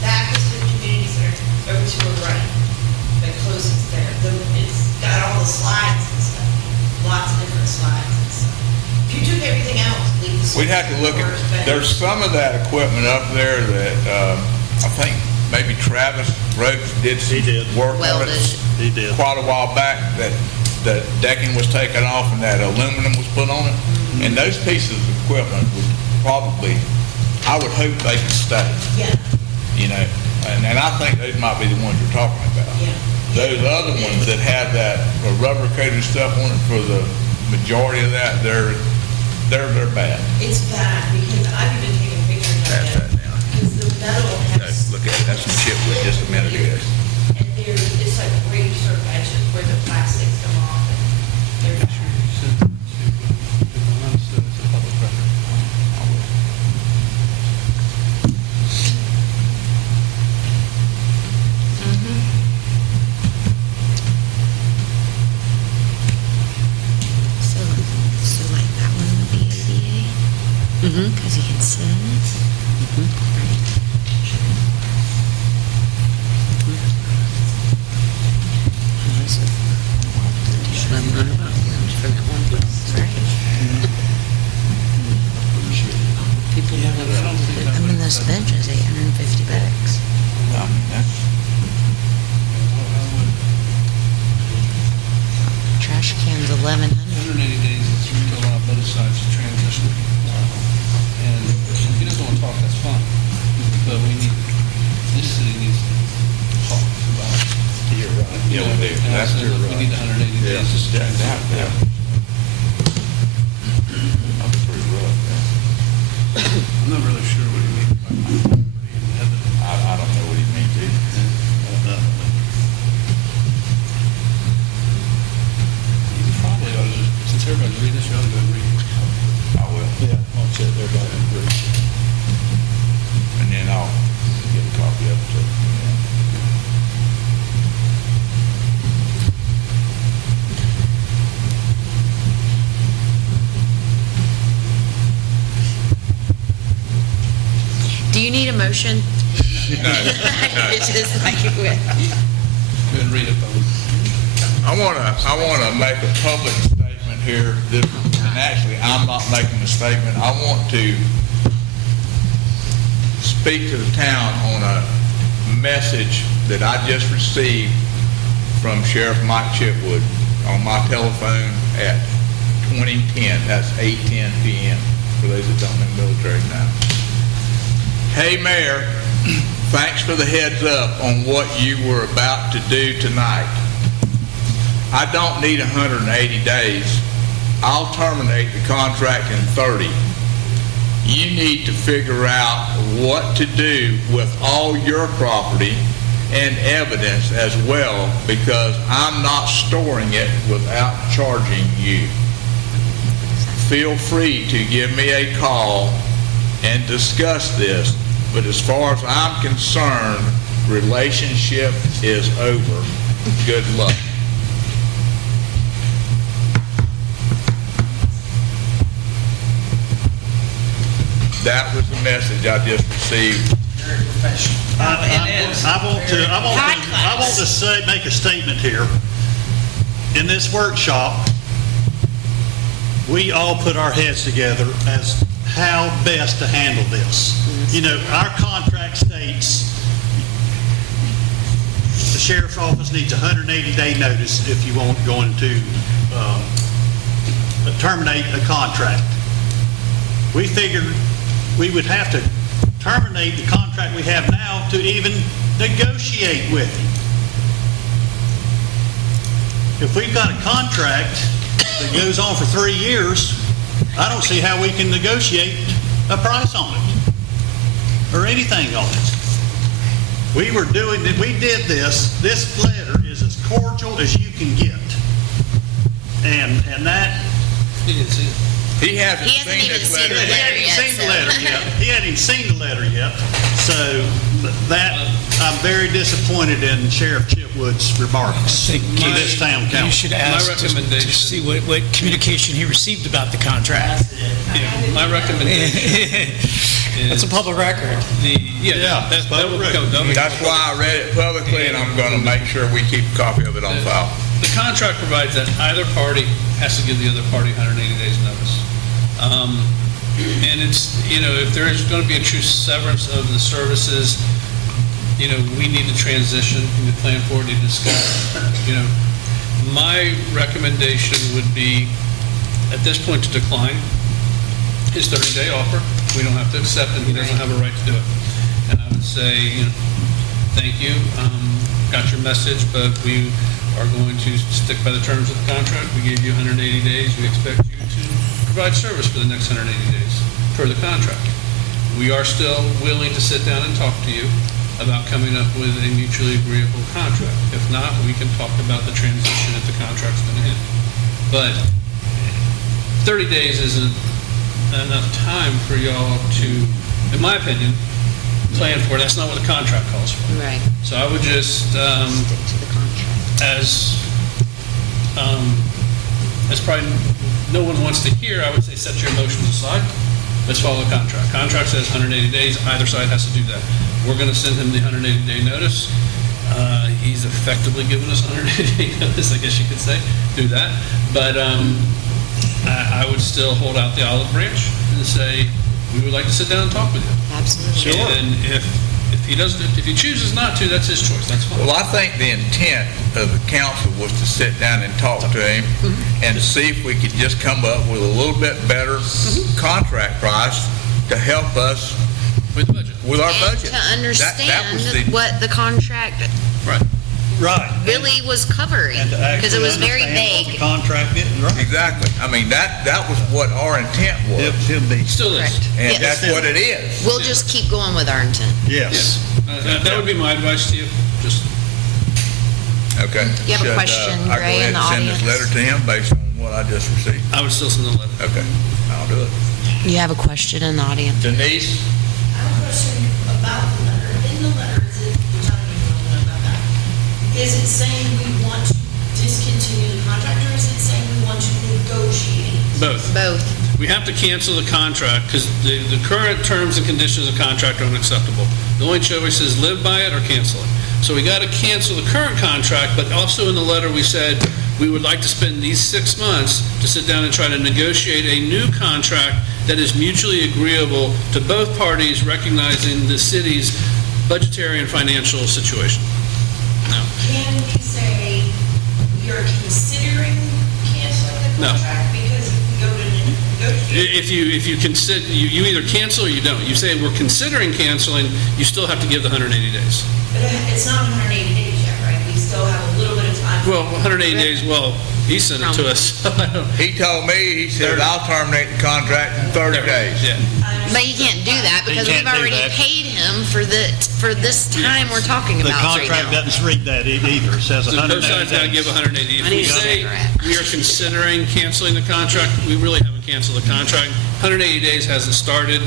back is to the community center, over to the right, like, closest there. It's got all the slides and stuff, lots of different slides and stuff. If you took everything out, leave the. We'd have to look at, there's some of that equipment up there that, I think maybe Travis Rhodes did some work on it. He did. Quite a while back, that the decking was taken off and that aluminum was put on it. And those pieces of equipment would probably, I would hope they could stay. Yeah. And I think those might be the ones you're talking about. Yeah. Those other ones that have that rubber coated stuff on it for the majority of that, they're bad. It's bad, because I've even taken pictures of Pass it. that down. Because the metal has. Look at it, that's some chip with just a minute ago. And it's like great sort of edges where the plastics come off, and they're bad. So like that one would be ADA? Because you can sit in it? I mean, those benches, 850 bucks. Trash cans, 1,100. 180 days, it's retail on both sides to transition. And if he doesn't want to talk, that's fine. But this city needs to talk about. You're right. Yeah, we do. And I That's said, your look, we need the 180 days just to transition. That's pretty rough, I'm not really sure what he means by I don't know what he means either. You probably ought to just, since everybody's reading this, you ought to go and read it. I will. Yeah, I'll check everybody agree. And then I'll get a copy of it too. Do you need a motion? No. It's just like you would. Go and read it, folks. I want to make a public statement here, and actually, I'm not making a statement. I want to speak to the town on a message that I just received from Sheriff Mike Chitwood on my telephone at 2010. That's 8:10 p.m. for those that don't know military now. Hey, Mayor, thanks for the heads up on what you were about to do tonight. I don't need 180 days. I'll terminate the contract in 30. You need to figure out what to do with all your property and evidence as well, because I'm not storing it without charging you. feel free to give me a call and discuss this. But as far as I'm concerned, relationship is over. Good luck. That was the message I just received. I want to say, make a statement here. In this workshop, we all put our heads together as how best to handle this. You know, our contract states the sheriff's office needs a 180-day notice if you want going to terminate a contract. We figured we would have to terminate the contract we have now to even negotiate with him. If we've got a contract that goes on for 3 years, I don't see how we can negotiate a price on it or anything on it. We did this letter is as cordial as you can get. And that... He hasn't seen this letter. He hadn't even seen the letter yet. He hadn't even seen the letter yet. So that, I'm very disappointed in Sheriff Chipwood's remarks to this town council. You should ask to see what communication he received about the contract. My recommendation That's a public record. That's why I read it publicly, and I'm going to make sure we keep a copy of it on file. The contract provides that either party has to give the other party 180 days notice. And it's, if there is going to be a true severance of the services, we need to transition, we need to plan for it, need to discuss. My recommendation would be, at this point, to decline his 30-day offer. We don't have to accept it, he doesn't have a right to do it. And I would say, thank you, got your message, but we are going to stick by the terms of the contract. We gave you 180 days. We expect you to provide service for the next 180 days per the contract. We are still willing to sit down and talk to you about coming up with a mutually agreeable contract. If not, we can talk about the transition if the contract's going to end. But 30 days isn't enough time for y'all to, in my opinion, plan for. That's not what the contract calls for. Right. So I would just, Stick to the contract. as probably no one wants to hear, I would say set your emotions aside. Let's follow the contract. Contract says 180 days. Either side has to do that. We're going to send him the 180-day notice. He's effectively given us 180-day notice, I guess you could say. Do that. But I would still hold out the olive branch and say, we would like to sit down and talk with you. Absolutely. Sure. And if he chooses not to, that's his choice. That's fine. Well, I think the intent of the council was to sit down and talk to him and see if we could just come up with a little bit better contract price to help us with our budget. To understand That was what the contract Right. really was covering, because it was very vague. The contract is, right. Exactly. I mean, that was what our intent was. It should be. Still is. Correct. And Yes. that's what it is. We'll just keep going with our intent. Yes. That would be my advice to you. Just Okay. You have a question, I go Ray, ahead in the and send this audience? letter to him based on what I just received? I would still send the letter. Okay, I'll do it. You have a question in the audience? Denise? I have a question about the letter. In the letter, which I don't even know about that, is it saying we want to discontinue the contract, or is it saying we want to negotiate? both. Both. We have to cancel the contract because the current terms and conditions of the contract are unacceptable. The only choice is live by it or cancel it. So we got to cancel the current contract, but also in the letter we said we would like to spend these 6 months to sit down and try to negotiate a new contract that is mutually agreeable to both parties, recognizing the city's budgetary and financial situation. Now, Can we say we are considering canceling the No. contract because if we go to negotiate? if you consider, you either cancel or you don't. You say we're considering canceling, you still have to give the 180 days. But it's not 180 days yet, right? We still have a little bit of time. Well, 180 days, well, He sent it to us. He told me, he said, I'll terminate the contract in 30 days. Yeah. But you can't do that because we've can't do already that. paid him for this time we're talking The about right contract now. doesn't read that either. It says So both 180 sides got to give days. 180. If I we need to say know where you're at. we are considering canceling the contract, we really haven't canceled the contract. 180 days hasn't started,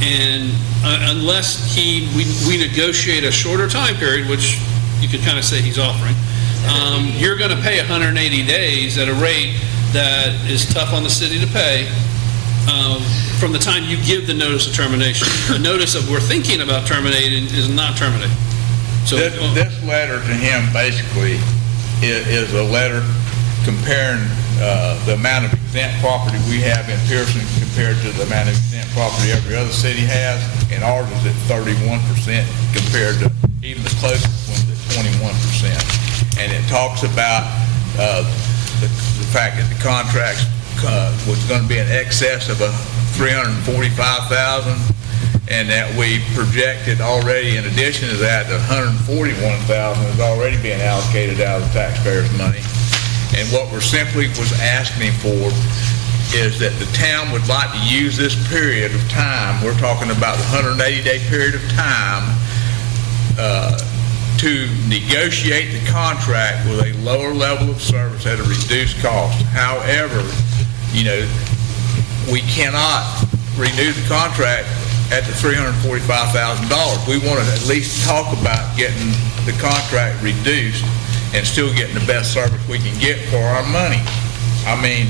and unless we negotiate a shorter time period, which you could kind of say he's offering, you're going to pay 180 days at a rate that is tough on the city to pay from the time you give the notice of termination. The notice of we're thinking about terminating is not terminating. So This letter to him basically is a letter comparing the amount of exempt property we have in Pierson compared to the amount of exempt property every other city has, and ours is at 31% compared to even the closest one's at 21%. And it talks about the fact that the contract was going to be in excess of $345,000, and that we projected already, in addition to that, $141,000 is already being allocated out of the taxpayers' money. And what we're simply was asking for is that the town would like to use this period of time, we're talking about the 180-day period of time, to negotiate the contract with a lower level of service at a reduced cost. However, we cannot renew the contract at the $345,000. We want to at least talk about getting the contract reduced and still getting the best service we can get for our money. I mean,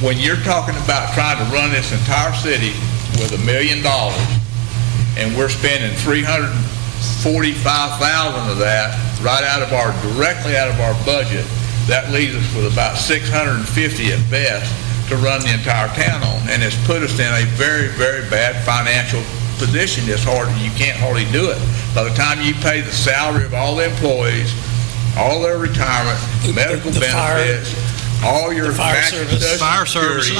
when you're talking about trying to run this entire city with $1 million and we're spending $345,000 of that directly out of our budget, that leaves us with about $650 at best to run the entire town on, and it's put us in a very, very bad financial position. You can't hardly do it. By the time you pay the salary of all the employees, all their retirement, medical benefits, all your taxes, Fire services.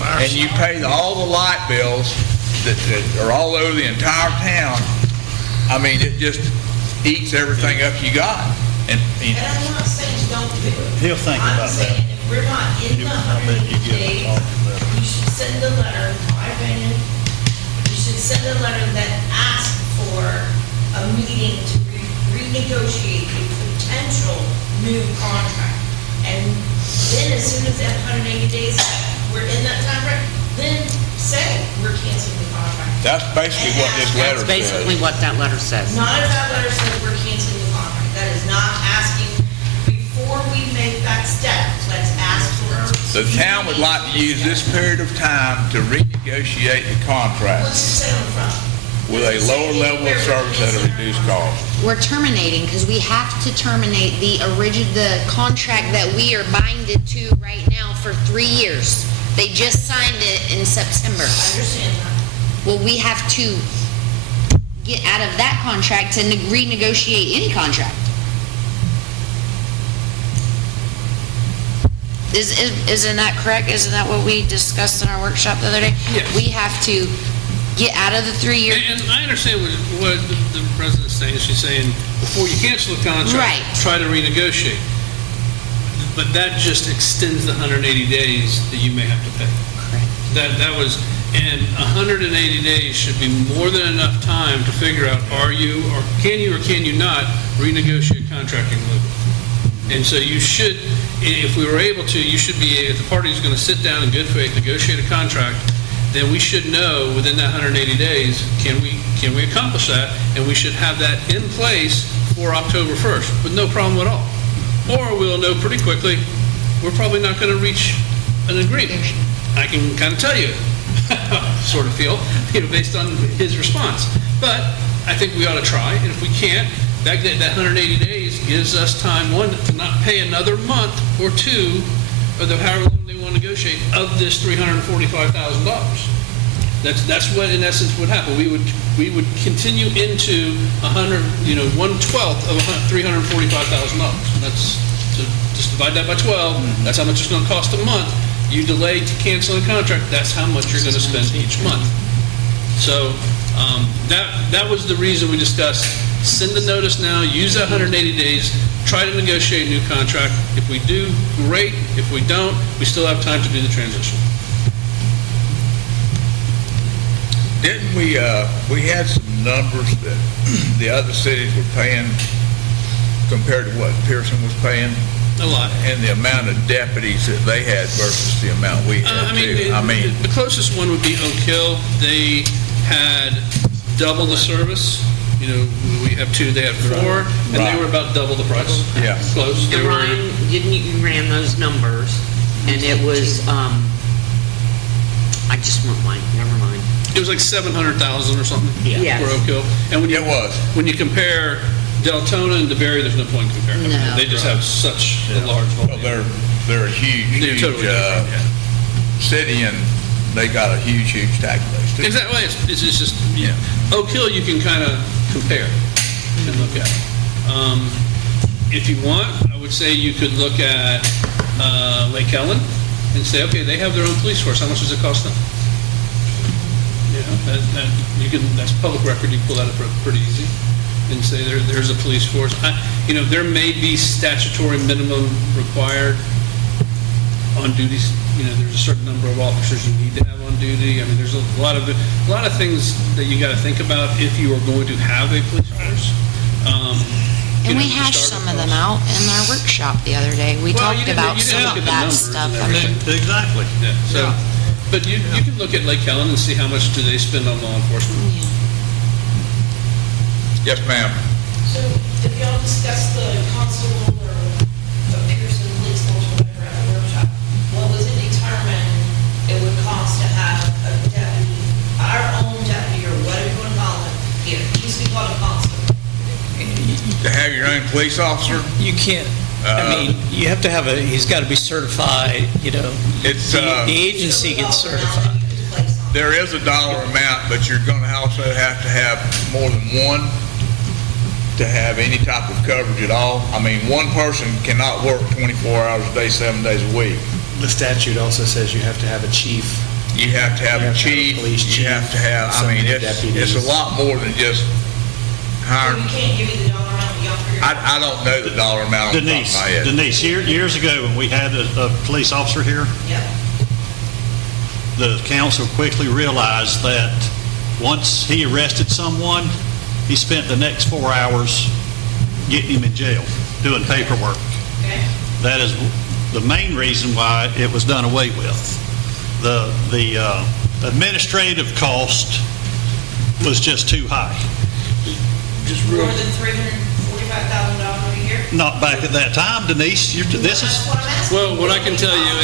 and you pay all the light bills that are all over the entire town, I mean, it just eats everything up you got. And I'm not saying don't do it. He'll think about I'm saying that. if we're not in the 180 days, you should send a letter, in my opinion, you should send a letter that asks for a meeting to renegotiate a potential new contract. And then as soon as that 180 days, we're in that time frame, then say we're canceling the contract. That's basically what this letter That's says. basically what that letter says. Not if that letter says we're canceling the contract. That is not asking, before we make that step, let's ask for. The town would like to use this period of time to renegotiate the contract What's it say on the front? with a lower level of service at a reduced cost. We're terminating because we have to terminate the contract that we are binded to right now for 3 years. They just signed it in September. I understand that. Well, we have to get out of that contract to renegotiate any contract. Isn't that correct? Isn't that what we discussed in our workshop the other day? Yes. We have to get out of the 3-year. And I understand what the president's saying. She's saying, before you cancel the contract, Right. try to renegotiate. But that just extends the 180 days that you may have to pay. Correct. That was, and 180 days should be more than enough time to figure out, can you not renegotiate contracting with it? And so you should, if we were able to, if the party is going to sit down in good faith, negotiate a contract, then we should know within that 180 days, can we accomplish that? And we should have that in place for October 1st with no problem at all. Or we'll know pretty quickly, we're probably not going to reach an agreement. I can kind of tell you, sort of feel, based on his response. But I think we ought to try, and if we can't, that 180 days gives us time, one, to not pay another month or two, or however long they want to negotiate, of this $345,000. That's what, in essence, would happen. We would continue into 1/12 of $345,000. That's, just divide that by 12, that's how much it's going to cost a month. You delay to cancel a contract, that's how much you're going to spend each month. So that was the reason we discussed send the notice now, use that 180 days, try to negotiate a new contract. If we do, great. If we don't, we still have time to do the transition. Didn't we had some numbers that the other cities were paying compared to what Pierson was paying? A lot. And the amount of deputies that they had versus the amount we had too. The closest one would be Oak Hill. They had double the service. You know, we have 2, they had 4, and they were about double the price. Yeah. Close. They And were, Ryan, didn't you ran those numbers, and it was, I just went blank, never mind. it was like 700,000 or something Yeah. for Oak Hill. And when you, It was. when you compare Deltona and DeBerry, there's no point in comparing. No. They just have such a large volume. Well, they're a huge, They're huge totally different, city, and they got a huge, huge tax base too. Exactly. It's just, Oak Hill you can kind of compare and look at. If you want, I would say you could look at Lake Helen and say, okay, they have their own police force. How much does it cost them? That's public record. You can pull that up pretty easy and say there's a police force. There may be statutory minimum required on duties. There's a certain number of officers you need to have on duty. I mean, there's a lot of things that you got to think about if you are going to have a police force. And we hashed some of them out in our workshop the other day. We talked about some of that stuff. Exactly. Yeah. So, but you can look at Lake Helen and see how much do they spend on law enforcement. Yes, ma'am. So if y'all discuss the constable or the Pierson police force, whatever, at the workshop, what was it determined it would cost to have a deputy, our own deputy, or whatever you want to call it, here, it used to be called a constable. To have your own police officer? You can't, you have to have he's got to be certified, It's, the agency gets certified. There is a dollar amount, but you're going to also have to have more than one to have any type of coverage at all. I mean, one person cannot work 24 hours a day, 7 days a week. The statute also says you have to have a chief. You have to have a chief, you have to have, it's a lot more than just So hiring. you can't give me the dollar amount, y'all figure it out? I don't know the dollar amount on the top of my head. Denise, years ago, when we had a police officer here, Yep. the council quickly realized that once he arrested someone, he spent the next 4 hours getting him in jail, doing paperwork. Okay. That is the main reason why it was done away with. The administrative cost was just too high. More than $345,000 a year? Not back at that time, Denise. This is, That's what I'm asking. Well, what I can tell you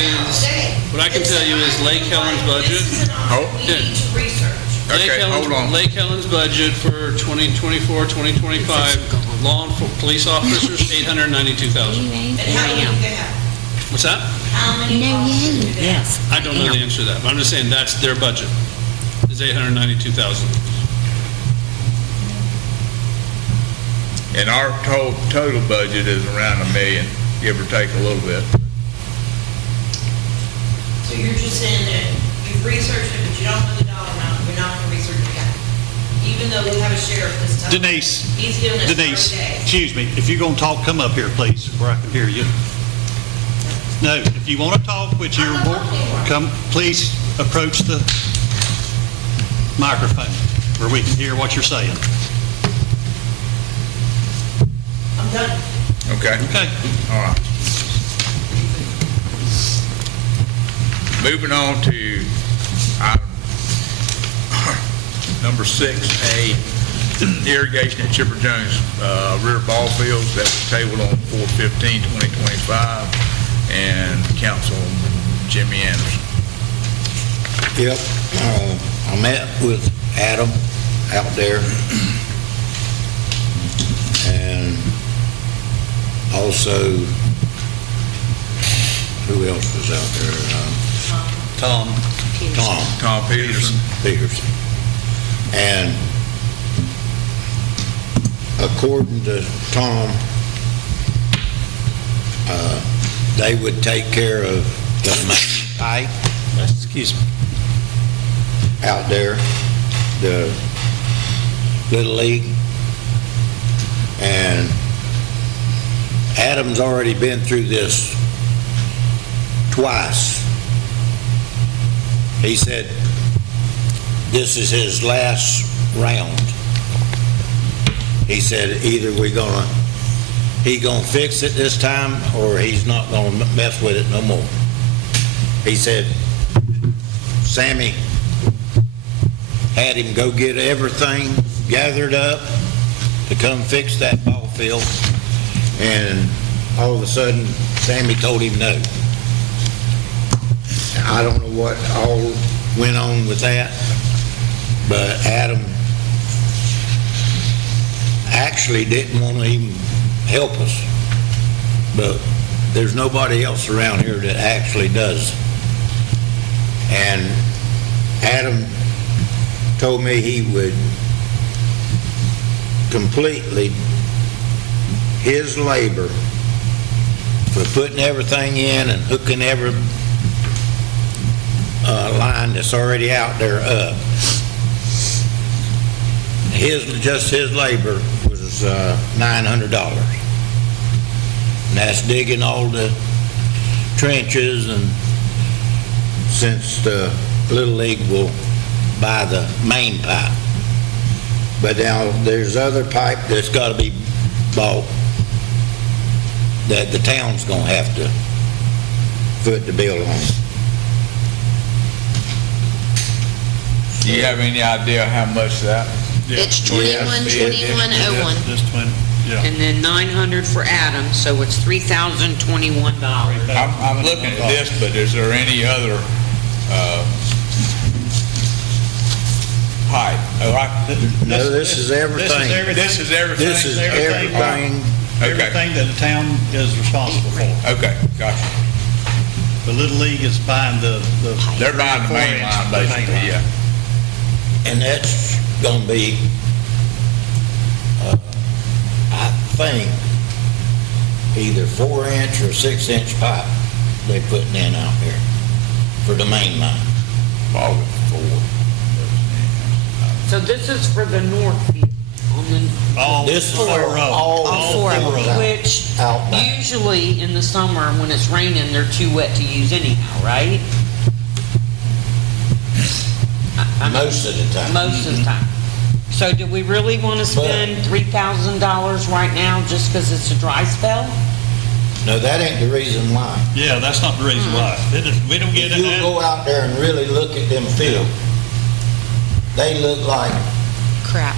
is Lake Helen's budget. This is an option we need to research. Okay, hold on. Lake Helen's budget for 2024, 2025, police officers, $892,000. And how many do they have? What's that? How many officers do they have? Yes. I don't know the answer to that, but I'm just saying that's their budget, is $892,000. And our total budget is around $1 million, give or take a little bit. So you're just saying that you've researched it, but you don't know the dollar amount, you're not going to research it again? Even though we have a sheriff this time? Denise, He's given us 30 days. excuse me, if you're going to talk, come up here, please, where I can hear you. No, if you want to talk with your board, please approach the microphone where we can hear what you're saying. I'm done. Okay? Okay. All right. Moving on to item number 6A, irrigation at Chipper Jones rear ball fields that was tabled on 4/15/2025, and Councilman Jimmy Anderson. Yep, I met with Adam out there, and also, who else was out there? Tom Peterson. Pierson. And according to Tom, they would take care of the main pipe Excuse me. out there, the Little League. And Adam's already been through this twice. He said this is his last round. He said either he gonna fix it this time, or he's not gonna mess with it no more. He said Sammy had him go get everything gathered up to come fix that ball field, and all of a sudden Sammy told him no. I don't know what all went on with that, but Adam actually didn't want to even help us. But there's nobody else around here that actually does. And Adam told me he would completely, his labor for putting everything in and hooking every line that's already out there up. Just his labor was $900. And that's digging all the trenches, and since the Little League will buy the main pipe. But now there's other pipe that's got to be bought that the town's going to have to foot the bill on. Do you have any idea how much that? It's 21,2101. Just 20, yeah. And then 900 for Adam, so it's $3,021. I'm looking at this, but is there any other pipe? No, this is everything. This is everything? This is everything. Everything that the town is responsible for. Okay, gotcha. The Little League is buying the They're buying the main line, basically, yeah. And that's gonna be, I think, either 4-inch or 6-inch pipe they putting in out here for the main line. Probably 4. So this is for the north field, This is for all four of them, out- which out back. usually in the summer, when it's raining, they're too wet to use anyhow, right? Most of the time. Most of the time. So do we really want to spend $3,000 right now just because it's a dry spell? No, that ain't the reason why. Yeah, that's not the reason why. We don't get If it. you go out there and really look at them fields, they look like Crap.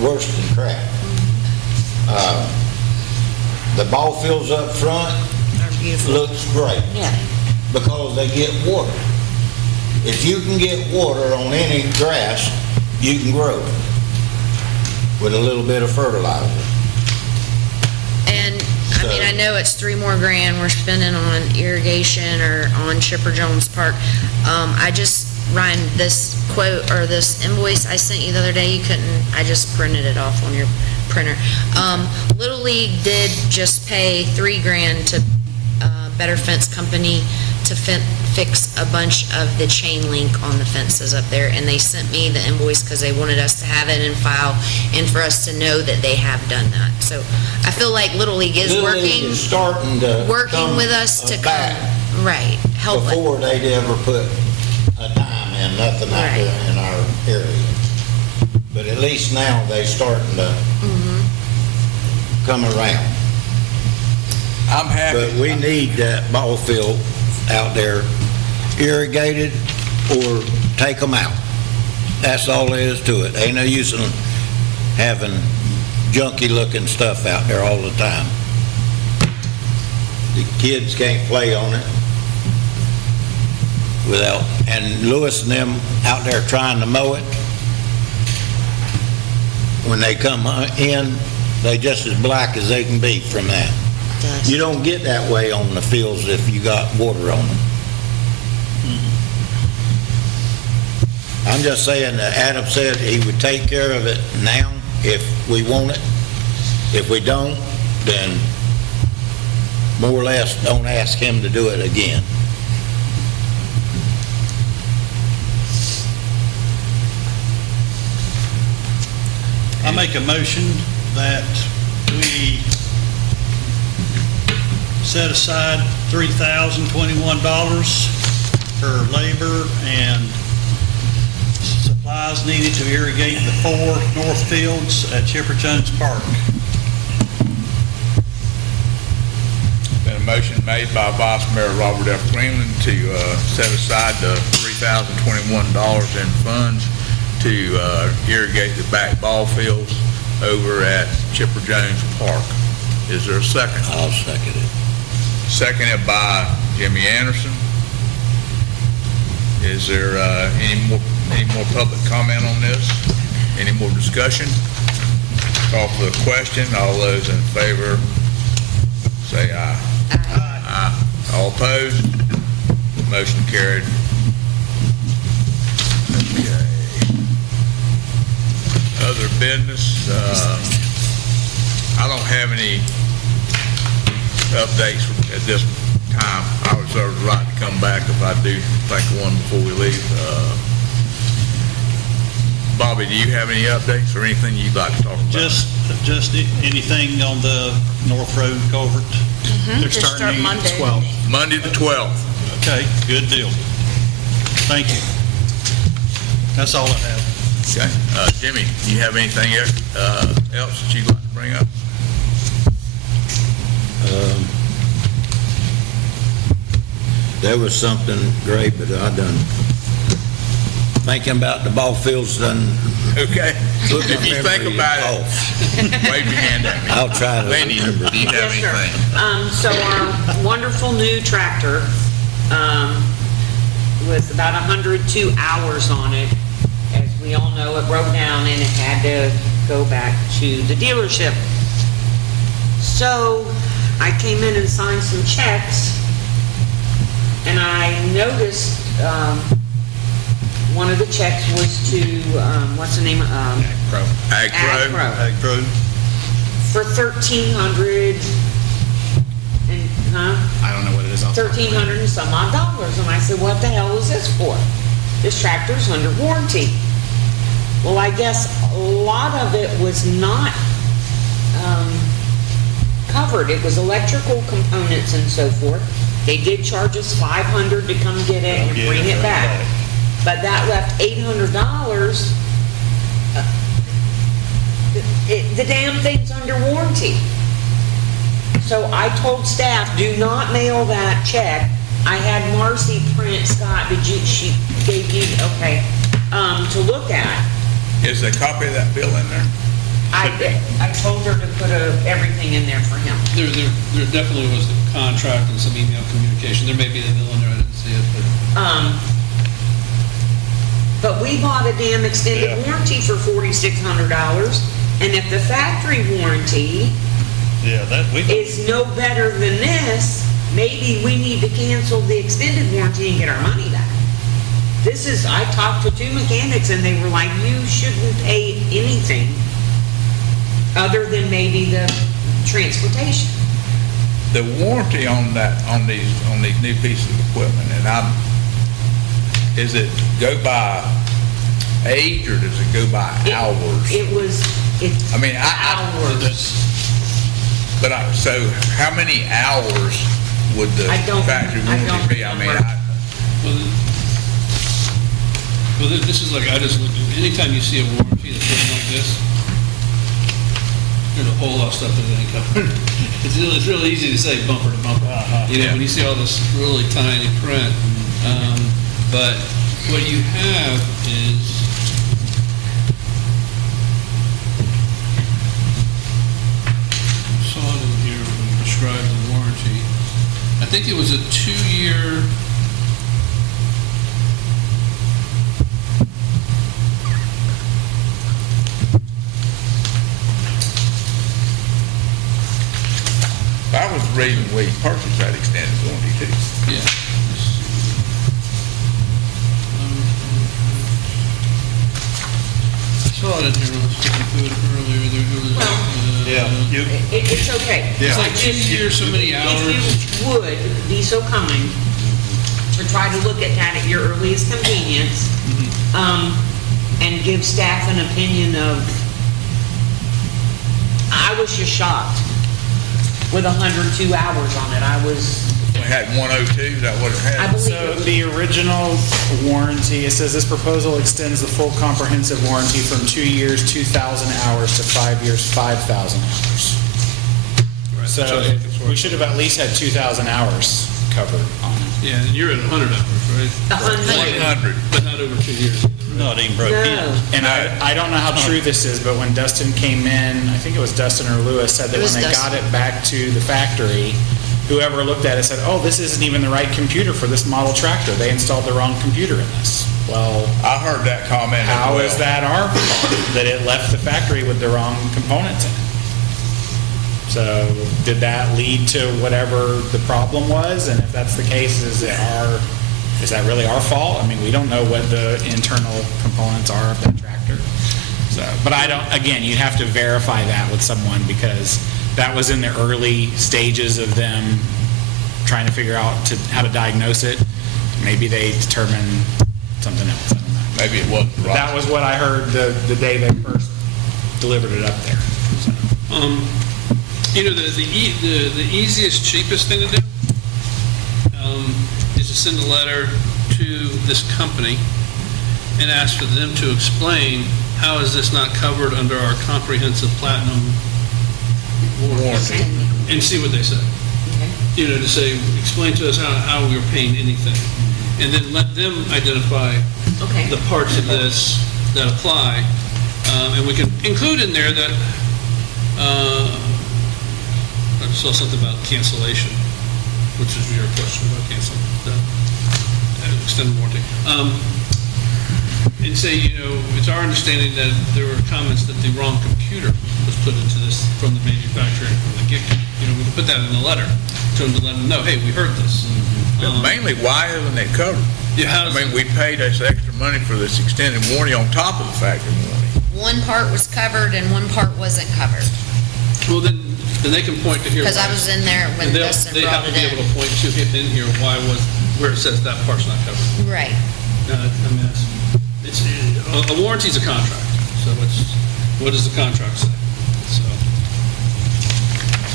worse than crap. The ball fields up front looks great. Yeah. Because they get water. If you can get water on any grass, you can grow it with a little bit of fertilizer. And, I mean, I know it's $3 more grand we're spending on irrigation or on Chipper Jones Park. Ryan, this quote, or this invoice I sent you the other day, I just printed it off on your printer. Little League did just pay $3 grand to Better Fence Company to fix a bunch of the chain link on the fences up there, and they sent me the invoice because they wanted us to have it in file and for us to know that they have done that. So I feel like Little League is Little League is starting to working come with us to back. come, right, help it. Before they'd ever put a dime in, nothing like Right. that in our area. But at least now they starting to come around. I'm happy. But we need that ball field out there irrigated or take them out. That's all there is to it. Ain't no use in having junky looking stuff out there all the time. The kids can't play on it without, and Lewis and them out there trying to mow it, when they come in, they just as black as they can be from that. You don't get that way on the fields if you got water on them. I'm just saying that Adam said he would take care of it now if we want it. If we don't, then more or less don't ask him to do it again. I make a motion that we set aside $3,021 for labor and supplies needed to irrigate the 4 north fields at Chipper Jones Park. Been a motion made by Vice Mayor Robert F. Greenland to set aside the $3,021 in funds to irrigate the back ball fields over at Chipper Jones Park. Is there a second? I'll second it. Seconded by Jimmy Anderson. Is there any more public comment on this? Any more discussion? Call for the question. All those in favor, say aye. Aye. All opposed? Motion carried. Okay. Other business, I don't have any updates at this time. I reserve the right to come back if I do think of one before we leave. Bobby, do you have any updates or anything you'd like to talk about? Just anything on the North Road culvert? They're Just start starting Monday. 12. Monday the 12th. Okay, good deal. Thank you. That's all I have. Okay. Jimmy, do you have anything else that you'd like to bring up? There was something great, but I done thinking about the ball fields done. Okay. Took my If you memory think about it, wave your hand at me. I'll try to Lenny, remember. do you have Yes, sir. anything? So our wonderful new tractor, was about 102 hours on it. As we all know, it broke down and it had to go back to the dealership. So I came in and signed some checks, and I noticed, one of the checks was to, what's the name? Ag Pro. Ag Pro. Ag Pro. For $1,300 and, I don't know what it is. off the top of my head. $1,300 and some odd dollars. And I said, what the hell is this for? This tractor's under warranty. Well, I guess a lot of it was not covered. It was electrical components and so forth. They did charge us $500 to come get it and bring it back. But that left $800. The damn thing's under warranty. So I told staff, do not mail that check. I had Marcy print, Scott, she gave you, okay, to look at. Is there a copy of that bill in there? I told her to put everything in there for him. There definitely was the contract and some email communication. There may be the bill in there, I didn't see it, But we bought a damn extended warranty for $4,600, and if the factory warranty is no better than this, maybe we need to cancel the extended warranty and get our money back. I talked to 2 mechanics, and they were like, you shouldn't pay anything other than maybe the transportation. The warranty on these new pieces of equipment, and is it go by age or does it go by hours? It's hours. So how many hours would the factory warranty be? Well, this is like, I just looked at, anytime you see a warranty that's written like this, there's a whole lot of stuff that ain't covered. It's really easy to say bumper to bumper. When you see all this really tiny print. But what you have is, I saw it in here when you described the warranty. I think it was a 2-year. I was reading we purchased that extended warranty too. Yeah. I saw it in here when I was looking through it earlier. It's okay. It's like 2 years, so many hours. If you would be so kind to try to look at that at your earliest convenience, and give staff an opinion of I was just shocked with 102 hours on it. I was, We had 102, is that what it had? I believe So it was. the original warranty, it says this proposal extends the full comprehensive warranty from 2 years, 2,000 hours to 5 years, 5,000 hours. So we should have at least had 2,000 hours covered on it. Yeah, and you're at 100 hours, right? 100. But not over 2 years. Not even broke in. No. And I don't know how true this is, but when Dustin came in, I think it was Dustin or Lewis, said that It was when they got Dustin. it back to the factory, whoever looked at it said, oh, this isn't even the right computer for this model tractor. They installed the wrong computer in this. Well, I heard that comment as how well. is that our fault that it left the factory with the wrong components in it? So did that lead to whatever the problem was? And if that's the case, is that really our fault? I mean, we don't know what the internal components are of that tractor. So, but I don't, again, you'd have to verify that with someone because that was in the early stages of them trying to figure out how to diagnose it. Maybe they determined something else. I don't know. Maybe it wasn't right. That was what I heard the day they first delivered it up there. So. You know, the easiest, cheapest thing to do is to send a letter to this company and ask for them to explain how is this not covered under our comprehensive platinum warranty, and see what they say. You know, to say, explain to us how we were paying anything, and then let them identify the parts of this that apply, and we can include in there that. I saw something about cancellation, which is your question about canceling the extended warranty. And say, you know, it's our understanding that there were comments that the wrong computer was put into this from the manufacturer, from the gig. You know, we can put that in the letter to them to let them know, hey, we heard this. But mainly, why isn't it covered? Yeah, I mean, we paid us extra money for this extended warranty on top of the factory warranty. One part was covered and one part wasn't covered. Well, then they can point to here. Because I was in there when Dustin They brought have to it be in. able to point to it in here where it says that part's not covered. Right. I mean, a warranty's a contract, so what does the contract say? So,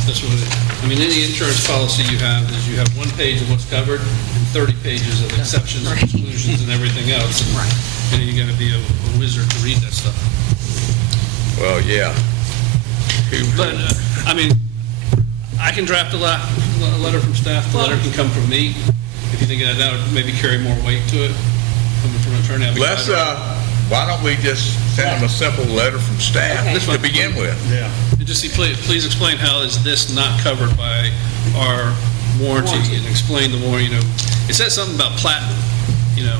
that's what it is. I mean, any insurance policy you have is you have one page of what's covered and 30 pages of exceptions and exclusions and everything else. And you gotta be a wizard to read that stuff. Well, yeah. But, I mean, I can draft a letter from staff, the letter can come from me. If you think that would maybe carry more weight to it, coming from an attorney. I'd be glad to- Why don't we just send them a simple letter from staff to begin with? Yeah. And just say, please explain how is this not covered by our warranty, and explain the warranty, you know. It says something about platinum, you know,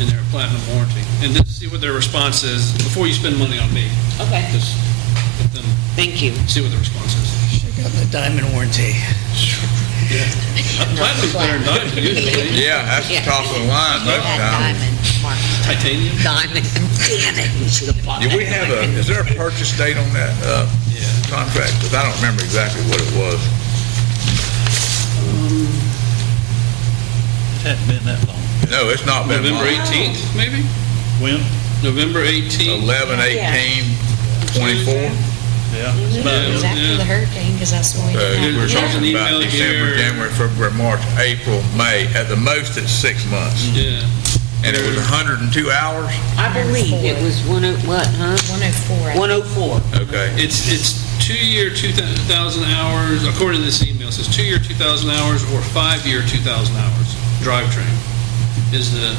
in their platinum warranty. And just see what their response is before you spend money on me. Okay. Just let them. Thank you. See what the response is. Got the diamond warranty. Yeah. Platinum's better than diamond usually. Yeah, that's the top of the line most times. Titanium? Diamond. Damn it. We should have bought Do we have is there a purchase date on that contract? Because I don't remember exactly what it was. It hadn't been that long. No, it's not been November long. 18th, maybe? When? November 18th. 11/18/24. Yeah. It was after the hurricane, because that's when we. We're There's an talking about email December, here. January, February, March, April, May. At the most, it's 6 months. Yeah. And it was 102 hours? I believe it was 104. 104. Okay. It's 2-year, 2,000 hours, according to this email, it says 2-year, 2,000 hours, or 5-year, 2,000 hours. Drivetrain is the.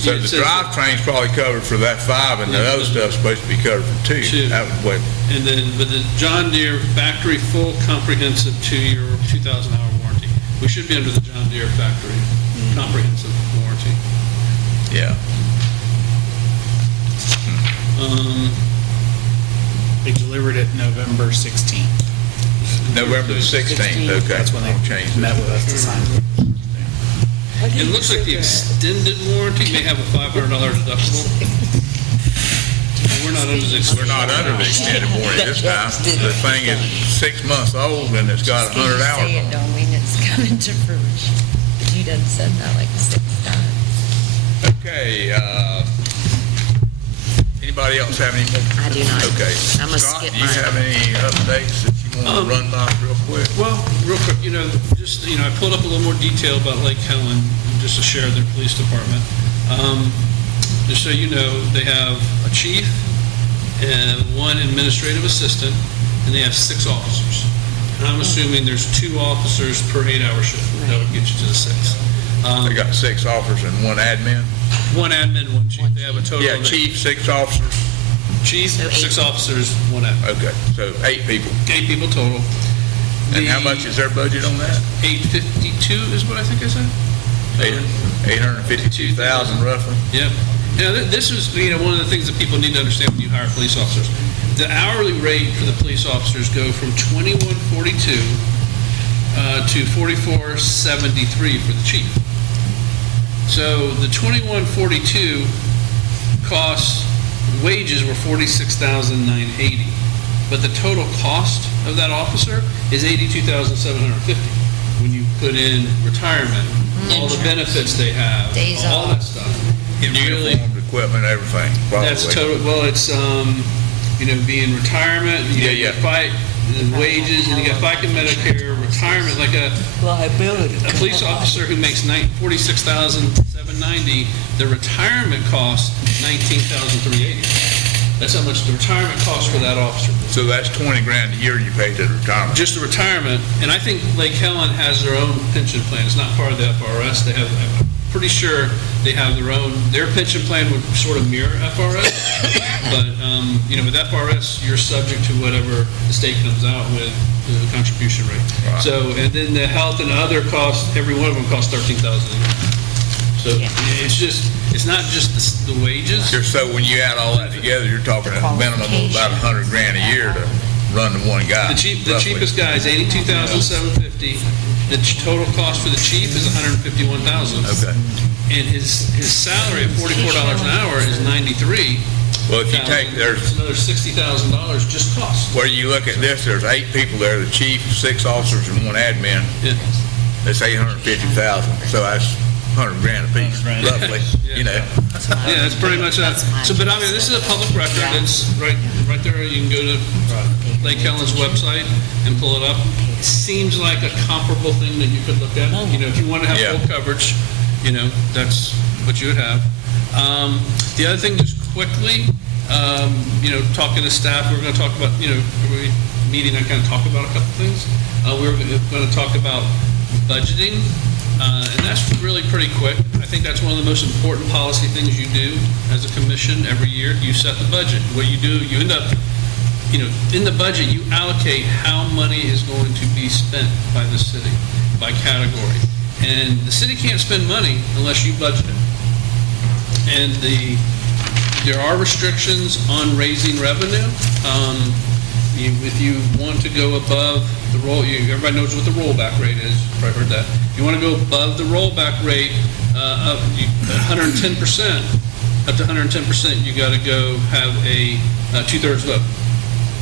So it the says- drivetrain's probably covered for that 5, and the other stuff's supposed to be covered for 2. Two. That was what, And then, but the John Deere factory full comprehensive 2-year, 2,000 hour warranty. We should be under the John Deere factory comprehensive warranty. yeah. They delivered it November 16th. November the 16th, okay. That's when they changed met with us to sign it. It looks like the extended warranty may have a $500 deductible. We're not under the. We're not under the extended warranty this time. The thing is 6 months old and it's got 100 hours Say on it it. don't mean it's coming to fruition. You done said that like 6 times. Okay, anybody else have any more? I do not. Okay. I'm gonna Scott, skip do you mine. have any updates that you You want to run by us real quick? Well, real quick, I pulled up a little more detail about Lake Helen, just to share their police department. Just so you know, they have a chief and one administrative assistant, and they have 6 officers. And I'm assuming there's 2 officers per 8-hour shift. That would get you to the 6. They got 6 officers and 1 admin? 1 admin, 1 chief. They have a total Yeah, of chief, 6 officers. Chief, 6 officers, 1 admin. Okay, so 8 people. 8 people total. And how much is their budget on that? 852 is what I think I said. 852,000 roughly. Yep. Now, this is, one of the things that people need to understand when you hire police officers. The hourly rate for the police officers go from $21.42 to $44.73 for the chief. So the $21.42 costs, wages were $46,980, but the total cost of that officer is $82,750 when you put in retirement, all the benefits they have, Days all off. that stuff. It really, Uniforms, equipment, everything, probably. that's total, well, it's, being retirement, you Yeah. get FICA, the wages, and you get FICA, Medicare, retirement, like a police officer who makes $46,790, the retirement costs $19,380. That's how much the retirement costs for that officer. So that's 20 grand a year you pay to the retirement. Just the retirement, and I think Lake Helen has their own pension plan. It's not part of the FRS. They have, I'm pretty sure they have their pension plan would sort of mirror FRS. But, with FRS, you're subject to whatever the state comes out with, the contribution rate. Right. So, and then the health and other costs, every one of them costs $13,000 a year. So it's not just the wages. So when you add all that together, you're talking a minimum of about 100 grand a year to run the one guy. The roughly. cheapest guy is $82,750. The total cost for the chief is $151,000. Okay. And his salary of $44 an hour is $93,000. Well, if you take, It's another $60,000 just cost. where you look at this, there's 8 people there, the chief, 6 officers, and 1 admin. Yeah. That's 850,000. So that's 100 grand a piece, roughly, Yeah, that's pretty much that. So, but this is a public record. It's right there. You can go to Lake Helen's website and pull it up. It seems like a comparable thing that you could look at. If you want to have full coverage, that's what you would have. The other thing, just quickly, talking to staff, we're going to talk about, every meeting I kind of talk about a couple things. We're going to talk about budgeting. And that's really pretty quick. I think that's one of the most important policy things you do as a commission every year. You set the budget. What you do, you end up, in the budget, you allocate how money is going to be spent by the city, by category. And the city can't spend money unless you budget it. And there are restrictions on raising revenue. If you want to go above the everybody knows what the rollback rate is. You've probably heard that. If you want to go above the rollback rate of 110%, up to 110%, you got to go have a 2/3 vote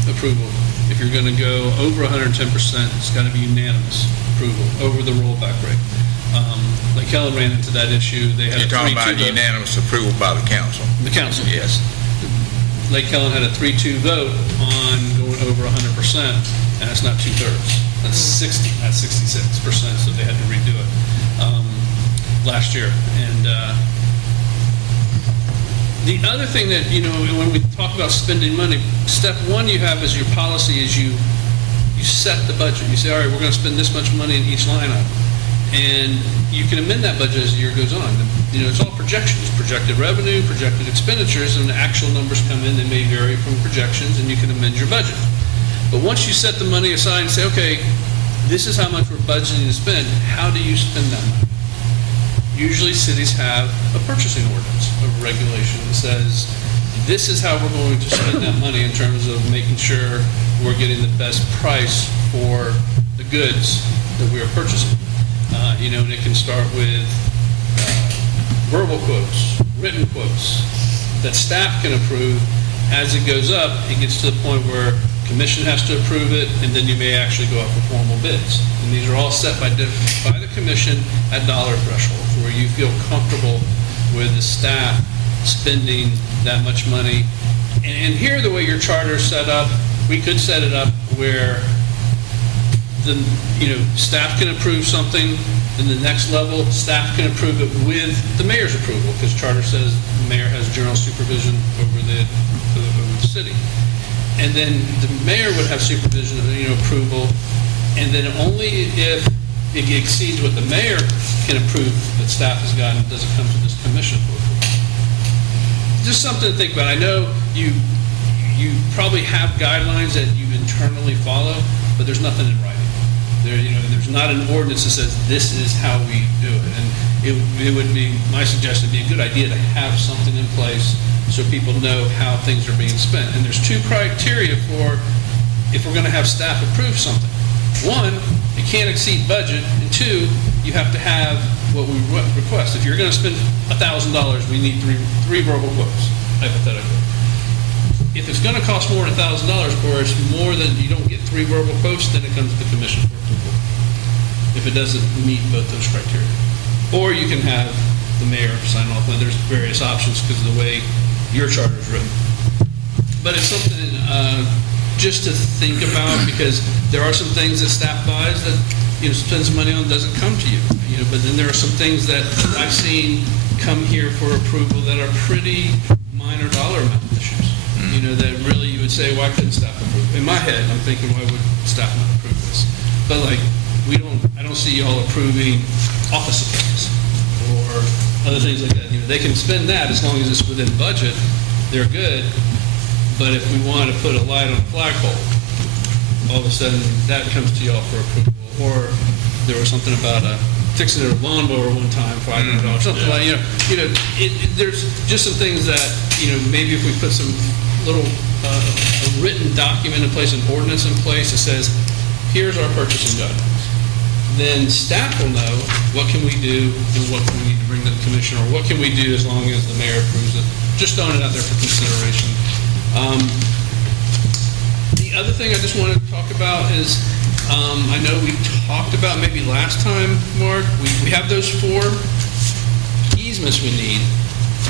approval. If you're going to go over 110%, it's got to be unanimous approval over the rollback rate. Lake Helen ran into that issue. They had You're talking about vote. unanimous approval by the council. The council, Yes. Lake Helen had a 3-2 vote on going over 100%, and that's not 2/3. That's 60, not 66%, so they had to redo it last year. And the other thing that, when we talk about spending money, step one you have as your policy is you set the budget. You say, all right, we're going to spend this much money in each line item. And you can amend that budget as the year goes on. It's all projections, projected revenue, projected expenditures, and the actual numbers come in. They may vary from projections, and you can amend your budget. But once you set the money aside and say, okay, this is how much we're budgeting to spend, how do you spend that money? Usually cities have a purchasing ordinance, a regulation that says, this is how we're going to spend that money in terms of making sure we're getting the best price for the goods that we are purchasing. And it can start with verbal quotes, written quotes that staff can approve. As it goes up, it gets to the point where commission has to approve it, and then you may actually go out for formal bids. And these are all set by the commission at dollar thresholds, where you feel comfortable with the staff spending that much money. And here, the way your charter is set up, we could set it up where staff can approve something, then the next level, staff can approve it with the mayor's approval, because charter says the mayor has general supervision over the city. And then the mayor would have supervision, approval, and then only if it exceeds what the mayor can approve that staff has gotten, does it come to this commission for approval. Just something to think about. I know you probably have guidelines that you internally follow, but there's nothing in writing. There's not an ordinance that says this is how we do it. And it would be, my suggestion, would be a good idea to have something in place so people know how things are being spent. And there's two criteria for if we're going to have staff approve something. One, it can't exceed budget, and two, you have to have what we request. If you're going to spend $1,000, we need three verbal quotes, hypothetically. If it's going to cost more than $1,000, or it's more than, you don't get three verbal quotes, then it comes to the commission for approval, if it doesn't meet both those criteria. Or you can have the mayor sign off, and there's various options because of the way your charter is written. But it's something just to think about, because there are some things that staff buys that, spends money on, doesn't come to you. But then there are some things that I've seen come here for approval that are pretty minor dollar amount issues. That really you would say, why couldn't staff approve? In my head, I'm thinking, why would staff not approve this? But I don't see y'all approving office supplies or other things like that. They can spend that as long as it's within budget, they're good. But if we want to put a light on a flagpole, all of a sudden that comes to y'all for approval. Or there was something about fixing a lawnmower one time, $500, something like, there's just some things that, maybe if we put some little a written document in place, an ordinance in place that says, here's our purchasing guidelines. Then staff will know what can we do and what we need to bring to the commission, or what can we do as long as the mayor approves it. Just throwing it out there for consideration. The other thing I just wanted to talk about is, I know we talked about maybe last time, Mark, we have those 4 easements we need,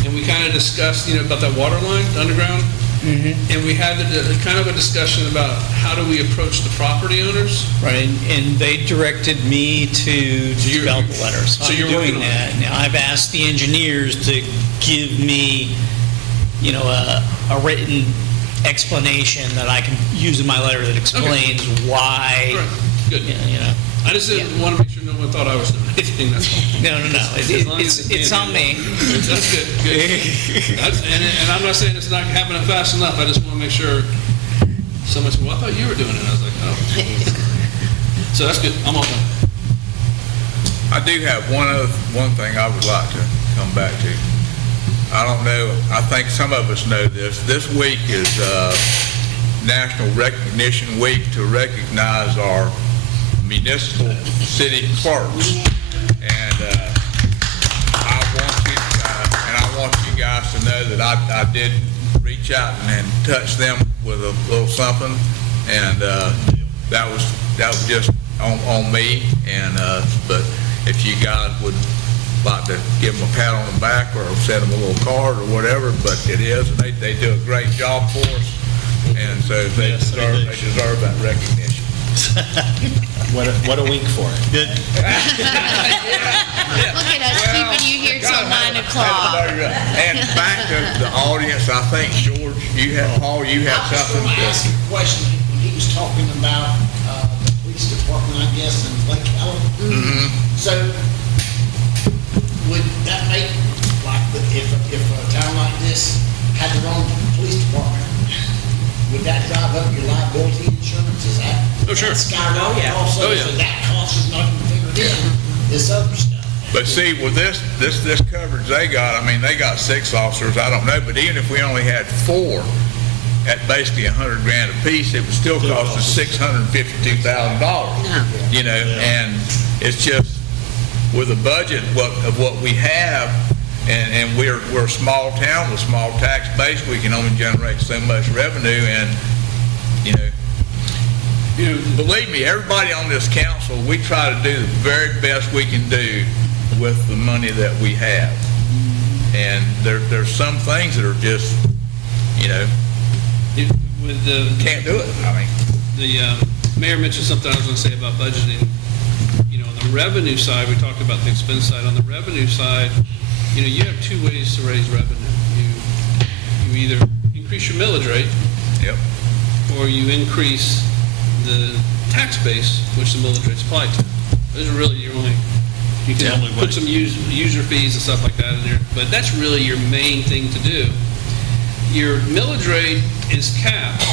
and we kind of discussed, about that water line, the underground, and we had kind of a discussion about how do we approach the property owners. Right, and they directed me to develop the letters. So you're doing that. Now, I've asked the engineers to give me, a written explanation that I can use in my letter that explains why. Right. Good. I just didn't want to make sure no one thought I was doing anything. That's all. No. It's on me. That's good. And I'm not saying it's not happening fast enough. I just want to make sure. Someone said, well, I thought you were doing it. I was like, oh. So that's good. I'm all done. I do have one thing I would like to come back to. I don't know, I think some of us know this. This week is National Recognition Week to recognize our municipal city clerks. And I want you guys to know that I did reach out and touch them with a little something, and that was just on me. And but if you guys would like to give them a pat on the back or send them a little card or whatever, but it is, and they do a great job for us, and so they deserve that recognition. What a week for it. Good. Look at us keeping you here till 9 o'clock. And back to the audience, I think, George, Paul, you have something. I just want to ask a question. When he was talking about the police department, I guess, in Lake Allen. So would that make, like, if a town like this had their own police department, would that drive up your liability insurance? Is that skyrocket also? So that cost is not even figured in this other stuff. But see, with this coverage they got, I mean, they got 6 officers, I don't know, but even if we only had 4 at basically $100,000 a piece, it would still cost us $652,000. And it's just with a budget of what we have, and we're a small town with small tax base, we can only generate so much revenue, and believe me, everybody on this council, we try to do the very best we can do with the money that we have. And there's some things that are just, with the can't do it. I mean, Mayor mentioned something I was going to say about budgeting. You know, on the revenue side, we talked about the expense side. On the revenue side, you know, you have two ways to raise revenue. You either increase your millage rate, Yep. or you increase the tax base, which the millage rate's applied to. Those are really your only, you can Only put ways. some user fees and stuff like that in there, but that's really your main thing to do. Your millage rate is capped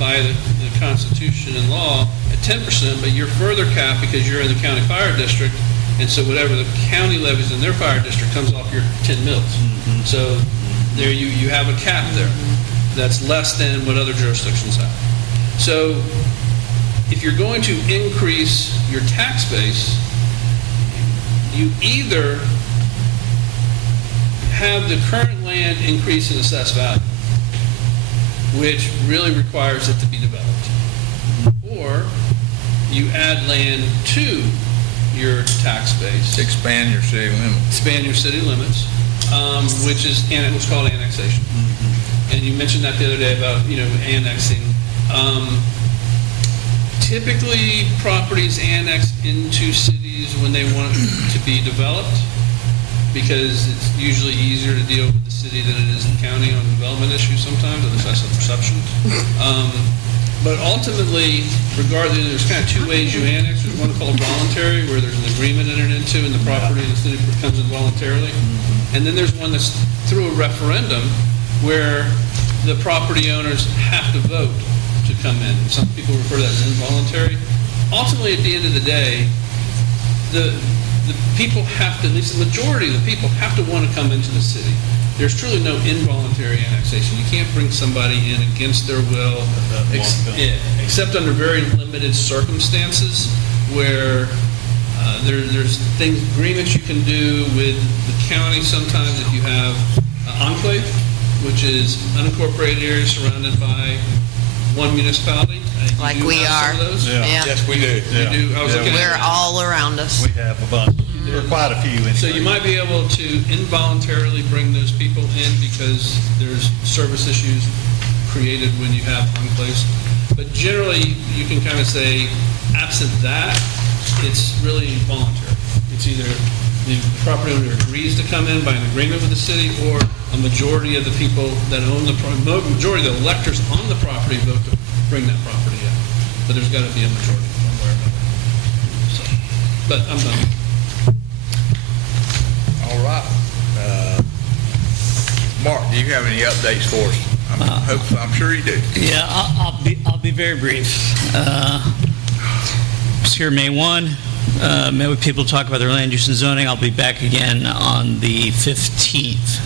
by the Constitution and law at 10%, but you're further capped because you're in the county fire district, and so whatever the county levies in their fire district comes off your 10 mills. So there you have a cap there that's less than what other jurisdictions have. So if you're going to increase your tax base, you either have the current land increase in assessed value, which really requires it to be developed, or you add land to your tax base. Expand your city limits. Expand your city limits, which is, and it was called annexation. And you mentioned that the other day about, you know, annexing. Typically, properties annex into cities when they want to be developed, because it's usually easier to deal with the city than it is the county on development issues sometimes, at least that's the perception. But ultimately, regardless, there's kind of two ways you annex. There's one called voluntary, where there's an agreement entered into and the property in the city comes in voluntarily. And then there's one that's through a referendum, where the property owners have to vote to come in. Some people refer to that as involuntary. Ultimately, at the end of the day, the people have to, at least the majority of the people, have to want to come into the city. There's truly no involuntary annexation. You can't bring somebody in against their will, except under very limited circumstances where there's things, agreements you can do with the county sometimes if you have enclave, which is unincorporated area surrounded by one municipality. Like You we have some are. of those? Yeah. Yes, we do. You do? I was looking at We're all around us. We have a bunch, there are quite a few anyway. So you might be able to involuntarily bring those people in because there's service issues created when you have enclaves. But generally, you can kind of say, absent that, it's really voluntary. It's either the property owner agrees to come in by an agreement with the city, or a majority of the people that own the, majority of the electors on the property vote to bring that property in. But there's got to be a majority one way or another. So, but I'm done. All right. Mark, do you have any updates for us? I'm sure you do. Yeah, I'll be very brief. I was here May 1, met with people to talk about their land use and zoning. I'll be back again on the 15th.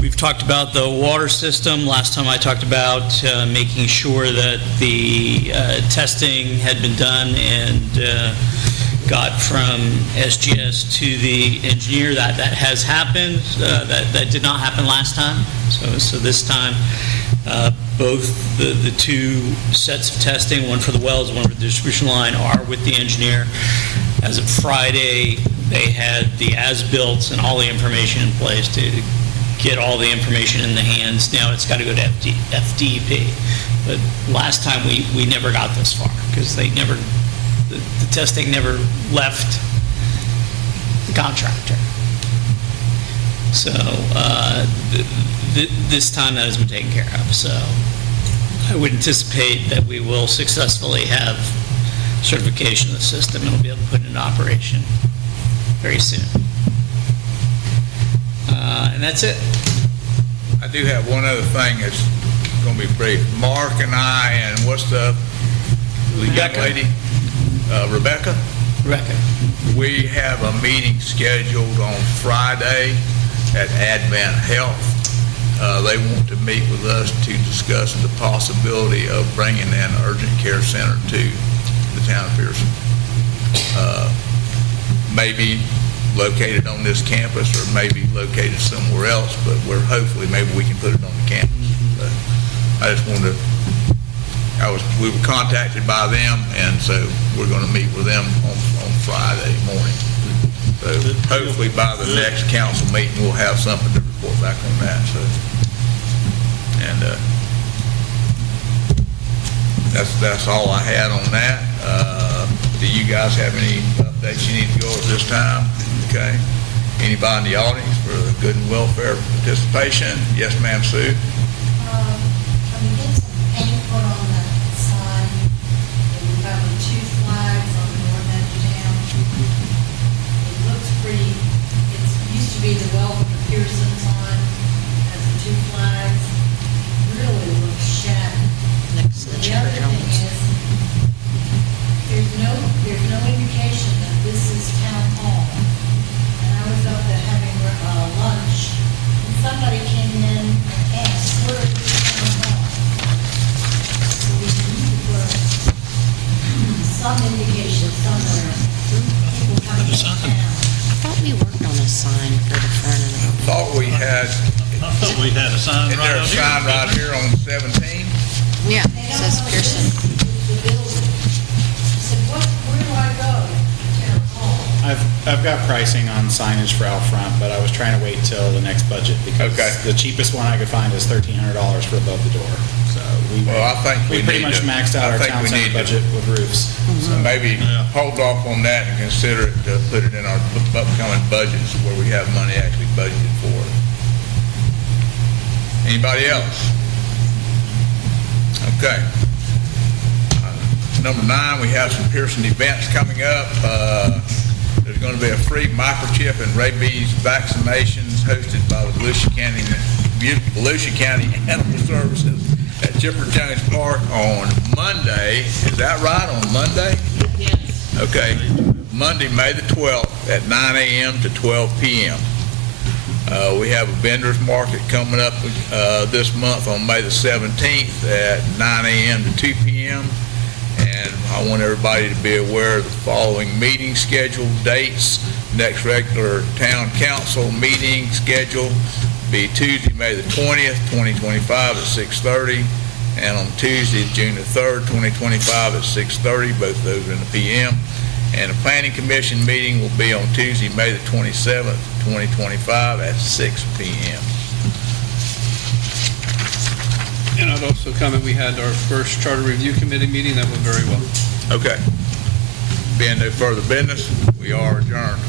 We've talked about the water system. Last time I talked about making sure that the testing had been done and got from SGS to the engineer. That has happened. That did not happen last time. So this time, both the two sets of testing, one for the wells, one for the distribution line, are with the engineer. As of Friday, they had the as-built and all the information in place to get all the information in the hands. Now it's got to go to FDP. But last time we never got this far because the testing never left the contractor. So this time that has been taken care of. So I would anticipate that we will successfully have certification of the system and we'll be able to put it into operation very soon. And that's it. I do have one other thing that's going to be brief. Mark and I, and what's the young lady? Rebecca? Rebecca. We have a meeting scheduled on Friday at Advent Health. They want to meet with us to discuss the possibility of bringing an urgent care center to the town of Pierson. Maybe located on this campus or maybe located somewhere else, but hopefully maybe we can put it on the campus. But I just wanted to, we were contacted by them, and so we're going to meet with them on Friday morning. So hopefully by the next council meeting, we'll have something to report back on that. So, and That's all I had on that. Do you guys have any updates you need to go over this time? Okay. Anybody in the audience for the good and welfare participation? Yes, ma'am, Sue? Can we get some paint put on the sign? And we've got the two flags on the north end of town. It looks pretty, it used to be the welcome to Pierson sign, has the two flags. Really looks shabby. Next to the The other church thing almost. is, there's no indication that this is town hall. And I was up there having lunch, and somebody came in and asked, where is this town hall? So we need to put some indication somewhere. People coming to town. I thought we worked on a sign for the front of the... Thought we had, I thought we had a sign isn't right there a out here. sign right here on 17? Yeah, it says Pierson. The building. I said, where do I go? Town hall. I've got pricing on signage for out front, but I was trying to wait till the next budget because Okay. the cheapest one I could find is $1,300 for above the door. So Well, I think we pretty need much to- maxed out I our think town we center need to- budget with roofs. So maybe hold off on that and consider it, to put it in our upcoming budgets where we have money actually budgeted for it. Anybody else? Okay. Number 9, we have some Pierson events coming up. There's going to be a free microchip and rabies vaccinations hosted by the Volusia County Animal Services at Chipper Jones Park on Monday. Is that right, on Monday? Yes. Okay, Monday, May the 12th at 9 a.m. to 12 p.m. We have a vendor's market coming up this month on May the 17th at 9 a.m. to 2 p.m. And I want everybody to be aware of the following meeting schedule dates. Next regular town council meeting schedule be Tuesday, May the 20th, 2025 at 6:30, and on Tuesday, June the 3rd, 2025 at 6:30, both of those in the PM. And the planning commission meeting will be on Tuesday, May the 27th, 2025 at 6 p.m. And I'd also comment, we had our first charter review committee meeting, that went very well. Okay. Being no further business, we are adjourned.